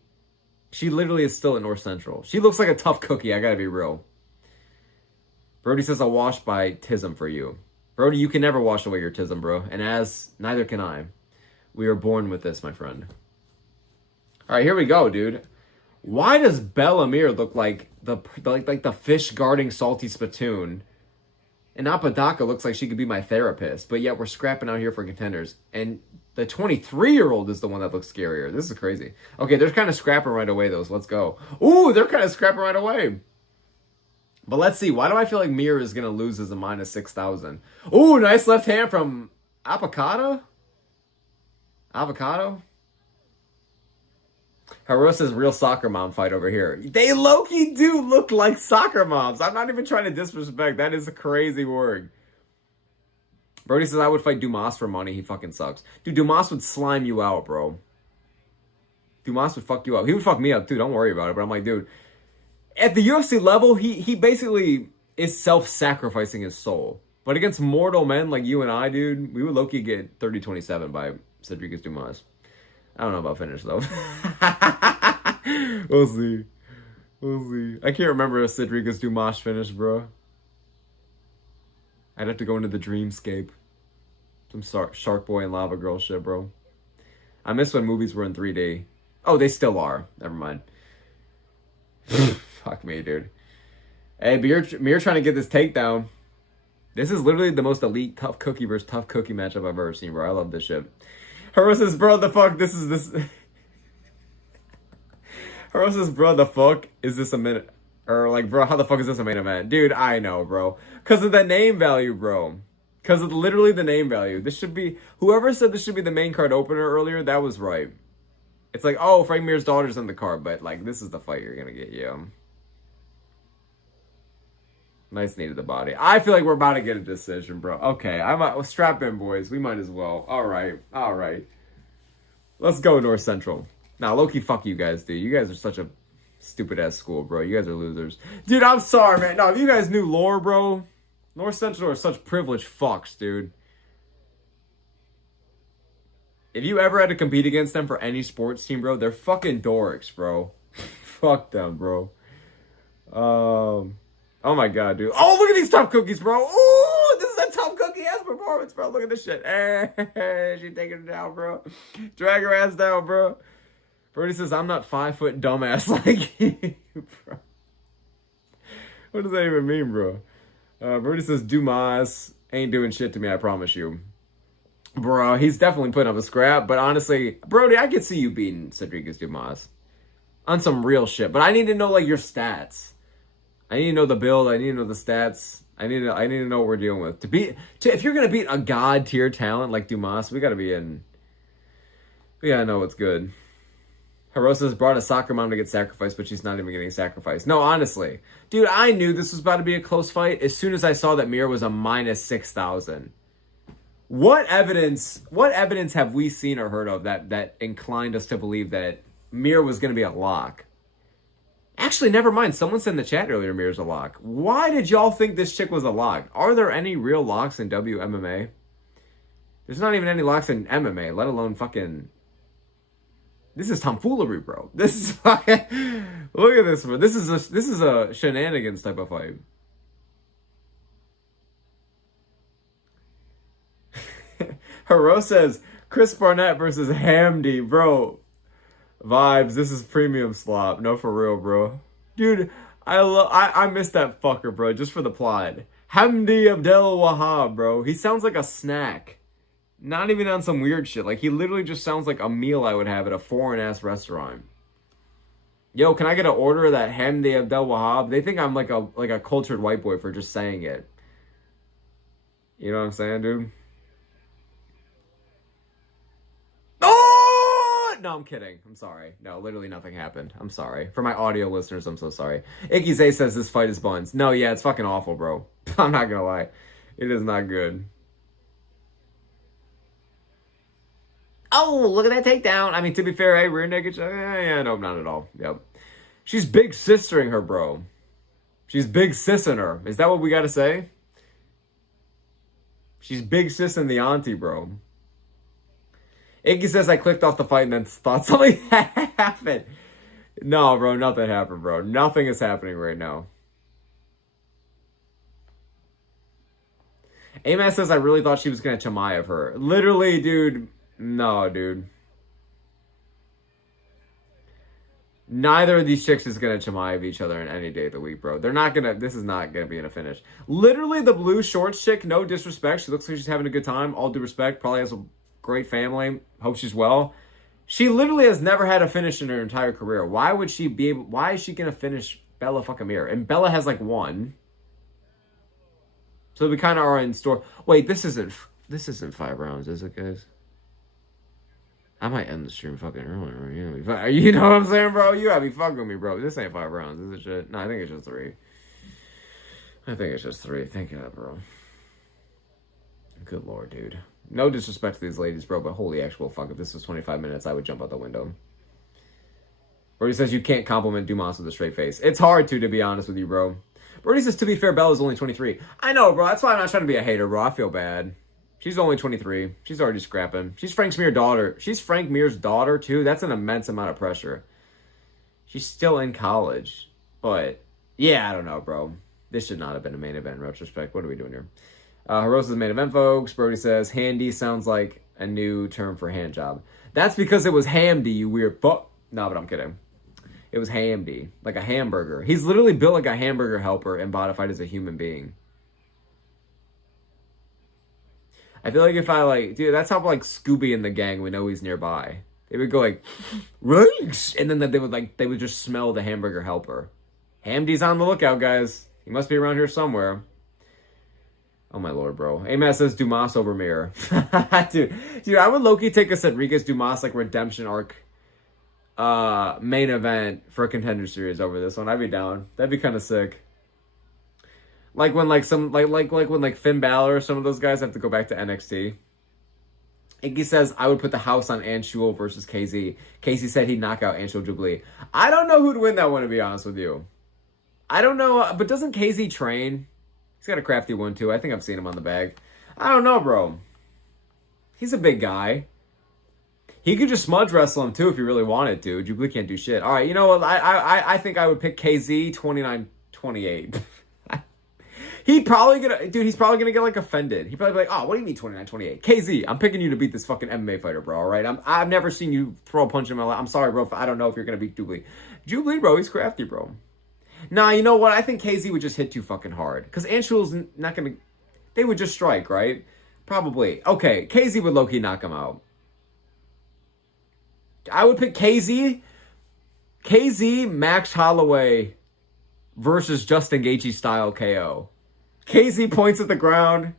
She literally is still at North Central. She looks like a tough cookie, I gotta be real. Brody says I'll wash by Tism for you. Brody, you can never wash away your Tism, bro. And neither can I. We are born with this, my friend. All right, here we go, dude. Why does Bellamere look like the fish guarding Salty Spittoon? And APODACA looks like she could be my therapist, but yet we're scrapping out here for contenders. And the 23-year-old is the one that looks scarier. This is crazy. Okay, they're kind of scrapping right away, though, so let's go. Ooh, they're kind of scrapping right away. But let's see. Why do I feel like Mir is going to lose as a minus 6,000? Ooh, nice left hand from Avocado? Harosa's real soccer mom fight over here. They low-key do look like soccer moms. I'm not even trying to disrespect. That is a crazy word. Brody says I would fight Dumas for money. He fucking sucks. Dude, Dumas would slime you out, bro. Dumas would fuck you up. He would fuck me up, too. Don't worry about it. But I'm like, dude, at the UFC level, he basically is self-sacrificing his soul. But against mortal men like you and I, dude, we would low-key get 30-27 by Cedricus Dumas. I don't know about finish, though. We'll see. We'll see. I can't remember a Cedricus Dumas finish, bro. I'd have to go into the dreamscape. Some Shark Boy and Lava Girl shit, bro. I miss when movies were in 3D. Oh, they still are. Never mind. Fuck me, dude. Hey, Mir trying to get this takedown. This is literally the most elite tough cookie versus tough cookie matchup I've ever seen, bro. I love this shit. Hero says, bro, the fuck, Hero says, bro, the fuck is this a minute? Or like, bro, how the fuck is this a main event? Dude, I know, bro. Because of the name value, bro. Because of literally the name value. This should be, whoever said this should be the main card opener earlier, that was right. It's like, oh, Frank Mir's daughter's in the card, but like, this is the fight you're going to get, yeah. Nice knee to the body. I feel like we're about to get a decision, bro. Okay, strap in, boys. We might as well. All right. Let's go, North Central. Nah, low-key, fuck you guys, dude. You guys are such a stupid-ass school, bro. You guys are losers. Dude, I'm sorry, man. No, if you guys knew lore, bro, North Central are such privileged fucks, dude. If you ever had to compete against them for any sports team, bro, they're fucking dorks, bro. Fuck them, bro. Oh my god, dude. Oh, look at these tough cookies, bro. Ooh, this is a tough cookie-ass performance, bro. Look at this shit. Hey, she taking it down, bro. Drag her ass down, bro. Brody says, I'm not 5 foot dumbass like you, bro. What does that even mean, bro? Brody says, Dumas ain't doing shit to me, I promise you. Bro, he's definitely putting up a scrap, but honestly, Brody, I could see you beating Cedricus Dumas on some real shit, but I need to know, like, your stats. I need to know the build. I need to know the stats. I need to know what we're dealing with. If you're gonna beat a god tier talent like Dumas, we gotta know what's good. Harosa's brought a soccer mom to get sacrificed, but she's not even getting sacrificed. No, honestly, dude, I knew this was about to be a close fight as soon as I saw that Mir was a minus 6,000. What evidence have we seen or heard of that inclined us to believe that Mir was going to be a lock? Actually, never mind. Someone said in the chat earlier Mir's a lock. Why did y'all think this chick was a lock? Are there any real locks in WMMA? There's not even any locks in MMA, let alone fucking... This is tomfoolery, bro. This is fucking... Look at this, bro. This is a shenanigans type of fight. Hero says, Chris Barnett versus Hamdi, bro. Vibes, this is premium slop. No, for real, bro. Dude, I miss that fucker, bro, just for the plot. Hamdi Abdel Wahab, bro. He sounds like a snack. Not even on some weird shit. Like, he literally just sounds like a meal I would have at a foreign-ass restaurant. Yo, can I get an order of that Hamdi Abdel Wahab? They think I'm like a cultured white boy for just saying it. You know what I'm saying, dude? Oh! No, I'm kidding. I'm sorry. No, literally nothing happened. I'm sorry. For my audio listeners, I'm so sorry. Icky Zay says this fight is buns. No, yeah, it's fucking awful, bro. I'm not gonna lie. It is not good. Oh, look at that takedown. I mean, to be fair, hey, rear naked. Yeah, no, not at all. Yep. She's big sistering her, bro. She's big sissing her. Is that what we got to say? She's big sissing the auntie, bro. Iggy says I clicked off the fight and then thought something happened. No, bro, nothing happened, bro. Nothing is happening right now. Amas says I really thought she was going to Chimaev her. Literally, dude... No, dude. Neither of these chicks is going to Chimaev each other in any day of the week, bro. They're not going to... This is not going to be in a finish. Literally, the blue shorts chick, no disrespect. She looks like she's having a good time. All due respect. Probably has a great family. Hope she's well. She literally has never had a finish in her entire career. Why would she be able... Why is she going to finish Bella fucking Mir? And Bella has, like, one. So we kind of are in store... Wait, this isn't 5 rounds, is it, guys? I might end the stream fucking earlier. You know what I'm saying, bro? You gotta be fucking with me, bro. This ain't 5 rounds, is it shit? No, I think it's just 3. I think it's just 3. Thank God, bro. Good lord, dude. No disrespect to these ladies, bro, but holy actual fuck. If this was 25 minutes, I would jump out the window. Brody says you can't compliment Dumas with a straight face. It's hard to be honest with you, bro. Brody says, to be fair, Bella's only 23. I know, bro. That's why I'm not trying to be a hater, bro. I feel bad. She's only 23. She's already scrapping. She's Frank Mir's daughter. She's Frank Mir's daughter, too. That's an immense amount of pressure. She's still in college. But, yeah, I don't know, bro. This should not have been a main event in retrospect. What are we doing here? Hirosa's main event, folks. Brody says, handy sounds like a new term for hand job. That's because it was Hamdi, you weird fuck. No, but I'm kidding. It was Hamdi. Like a hamburger. He's literally built like a hamburger helper and modified as a human being. I feel like if I, like... Dude, that's how, like, Scooby and the gang would know he's nearby. They would go, like... Right? And then they would just smell the hamburger helper. Hamdi's on the lookout, guys. He must be around here somewhere. Oh, my lord, bro. Amas says Dumas over Mir. Dude, I would low-key take a Rodriguez Dumas, like, redemption arc main event for a Contender Series over this one. I'd be down. That'd be kind of sick. Like when when Finn Balor or some of those guys have to go back to NXT. Iggy says I would put the house on Anshul versus KZ. Casey said he'd knock out Anshul Jubilee. I don't know who'd win that one, to be honest with you. I don't know, but doesn't KZ train? He's got a crafty one too. I think I've seen him on the bag. I don't know, bro. He's a big guy. He could just smudge wrestle him too if he really wanted to. Jubilee can't do shit. All right, you know what? I think I would pick KZ 29-28. He's probably gonna get like offended. He'd probably be like, oh, what do you mean 29-28? KZ, I'm picking you to beat this fucking MMA fighter, bro, all right? I've never seen you throw a punch in my life. I'm sorry, bro, I don't know if you're gonna beat Jubilee. Jubilee, bro, he's crafty, bro. Nah, you know what? I think KZ would just hit too fucking hard. Because Anshul's not gonna... They would just strike, right? Probably. Okay, KZ would low-key knock him out. I would pick KZ, Max Holloway versus Justin Gaethje style KO. KZ points at the ground,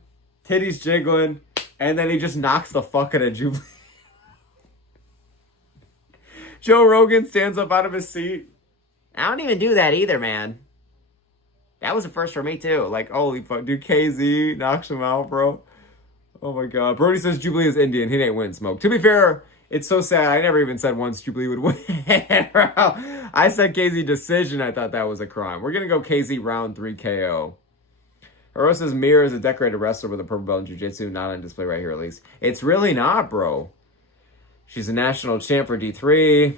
titties jiggling, and then he just knocks the fuck out of Jubilee. Joe Rogan stands up out of his seat. I don't even do that either, man. That was a first for me, too. Like, holy fuck. Dude, KZ knocks him out, bro. Oh my god. Brody says Jubilee is Indian. He ain't winning smoke. To be fair, it's so sad. I never even said once Jubilee would win. I said KZ decision. I thought that was a crime. We're going to go KZ round 3 KO. Hero says Mir is a decorated wrestler with a purple belt in jiu-jitsu. Not on display right here, at least. It's really not, bro. She's a national champ for D3.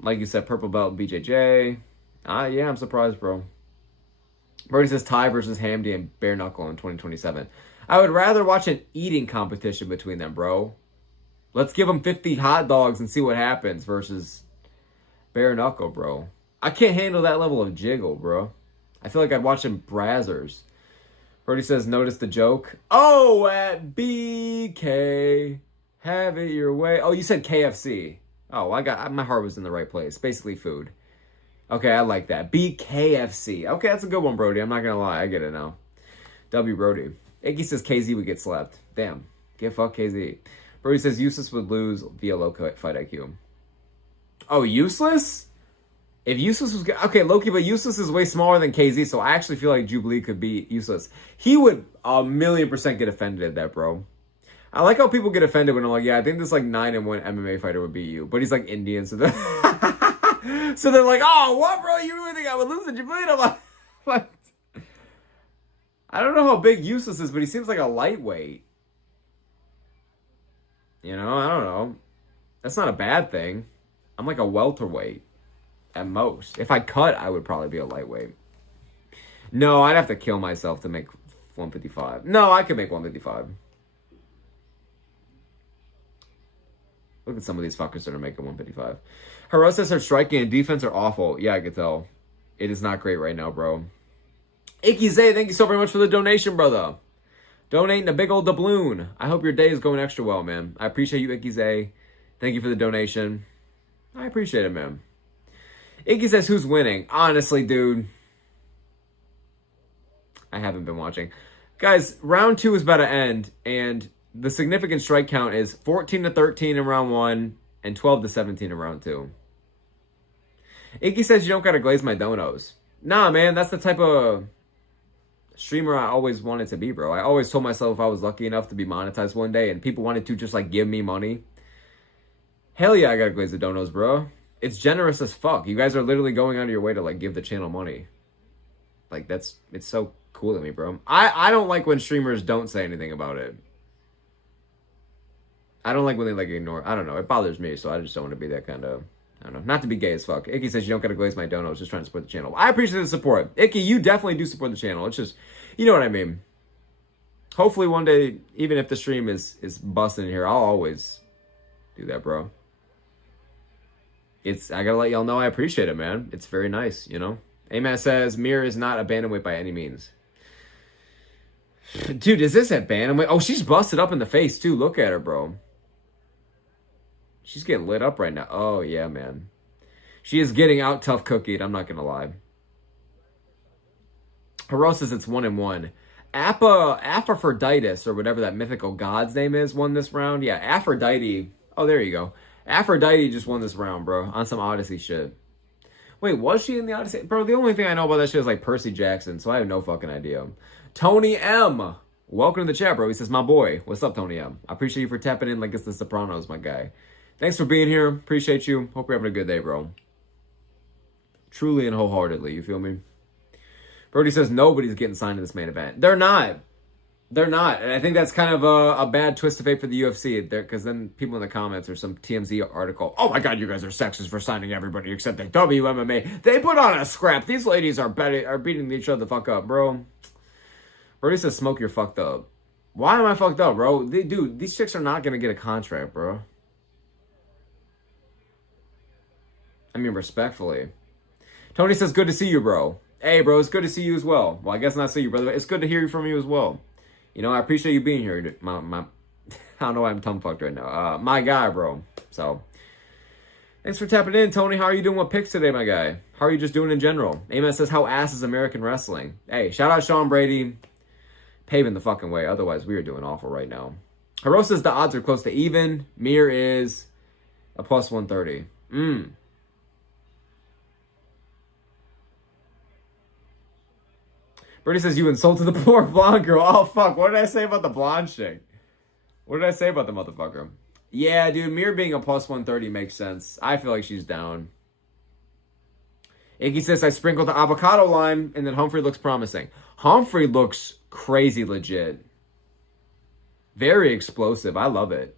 Like you said, purple belt in BJJ. Yeah, I'm surprised, bro. Brody says Ty versus Hamdi and Bare Knuckle in 2027. I would rather watch an eating competition between them, bro. Let's give them 50 hot dogs and see what happens versus Bare Knuckle, bro. I can't handle that level of jiggle, bro. I feel like I'd watch them Brazzers. Brody says, notice the joke. Oh, at BK. Have it your way. Oh, you said KFC. Oh, my heart was in the right place. Basically food. Okay, I like that. BKFC. Okay, that's a good one, Brody. I'm not going to lie. I get it now. W. Brody. Icky says KZ would get slapped. Damn. Get fucked, KZ. Brody says useless would lose via low fight IQ. Oh, useless? If useless was good. Okay, Loki, but useless is way smaller than KZ, so I actually feel like Jubilee could be useless. He would 1,000,000% get offended at that, bro. I like how people get offended when I'm like, yeah, I think this like 9-1 MMA fighter would beat you. But he's like Indian, so they're, so they're like, oh, what, bro? You really think I would lose to Jubilee? I'm like, what? I don't know how big Useless is, but he seems like a lightweight. You know, I don't know. That's not a bad thing. I'm like a welterweight at most. If I cut, I would probably be a lightweight. No, I'd have to kill myself to make 155. No, I could make 155. Look at some of these fuckers that are making 155. Hero says her striking and defense are awful. Yeah, I can tell. It is not great right now, bro. Icky Zay, thank you so very much for the donation, brother. Donating a big old doubloon. I hope your day is going extra well, man. I appreciate you, Icky Zay. Thank you for the donation. I appreciate it, man. Icky says, who's winning? Honestly, dude. I haven't been watching. Guys, round 2 is about to end, and the significant strike count is 14-13 in round 1 and 12-17 in round 2. Icky says you don't gotta glaze my donos. Nah, man, that's the type of streamer I always wanted to be, bro. I always told myself if I was lucky enough to be monetized one day and people wanted to just like give me money, hell yeah, I gotta glaze the donos, bro. It's generous as fuck. You guys are literally going out of your way to like give the channel money. Like it's so cool to me, bro. I don't like when streamers don't say anything about it. I don't like when they like ignore. I don't know. It bothers me, so I just don't want to be that kind of, I don't know. Not to be gay as fuck. Icky says you don't gotta glaze my donos, just trying to support the channel. I appreciate the support. Icky, you definitely do support the channel. It's just, you know what I mean. Hopefully one day, even if the stream is busting here, I'll always do that, bro. I gotta let y'all know I appreciate it, man. It's very nice, you know. Amen says Mir is not a bantamweight by any means. Dude, is this at bantamweight? Oh, she's busted up in the face too. Look at her, bro. She's getting lit up right now. Oh, yeah, man. She is getting out tough cookied. I'm not going to lie. Hero says it's 1-1. Aphrodite, or whatever that mythical god's name is, won this round. Yeah, Aphrodite. Oh, there you go. Aphrodite just won this round, bro. On some Odyssey shit. Wait, was she in the Odyssey? Bro, the only thing I know about that shit is like Percy Jackson, so I have no fucking idea. Tony M. Welcome to the chat, bro. He says, my boy. What's up, Tony M? I appreciate you for tapping in like it's the Sopranos, my guy. Thanks for being here. Appreciate you. Hope you're having a good day, bro. Truly and wholeheartedly. You feel me? Brody says nobody's getting signed to this main event. They're not. They're not. And I think that's kind of a bad twist of fate for the UFC. Because then people in the comments or some TMZ article, oh my God, you guys are sexist for signing everybody except the WMMA. They put on a scrap. These ladies are beating each other the fuck up, bro. Brody says smoke, you're fucked up. Why am I fucked up, bro? Dude, these chicks are not going to get a contract, bro. I mean, respectfully. Tony says, good to see you, bro. Hey, bro, it's good to see you as well. Well, I guess not see you, brother. It's good to hear from you as well. You know, I appreciate you being here. I don't know why I'm tongue-fucked right now. My guy, bro. So, thanks for tapping in, Tony. How are you doing with picks today, my guy? How are you just doing in general? Amen says, how ass is American wrestling? Hey, shout out Sean Brady. Paving the fucking way. Otherwise, we are doing awful right now. Hero says the odds are close to even. Mir is a plus 130. Bernie says, you insulted the poor blonde girl. Oh, fuck. What did I say about the blonde chick? What did I say about the motherfucker? Yeah, dude, Mir being a plus 130 makes sense. I feel like she's down. Iggy says, I sprinkled the avocado lime, and then Humphrey looks promising. Humphrey looks crazy legit. Very explosive. I love it.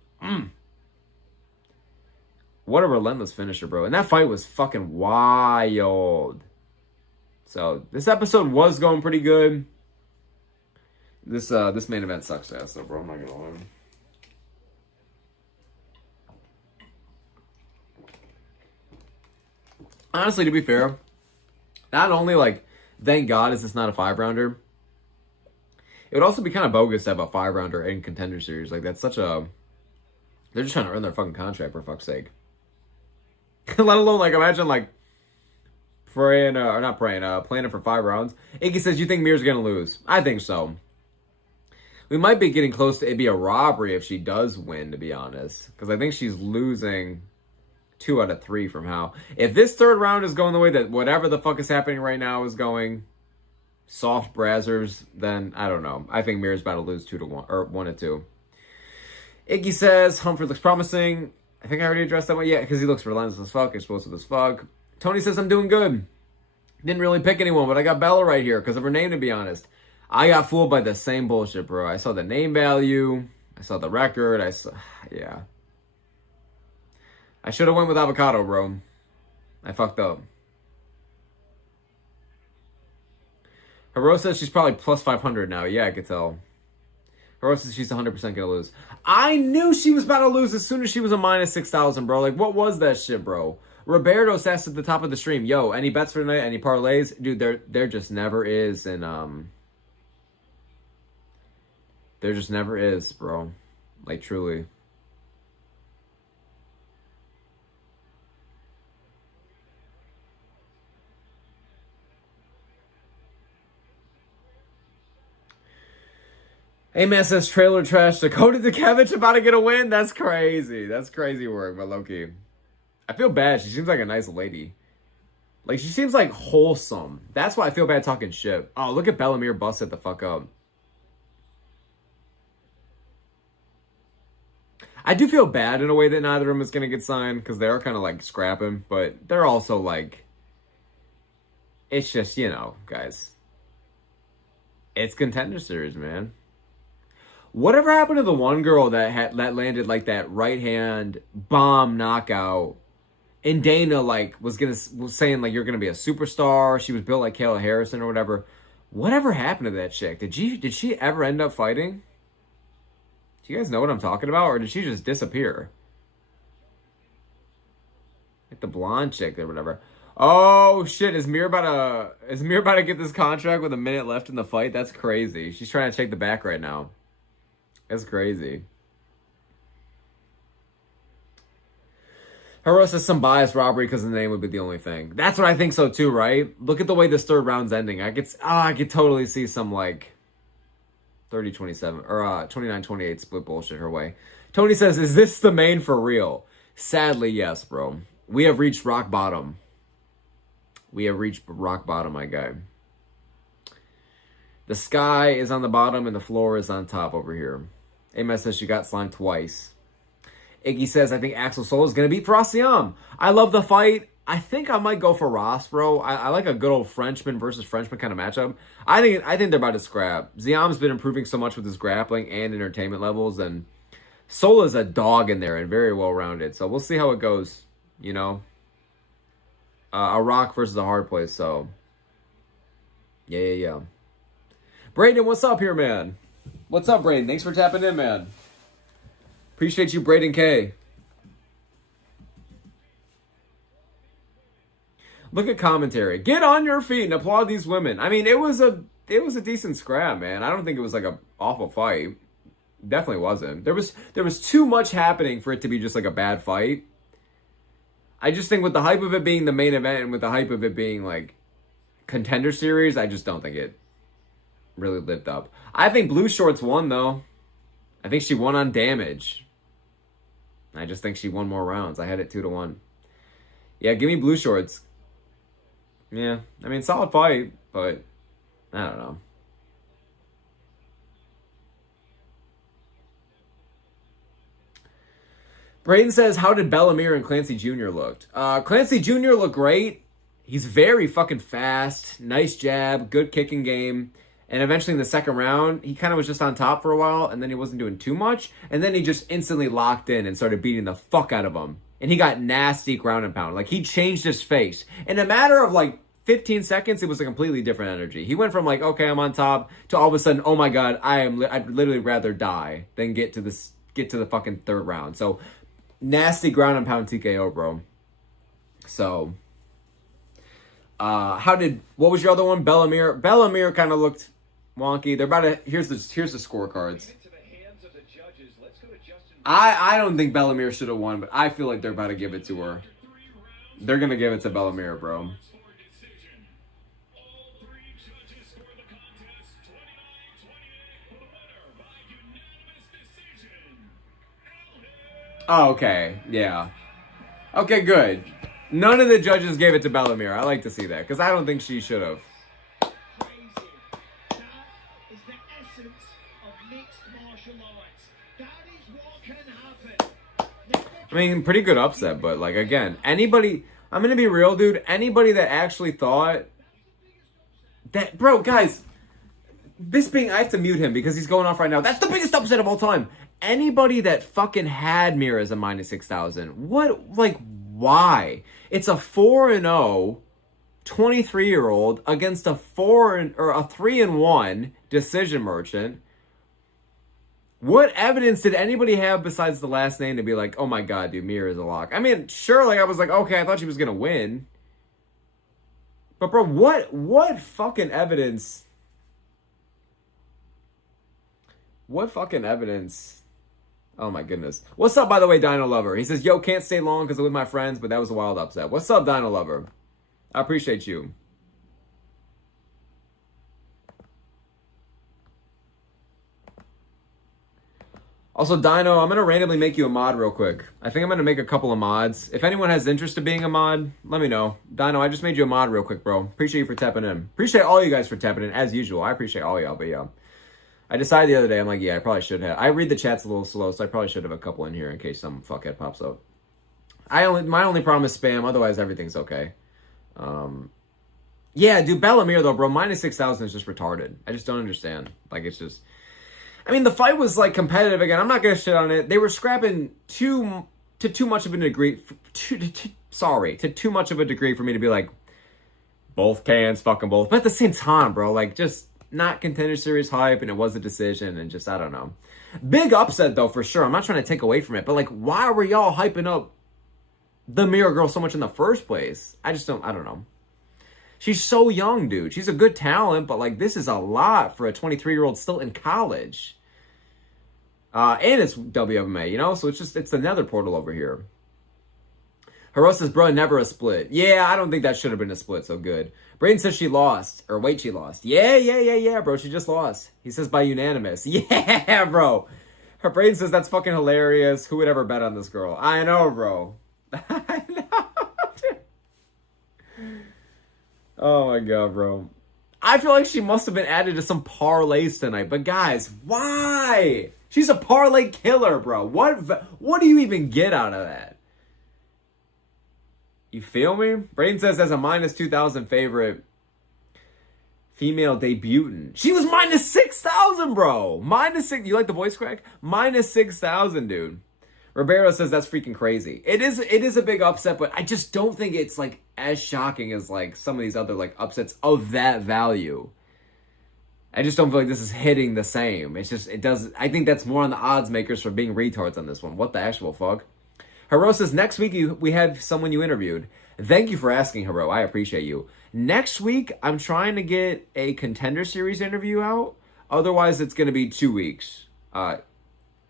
What a relentless finisher, bro. And that fight was fucking wild. So, this episode was going pretty good. This main event sucks ass, though, bro. I'm not gonna lie. Honestly, to be fair, not only, like, thank God is this not a 5-rounder, it would also be kind of bogus to have a 5-rounder in Contender Series. Like, that's such a... They're just trying to earn their fucking contract, for fuck's sake. Let alone, like, imagine, like, planning for 5 rounds. Iggy says, you think Mir's gonna lose? I think so. We might be getting close to it be a robbery if she does win, to be honest. Because I think she's losing 2 out of 3 from how. If this 3rd round is going the way that whatever the fuck is happening right now is going, soft brazzers, then I don't know. I think Mir's about to lose 2-1 or 1-2. Iggy says Humphrey looks promising. I think I already addressed that one. Yeah, because he looks relentless as fuck, explosive as fuck. Tony says I'm doing good. Didn't really pick anyone, but I got Bella right here because of her name, to be honest. I got fooled by the same bullshit, bro. I saw the name value. I saw the record. Yeah. I should have went with avocado, bro. I fucked up. Hero says she's probably plus 500 now. Yeah, I could tell. Hero says she's 100% going to lose. I knew she was about to lose as soon as she was a minus 6,000, bro. Like, what was that shit, bro? Roberto asked at the top of the stream, yo, any bets for tonight? Any parlays? Dude, there just never is. And, there just never is, bro. Like, truly. A-Man says trailer trash. Dakota Dekevich about to get a win? That's crazy. That's crazy work, but low-key. I feel bad. She seems like a nice lady. Like, she seems like wholesome. That's why I feel bad talking shit. Oh, look at Bellamere busted the fuck up. I do feel bad in a way that neither of them is going to get signed because they are kind of like scrapping, but they're also like, it's just, you know, guys. It's Contender Series, man. Whatever happened to the one girl that landed like that right hand bomb knockout? And Dana like was saying like you're gonna be a superstar. She was built like Kayla Harrison or whatever. Whatever happened to that chick? Did she ever end up fighting? Do you guys know what I'm talking about, or did she just disappear? Like the blonde chick or whatever. Oh shit! Is Mir about to get this contract with a minute left in the fight? That's crazy. She's trying to take the back right now. That's crazy. Hero says some biased robbery because the name would be the only thing. That's what I think so too, right? Look at the way this 3rd round's ending. I could totally see some like 30-27 or 29-28 split bullshit her way. Tony says, is this the main for real? Sadly, yes, bro. We have reached rock bottom. We have reached rock bottom, my guy. The sky is on the bottom and the floor is on top over here. Amos says she got slimed twice. Iggy says, I think Axel Sol is going to beat Frosiam. I love the fight. I think I might go for Ross, bro. I like a good old Frenchman versus Frenchman kind of matchup. I think they're about to scrap. Ziam's been improving so much with his grappling and entertainment levels, and Sol is a dog in there and very well-rounded. So we'll see how it goes, you know. A rock versus a hard place, so. Yeah. Brayden, what's up here, man? What's up, Brayden? Thanks for tapping in, man. Appreciate you, Brayden K. Look at commentary. Get on your feet and applaud these women. I mean, it was a decent scrap, man. I don't think it was like an awful fight. Definitely wasn't. There was too much happening for it to be just like a bad fight. I just think with the hype of it being the main event and with the hype of it being like Contender Series, I just don't think it really lived up. I think Blue Shorts won, though. I think she won on damage. I just think she won more rounds. I had it 2-1. Yeah, give me Blue Shorts. Yeah, I mean, solid fight, but I don't know. Braden says, how did Bellamere and Clancy Jr. looked? Clancy Jr. looked great. He's very fucking fast. Nice jab. Good kicking game. And eventually in the second round, he kind of was just on top for a while, and then he wasn't doing too much. And then he just instantly locked in and started beating the fuck out of him. And he got nasty ground and pound. Like, he changed his face. In a matter of, like, 15 seconds, it was a completely different energy. He went from, like, okay, I'm on top, to all of a sudden, oh my god, I'd literally rather die than get to the fucking third round. So, nasty ground and pound TKO, bro. So, what was your other one? Bellamere. Bellamere kind of looked wonky. They're about to, here's the scorecards. I don't think Bellamere should have won, but I feel like they're about to give it to her. They're going to give it to Bellamere, bro. Oh, okay. Yeah. Okay, good. None of the judges gave it to Bellamere. I like to see that, because I don't think she should have. I mean, pretty good upset, but, like, again, anybody... I'm going to be real, dude. Anybody that actually thought that... Bro, guys, this being... I have to mute him because he's going off right now. That's the biggest upset of all time. Anybody that fucking had Mir as a minus 6,000. What... Like, why? It's a 4-0 23-year-old against a 3-1 decision merchant. What evidence did anybody have besides the last name to be like, oh my god, dude, Mir is a lock? I mean, sure, like, I was like, okay, I thought she was gonna win. But, bro, what fucking evidence? What fucking evidence? Oh my goodness. What's up, by the way, Dino Lover? He says, yo, can't stay long because I'm with my friends, but that was a wild upset. What's up, Dino Lover? I appreciate you. Also, Dino, I'm going to randomly make you a mod real quick. I think I'm going to make a couple of mods. If anyone has interest in being a mod, let me know. Dino, I just made you a mod real quick, bro. Appreciate you for tapping in. Appreciate all you guys for tapping in, as usual. I appreciate all y'all, but yeah. I decided the other day, I'm like, yeah, I probably should have. I read the chats a little slow, so I probably should have a couple in here in case some fuckhead pops up. My only problem is spam. Otherwise, everything's okay. Yeah, dude, Bellamere, though, bro, minus 6,000 is just retarded. I just don't understand. Like, it's just... I mean, the fight was, like, competitive again. I'm not going to shit on it. They were scrapping to too much of a degree... to too much of a degree for me to be like, both cans, fucking both. But at the same time, bro, like, just not Contender Series hype, and it was a decision, and just, I don't know. Big upset, though, for sure. I'm not trying to take away from it, but, like, why were y'all hyping up the Mirror Girl so much in the first place? I don't know. She's so young, dude. She's a good talent, but, like, this is a lot for a 23-year-old still in college. And it's WMA, you know? So it's the nether portal over here. Hero says, bro, never a split. Yeah, I don't think that should have been a split, so good. Brayden says she lost. Or wait, she lost. Yeah, bro. She just lost. He says by unanimous. Yeah, bro. Her Brayden says that's fucking hilarious. Who would ever bet on this girl? I know, bro. I know. Oh my god, bro. I feel like she must have been added to some parlays tonight. But guys, why? She's a parlay killer, bro. What do you even get out of that? You feel me? Brayden says as a minus 2,000 favorite female debutant. She was minus 6,000, bro. Minus 6. You like the voice crack? Minus 6,000, dude. Ribeiro says that's freaking crazy. It is a big upset, but I just don't think it's like as shocking as like some of these other like upsets of that value. I just don't feel like this is hitting the same. I think that's more on the odds makers for being retards on this one. What the actual fuck? Hero says next week we have someone you interviewed. Thank you for asking, Hero. I appreciate you. Next week, I'm trying to get a Contender Series interview out. Otherwise, it's going to be 2 weeks.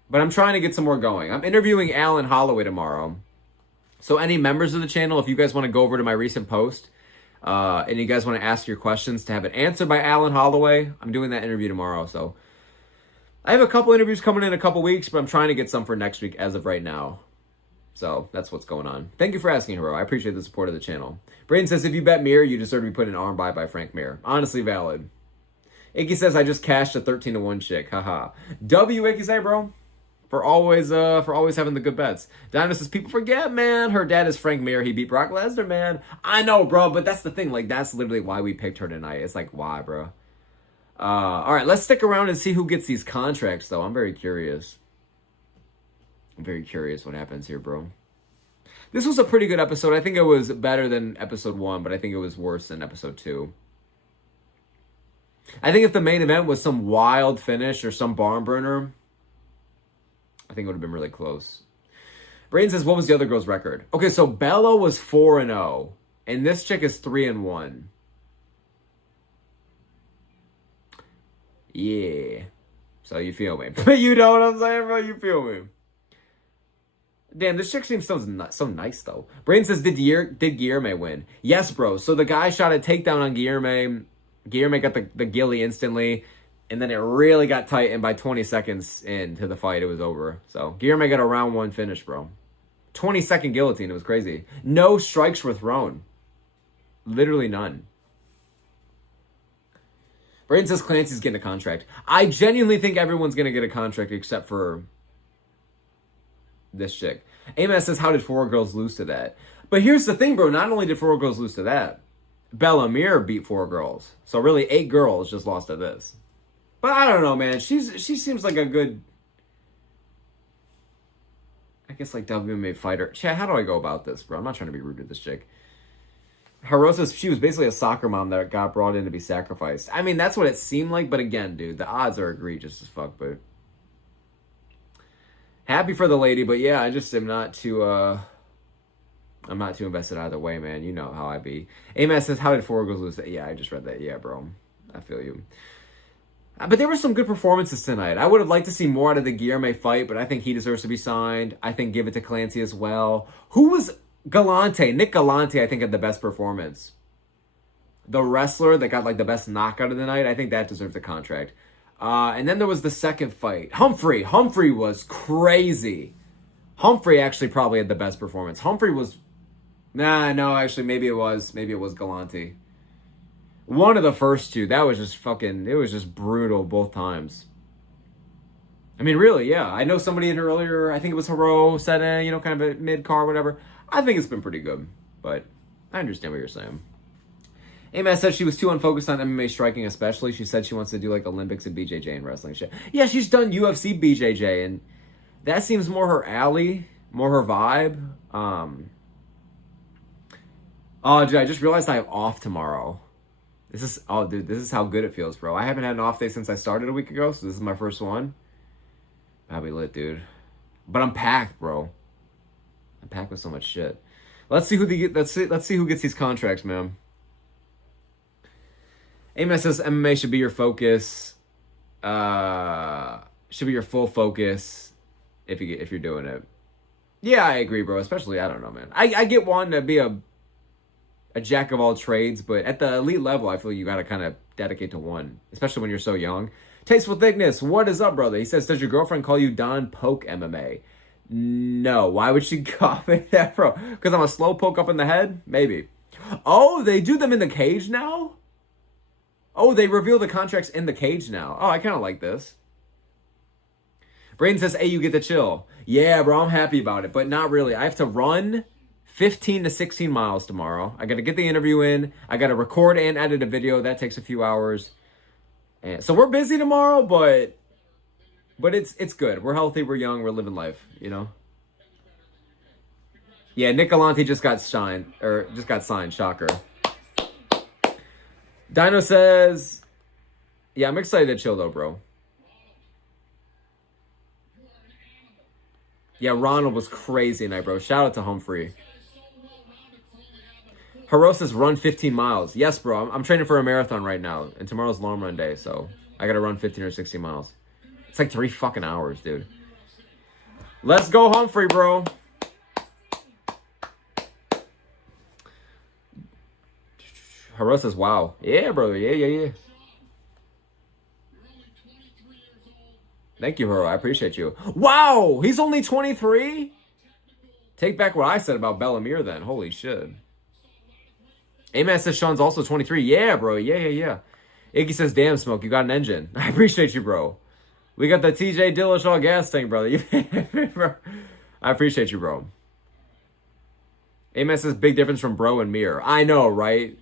But I'm trying to get some more going. I'm interviewing Alan Holloway tomorrow. So any members of the channel, if you guys want to go over to my recent post, and you guys want to ask your questions to have it answered by Alan Holloway, I'm doing that interview tomorrow. So I have a couple interviews coming in a couple weeks, but I'm trying to get some for next week as of right now. So that's what's going on. Thank you for asking, Hero. I appreciate the support of the channel. Brayden says, if you bet Mir, you deserve to be put in an arm by Frank Mir. Honestly valid. Icky says, I just cashed a 13-1 chick. Haha. W, Icky say, bro. for always having the good bets. Dino says, people forget, man. Her dad is Frank Mir. He beat Brock Lesnar, man. I know, bro, but that's the thing. Like, that's literally why we picked her tonight. It's like, why, bro? All right, let's stick around and see who gets these contracts, though. I'm very curious. I'm very curious what happens here, bro. This was a pretty good episode. I think it was better than episode 1, but I think it was worse than episode 2. I think if the main event was some wild finish or some barn burner, I think it would have been really close. Braden says, what was the other girl's record? Okay, so Bella was 4-0, and this chick is 3-1. Yeah. So you feel me. You know what I'm saying, bro? You feel me. Damn, this chick seems so nice, though. Braden says, did Guilherme win? Yes, bro. So the guy shot a takedown on Guilherme. Guilherme got the ghillie instantly. And then it really got tight. And by 20 seconds into the fight, it was over. So Guilherme got a round 1 finish, bro. 20-second guillotine. It was crazy. No strikes were thrown. Literally none. Braden says Clancy's getting a contract. I genuinely think everyone's going to get a contract except for this chick. Amen says, how did 4 girls lose to that? But here's the thing, bro. Not only did 4 girls lose to that, Bella Mir beat 4 girls. So really 8 girls just lost to this. But I don't know, man. She seems like a good, I guess, like WMA fighter. Chat, how do I go about this, bro? I'm not trying to be rude to this chick. Harosa, she was basically a soccer mom that got brought in to be sacrificed. I mean, that's what it seemed like. But again, dude, the odds are egregious as fuck. But happy for the lady. But yeah, I just am not too, I'm not too invested either way, man. You know how I be. Amen says, how did 4 girls lose that? Yeah, I just read that. Yeah, bro. I feel you. But there were some good performances tonight. I would have liked to see more out of the Guilherme fight, but I think he deserves to be signed. I think give it to Clancy as well. Who was Galante? Nick Galante, I think, had the best performance. The wrestler that got like the best knockout of the night, I think that deserves a contract. And then there was the second fight. Humphrey. Humphrey was crazy. Humphrey actually probably had the best performance. Humphrey was... no, actually, maybe it was Galante. One of the first two, that was just fucking, it was just brutal both times. I mean, really, yeah. I know somebody in earlier, I think it was Haro, said, kind of a mid-car, whatever. I think it's been pretty good, but I understand what you're saying. Amen said she was too unfocused on MMA striking especially. She said she wants to do like Olympics and BJJ and wrestling shit. Yeah, she's done UFC BJJ, and that seems more her alley, more her vibe. Oh, dude, I just realized I have off tomorrow. This is how good it feels, bro. I haven't had an off day since I started a week ago, so this is my first one. I'll be lit, dude. But I'm packed, bro. I'm packed with so much shit. Let's see who gets these contracts, man. Amen says MMA should be your focus. Should be your full focus if you're doing it. Yeah, I agree, bro. Especially, I don't know, man. I get wanting to be a jack of all trades, but at the elite level, I feel you got to kind of dedicate to one, especially when you're so young. Tasteful Thickness, what is up, brother? He says, does your girlfriend call you Don Poke MMA? No. Why would she call me that, bro? Because I'm a slow poke up in the head? Maybe. Oh, they do them in the cage now? Oh, they reveal the contracts in the cage now. Oh, I kind of like this. Braden says, hey, you get to chill. Yeah, bro, I'm happy about it, but not really. I have to run 15 to 16 miles tomorrow. I got to get the interview in. I got to record and edit a video. That takes a few hours. And so we're busy tomorrow, but it's good. We're healthy. We're young. We're living life, you know? Yeah, Nick Galante just got signed. Shocker. Dino says, yeah, I'm excited to chill though, bro. Yeah, Ronald was crazy tonight, bro. Shout out to Humphrey. Haro says run 15 miles. Yes, bro. I'm training for a marathon right now. And tomorrow's long run day, so I got to run 15 or 16 miles. It's like 3 fucking hours, dude. Let's go, Humphrey, bro. Haro says, wow. Yeah, brother. Yeah. Thank you, Haro. I appreciate you. Wow! He's only 23? Take back what I said about Bellamere then. Holy shit. Amen says Sean's also 23. Yeah, bro. Yeah. Iggy says, damn, Smoke, you got an engine. I appreciate you, bro. We got the TJ Dillashaw gas tank, brother. I appreciate you, bro. Amen says big difference from Bro and Mir. I know, right?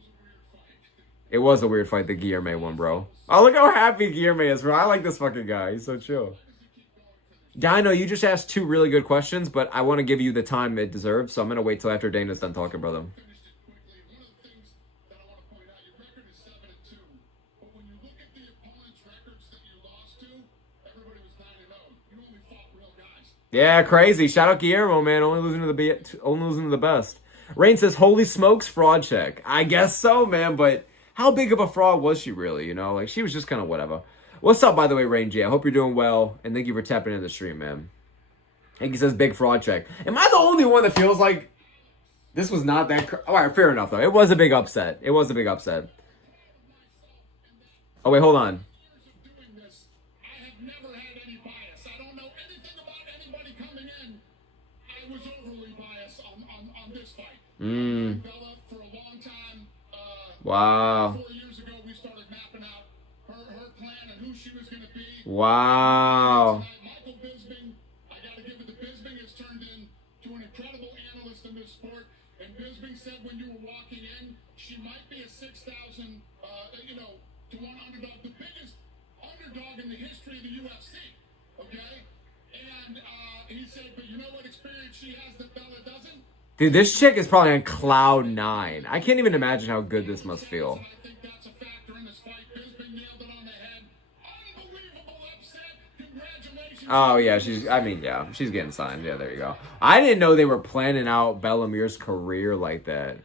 It was a weird fight, the Guillermo one, bro. Oh, look how happy Guillermo is, bro. I like this fucking guy. He's so chill. Dino, you just asked 2 really good questions, but I want to give you the time it deserves, so I'm going to wait till after Dana's done talking, brother. Yeah, crazy. Shout out Guillermo, man. Only losing to the best. Rain says, holy smokes, fraud check. I guess so, man, but how big of a fraud was she really, you know? Like, she was just kind of whatever. What's up, by the way, Rain G? I hope you're doing well, and thank you for tapping into the stream, man. He says, big fraud check. Am I the only one that feels like this was not that... All right, fair enough, though. It was a big upset. It was a big upset. Oh, wait, hold on. Wow. Wow. Michael Bisping, I got to give it to Bisping, has turned into an incredible analyst in this sport. And Bisping said when you were walking in, she might be a 6,000, to 1 underdog, the biggest underdog in the history of the UFC. Okay? And he said, but you know what experience she has that Bella doesn't? Dude, this chick is probably on cloud 9. I can't even imagine how good this must feel. Oh, yeah, she's getting signed. Yeah, there you go. I didn't know they were planning out Bellamir's career like that.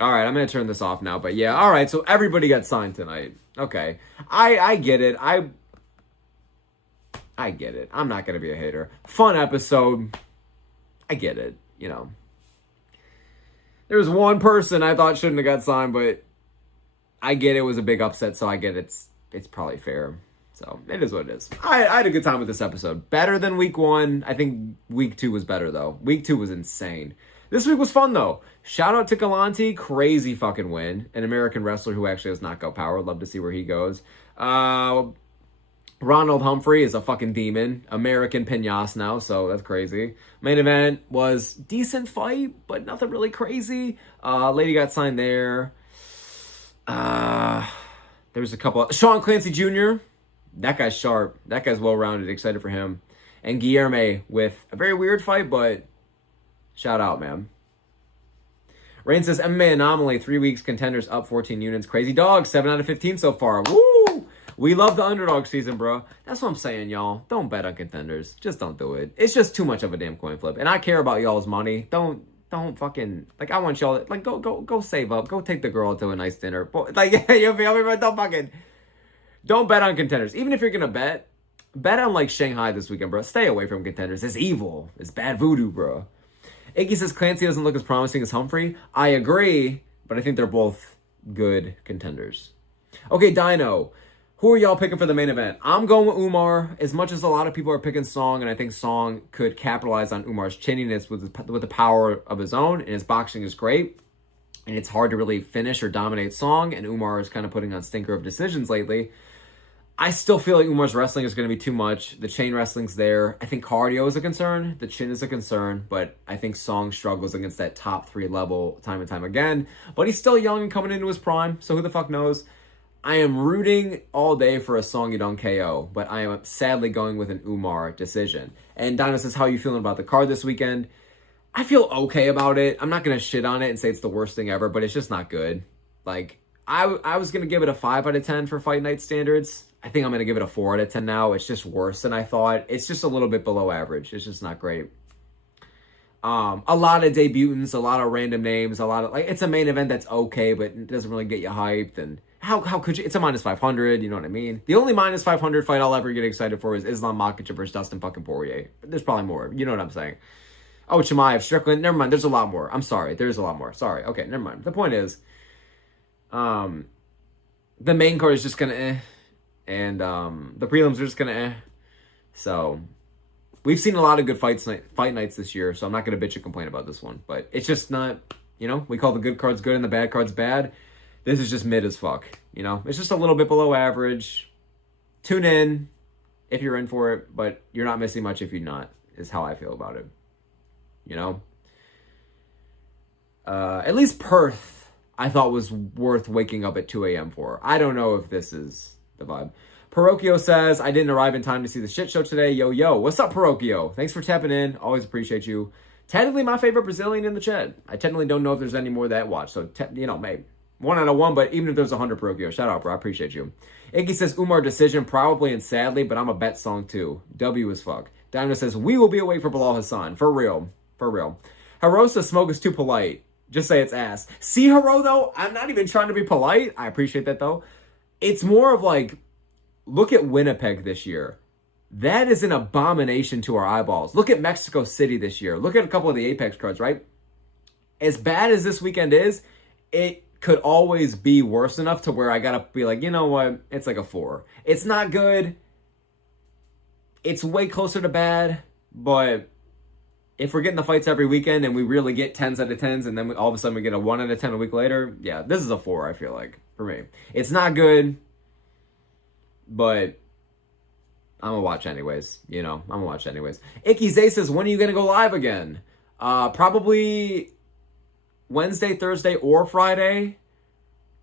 All right, I'm going to turn this off now. But yeah, all right, so everybody got signed tonight. Okay. I get it. I get it. I'm not going to be a hater. Fun episode. I get it, you know. There was one person I thought shouldn't have got signed, but I get it was a big upset, so I get it's probably fair. So, it is what it is. I had a good time with this episode. Better than week 1. I think week 2 was better, though. Week 2 was insane. This week was fun, though. Shout out to Galante. Crazy fucking win. An American wrestler who actually has knockout power. Love to see where he goes. Ronald Humphrey is a fucking demon. American Piñas now, so that's crazy. Main event was decent fight, but nothing really crazy. Lady got signed there. There was a couple. Sean Clancy Jr. That guy's sharp. That guy's well-rounded. Excited for him. And Guillermo with a very weird fight, but shout out, man. Rain says, MMA Anomaly, 3 weeks, Contenders up 14 units. Crazy dog, 7 out of 15 so far. Woo! We love the underdog season, bro. That's what I'm saying, y'all. Don't bet on Contenders. Just don't do it. It's just too much of a damn coin flip. And I care about y'all's money. Don't fucking, like, I want y'all to, like, go save up. Go take the girl to a nice dinner. Like, you feel me, bro? Don't bet on Contenders. Even if you're going to bet on, like, Shanghai this weekend, bro. Stay away from Contenders. It's evil. It's bad voodoo, bro. Iggy says Clancy doesn't look as promising as Humphrey. I agree, but I think they're both good contenders. Okay, Dino. Who are y'all picking for the main event? I'm going with Umar. As much as a lot of people are picking Song, and I think Song could capitalize on Umar's chinniness with the power of his own, and his boxing is great, and it's hard to really finish or dominate Song, and Umar is kind of putting on stinker of decisions lately. I still feel like Umar's wrestling is going to be too much. The chain wrestling's there. I think cardio is a concern. The chin is a concern, but I think Song struggles against that top 3 level time and time again. But he's still young and coming into his prime, so who the fuck knows? I am rooting all day for a Song Yadong KO, but I am sadly going with an Umar decision. And Dino says, how are you feeling about the card this weekend? I feel okay about it. I'm not going to shit on it and say it's the worst thing ever, but it's just not good. Like, I was going to give it a 5 out of 10 for Fight Night standards. I think I'm going to give it a 4 out of 10 now. It's just worse than I thought. It's just a little bit below average. It's just not great. A lot of debutants, a lot of random names, a lot of, like, it's a main event that's okay, but it doesn't really get you hyped. And how could you? It's a minus 500, you know what I mean? The only minus 500 fight I'll ever get excited for is Islam Makhachev versus Dustin fucking Poirier. But there's probably more. You know what I'm saying? Oh, Chimaev, Strickland. Never mind. There's a lot more. I'm sorry. There's a lot more. Sorry. Okay, never mind. The point is, the main card is just going to and the prelims are just going to So, we've seen a lot of good fight nights this year, so I'm not going to bitch and complain about this one. But it's just not, we call the good cards good and the bad cards bad. This is just mid as fuck. You know, it's just a little bit below average. Tune in if you're in for it, but you're not missing much if you're not, is how I feel about it. You know? At least Perth, I thought was worth waking up at 2 a.m. for. I don't know if this is the vibe. Parocchio says, I didn't arrive in time to see the shit show today. Yo, yo. What's up, Parocchio? Thanks for tapping in. Always appreciate you. Technically, my favorite Brazilian in the chat. I technically don't know if there's any more that watch. So, you know, maybe 1 out of 1, but even if there's 100, Parocchio, shout out, bro. I appreciate you. Iggy says, Umar decision, probably and sadly, but I'm a bet song too. W as fuck. Diamond says, we will be away for Bilal Hassan. For real. For real. Haro says, smoke is too polite. Just say it's ass. See, Haro, though? I'm not even trying to be polite. I appreciate that, though. It's more of like, look at Winnipeg this year. That is an abomination to our eyeballs. Look at Mexico City this year. Look at a couple of the Apex cards, right? As bad as this weekend is, it could always be worse enough to where I gotta be like, you know what? It's like a 4. It's not good. It's way closer to bad, but if we're getting the fights every weekend and we really get 10s out of 10s and then all of a sudden we get a 1 out of 10 a week later, yeah, this is a 4, I feel like, for me. It's not good, but I'm gonna watch anyways. You know, I'm gonna watch anyways. Icky Zay says, when are you gonna go live again? Probably Wednesday, Thursday, or Friday.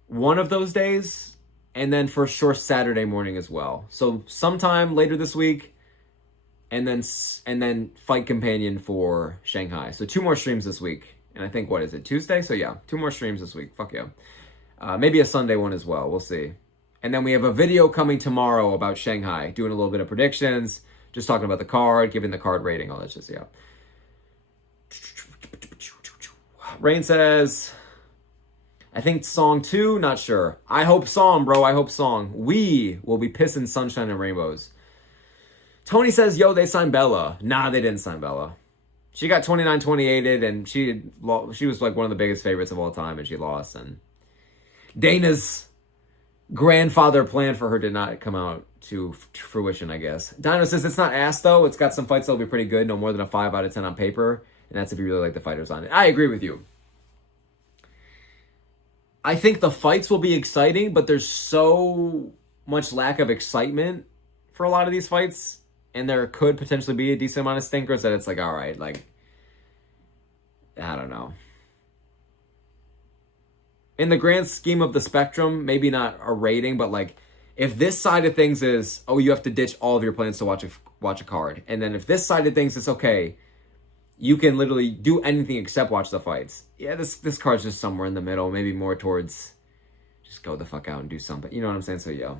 One of those days. And then for sure Saturday morning as well. So sometime later this week. And then Fight Companion for Shanghai. So 2 more streams this week. And I think, what is it, Tuesday? So yeah, 2 more streams this week. Fuck yeah. Maybe a Sunday one as well. We'll see. And then we have a video coming tomorrow about Shanghai. Doing a little bit of predictions. Just talking about the card. Giving the card rating. All that shit. Yeah. Rain says, I think song 2. Not sure. I hope song, bro. I hope song. We will be pissing sunshine and rainbows. Tony says, yo, they signed Bella. Nah, they didn't sign Bella. She got 29-28'd, and she was like one of the biggest favorites of all time, and she lost. And Dana's grandfather plan for her did not come out to fruition, I guess. Dino says, it's not ass, though. It's got some fights that'll be pretty good. No more than a 5 out of 10 on paper. And that's if you really like the fighters on it. I agree with you. I think the fights will be exciting, but there's so much lack of excitement for a lot of these fights. And there could potentially be a decent amount of stinkers that it's like, all right, like, I don't know. In the grand scheme of the spectrum, maybe not a rating, but like, if this side of things is, oh, you have to ditch all of your plans to watch a card. And then if this side of things is okay, you can literally do anything except watch the fights. Yeah, this card's just somewhere in the middle, maybe more towards just go the fuck out and do something. You know what I'm saying? So, yo.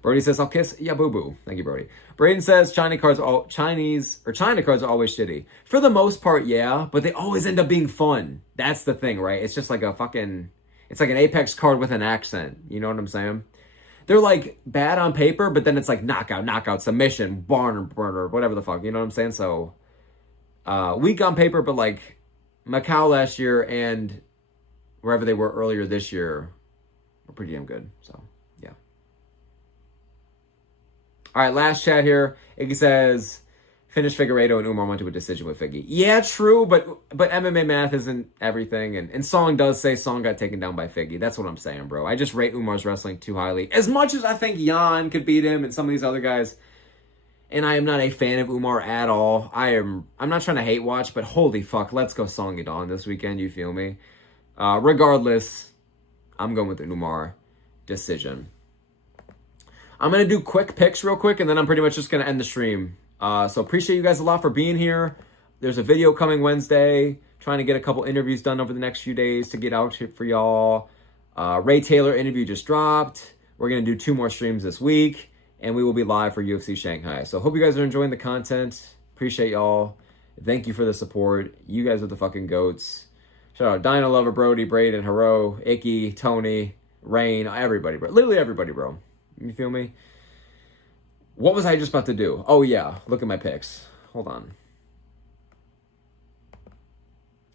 Brody says, I'll kiss. Yeah, boo-boo. Thank you, Brody. Braden says, China cards are always shitty. For the most part, yeah, but they always end up being fun. That's the thing, right? It's just like a fucking, it's like an Apex card with an accent. You know what I'm saying? They're like bad on paper, but then it's like knockout, submission, barn burner, whatever the fuck. You know what I'm saying? So, weak on paper, but like Macau last year and wherever they were earlier this year were pretty damn good. So. All right, last chat here. Iggy says, finish Figueiredo and Umar went to a decision with Figgy. Yeah, true, but MMA math isn't everything. And Song does say Song got taken down by Figgy. That's what I'm saying, bro. I just rate Umar's wrestling too highly. As much as I think Jan could beat him and some of these other guys, and I am not a fan of Umar at all. I'm not trying to hate watch, but holy fuck, let's go Song Yadon this weekend, you feel me? Regardless, I'm going with the Umar decision. I'm going to do quick picks real quick, and then I'm pretty much just going to end the stream. So appreciate you guys a lot for being here. There's a video coming Wednesday. Trying to get a couple interviews done over the next few days to get out here for y'all. Ray Taylor interview just dropped. We're going to do 2 more streams this week, and we will be live for UFC Shanghai. So hope you guys are enjoying the content. Appreciate y'all. Thank you for the support. You guys are the fucking goats. Shout out Dino Lover, Brody, Braden, Haro, Icky, Tony, Rain, everybody, bro. Literally everybody, bro. You feel me? What was I just about to do? Oh, yeah. Look at my picks. Hold on.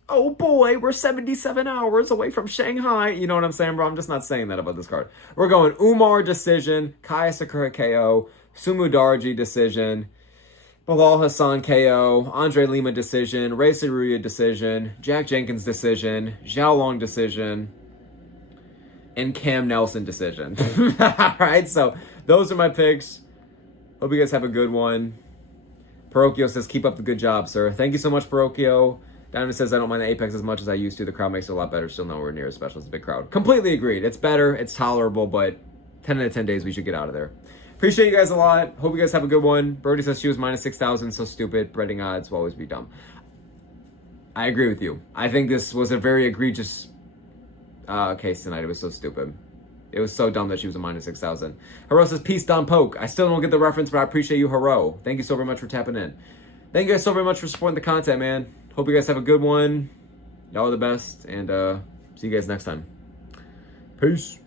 Oh, boy. We're 77 hours away from Shanghai. You know what I'm saying, bro? I'm just not saying that about this card. We're going Umar decision, Kaya Sakura KO, Sumu Darji decision, Bilal Hassan KO, Andre Lima decision, Ray Saruya decision, Jack Jenkins decision, Zhao Long decision, and Cam Nelson decision. All right, so those are my picks. Hope you guys have a good one. Parokio says, keep up the good job, sir. Thank you so much, Parokio. Diamond says, I don't mind the Apex as much as I used to. The crowd makes it a lot better. Still nowhere near as special as a big crowd. Completely agreed. It's better. It's tolerable, but 10 out of 10 days, we should get out of there. Appreciate you guys a lot. Hope you guys have a good one. Brody says she was minus 6,000. So stupid. Betting odds will always be dumb. I agree with you. I think this was a very egregious case tonight. It was so stupid. It was so dumb that she was a minus 6,000. Haro says, peace, Don Poke. I still don't get the reference, but I appreciate you, Haro. Thank you so very much for tapping in. Thank you guys so very much for supporting the content, man. Hope you guys have a good one. Y'all are the best. And see you guys next time. Peace.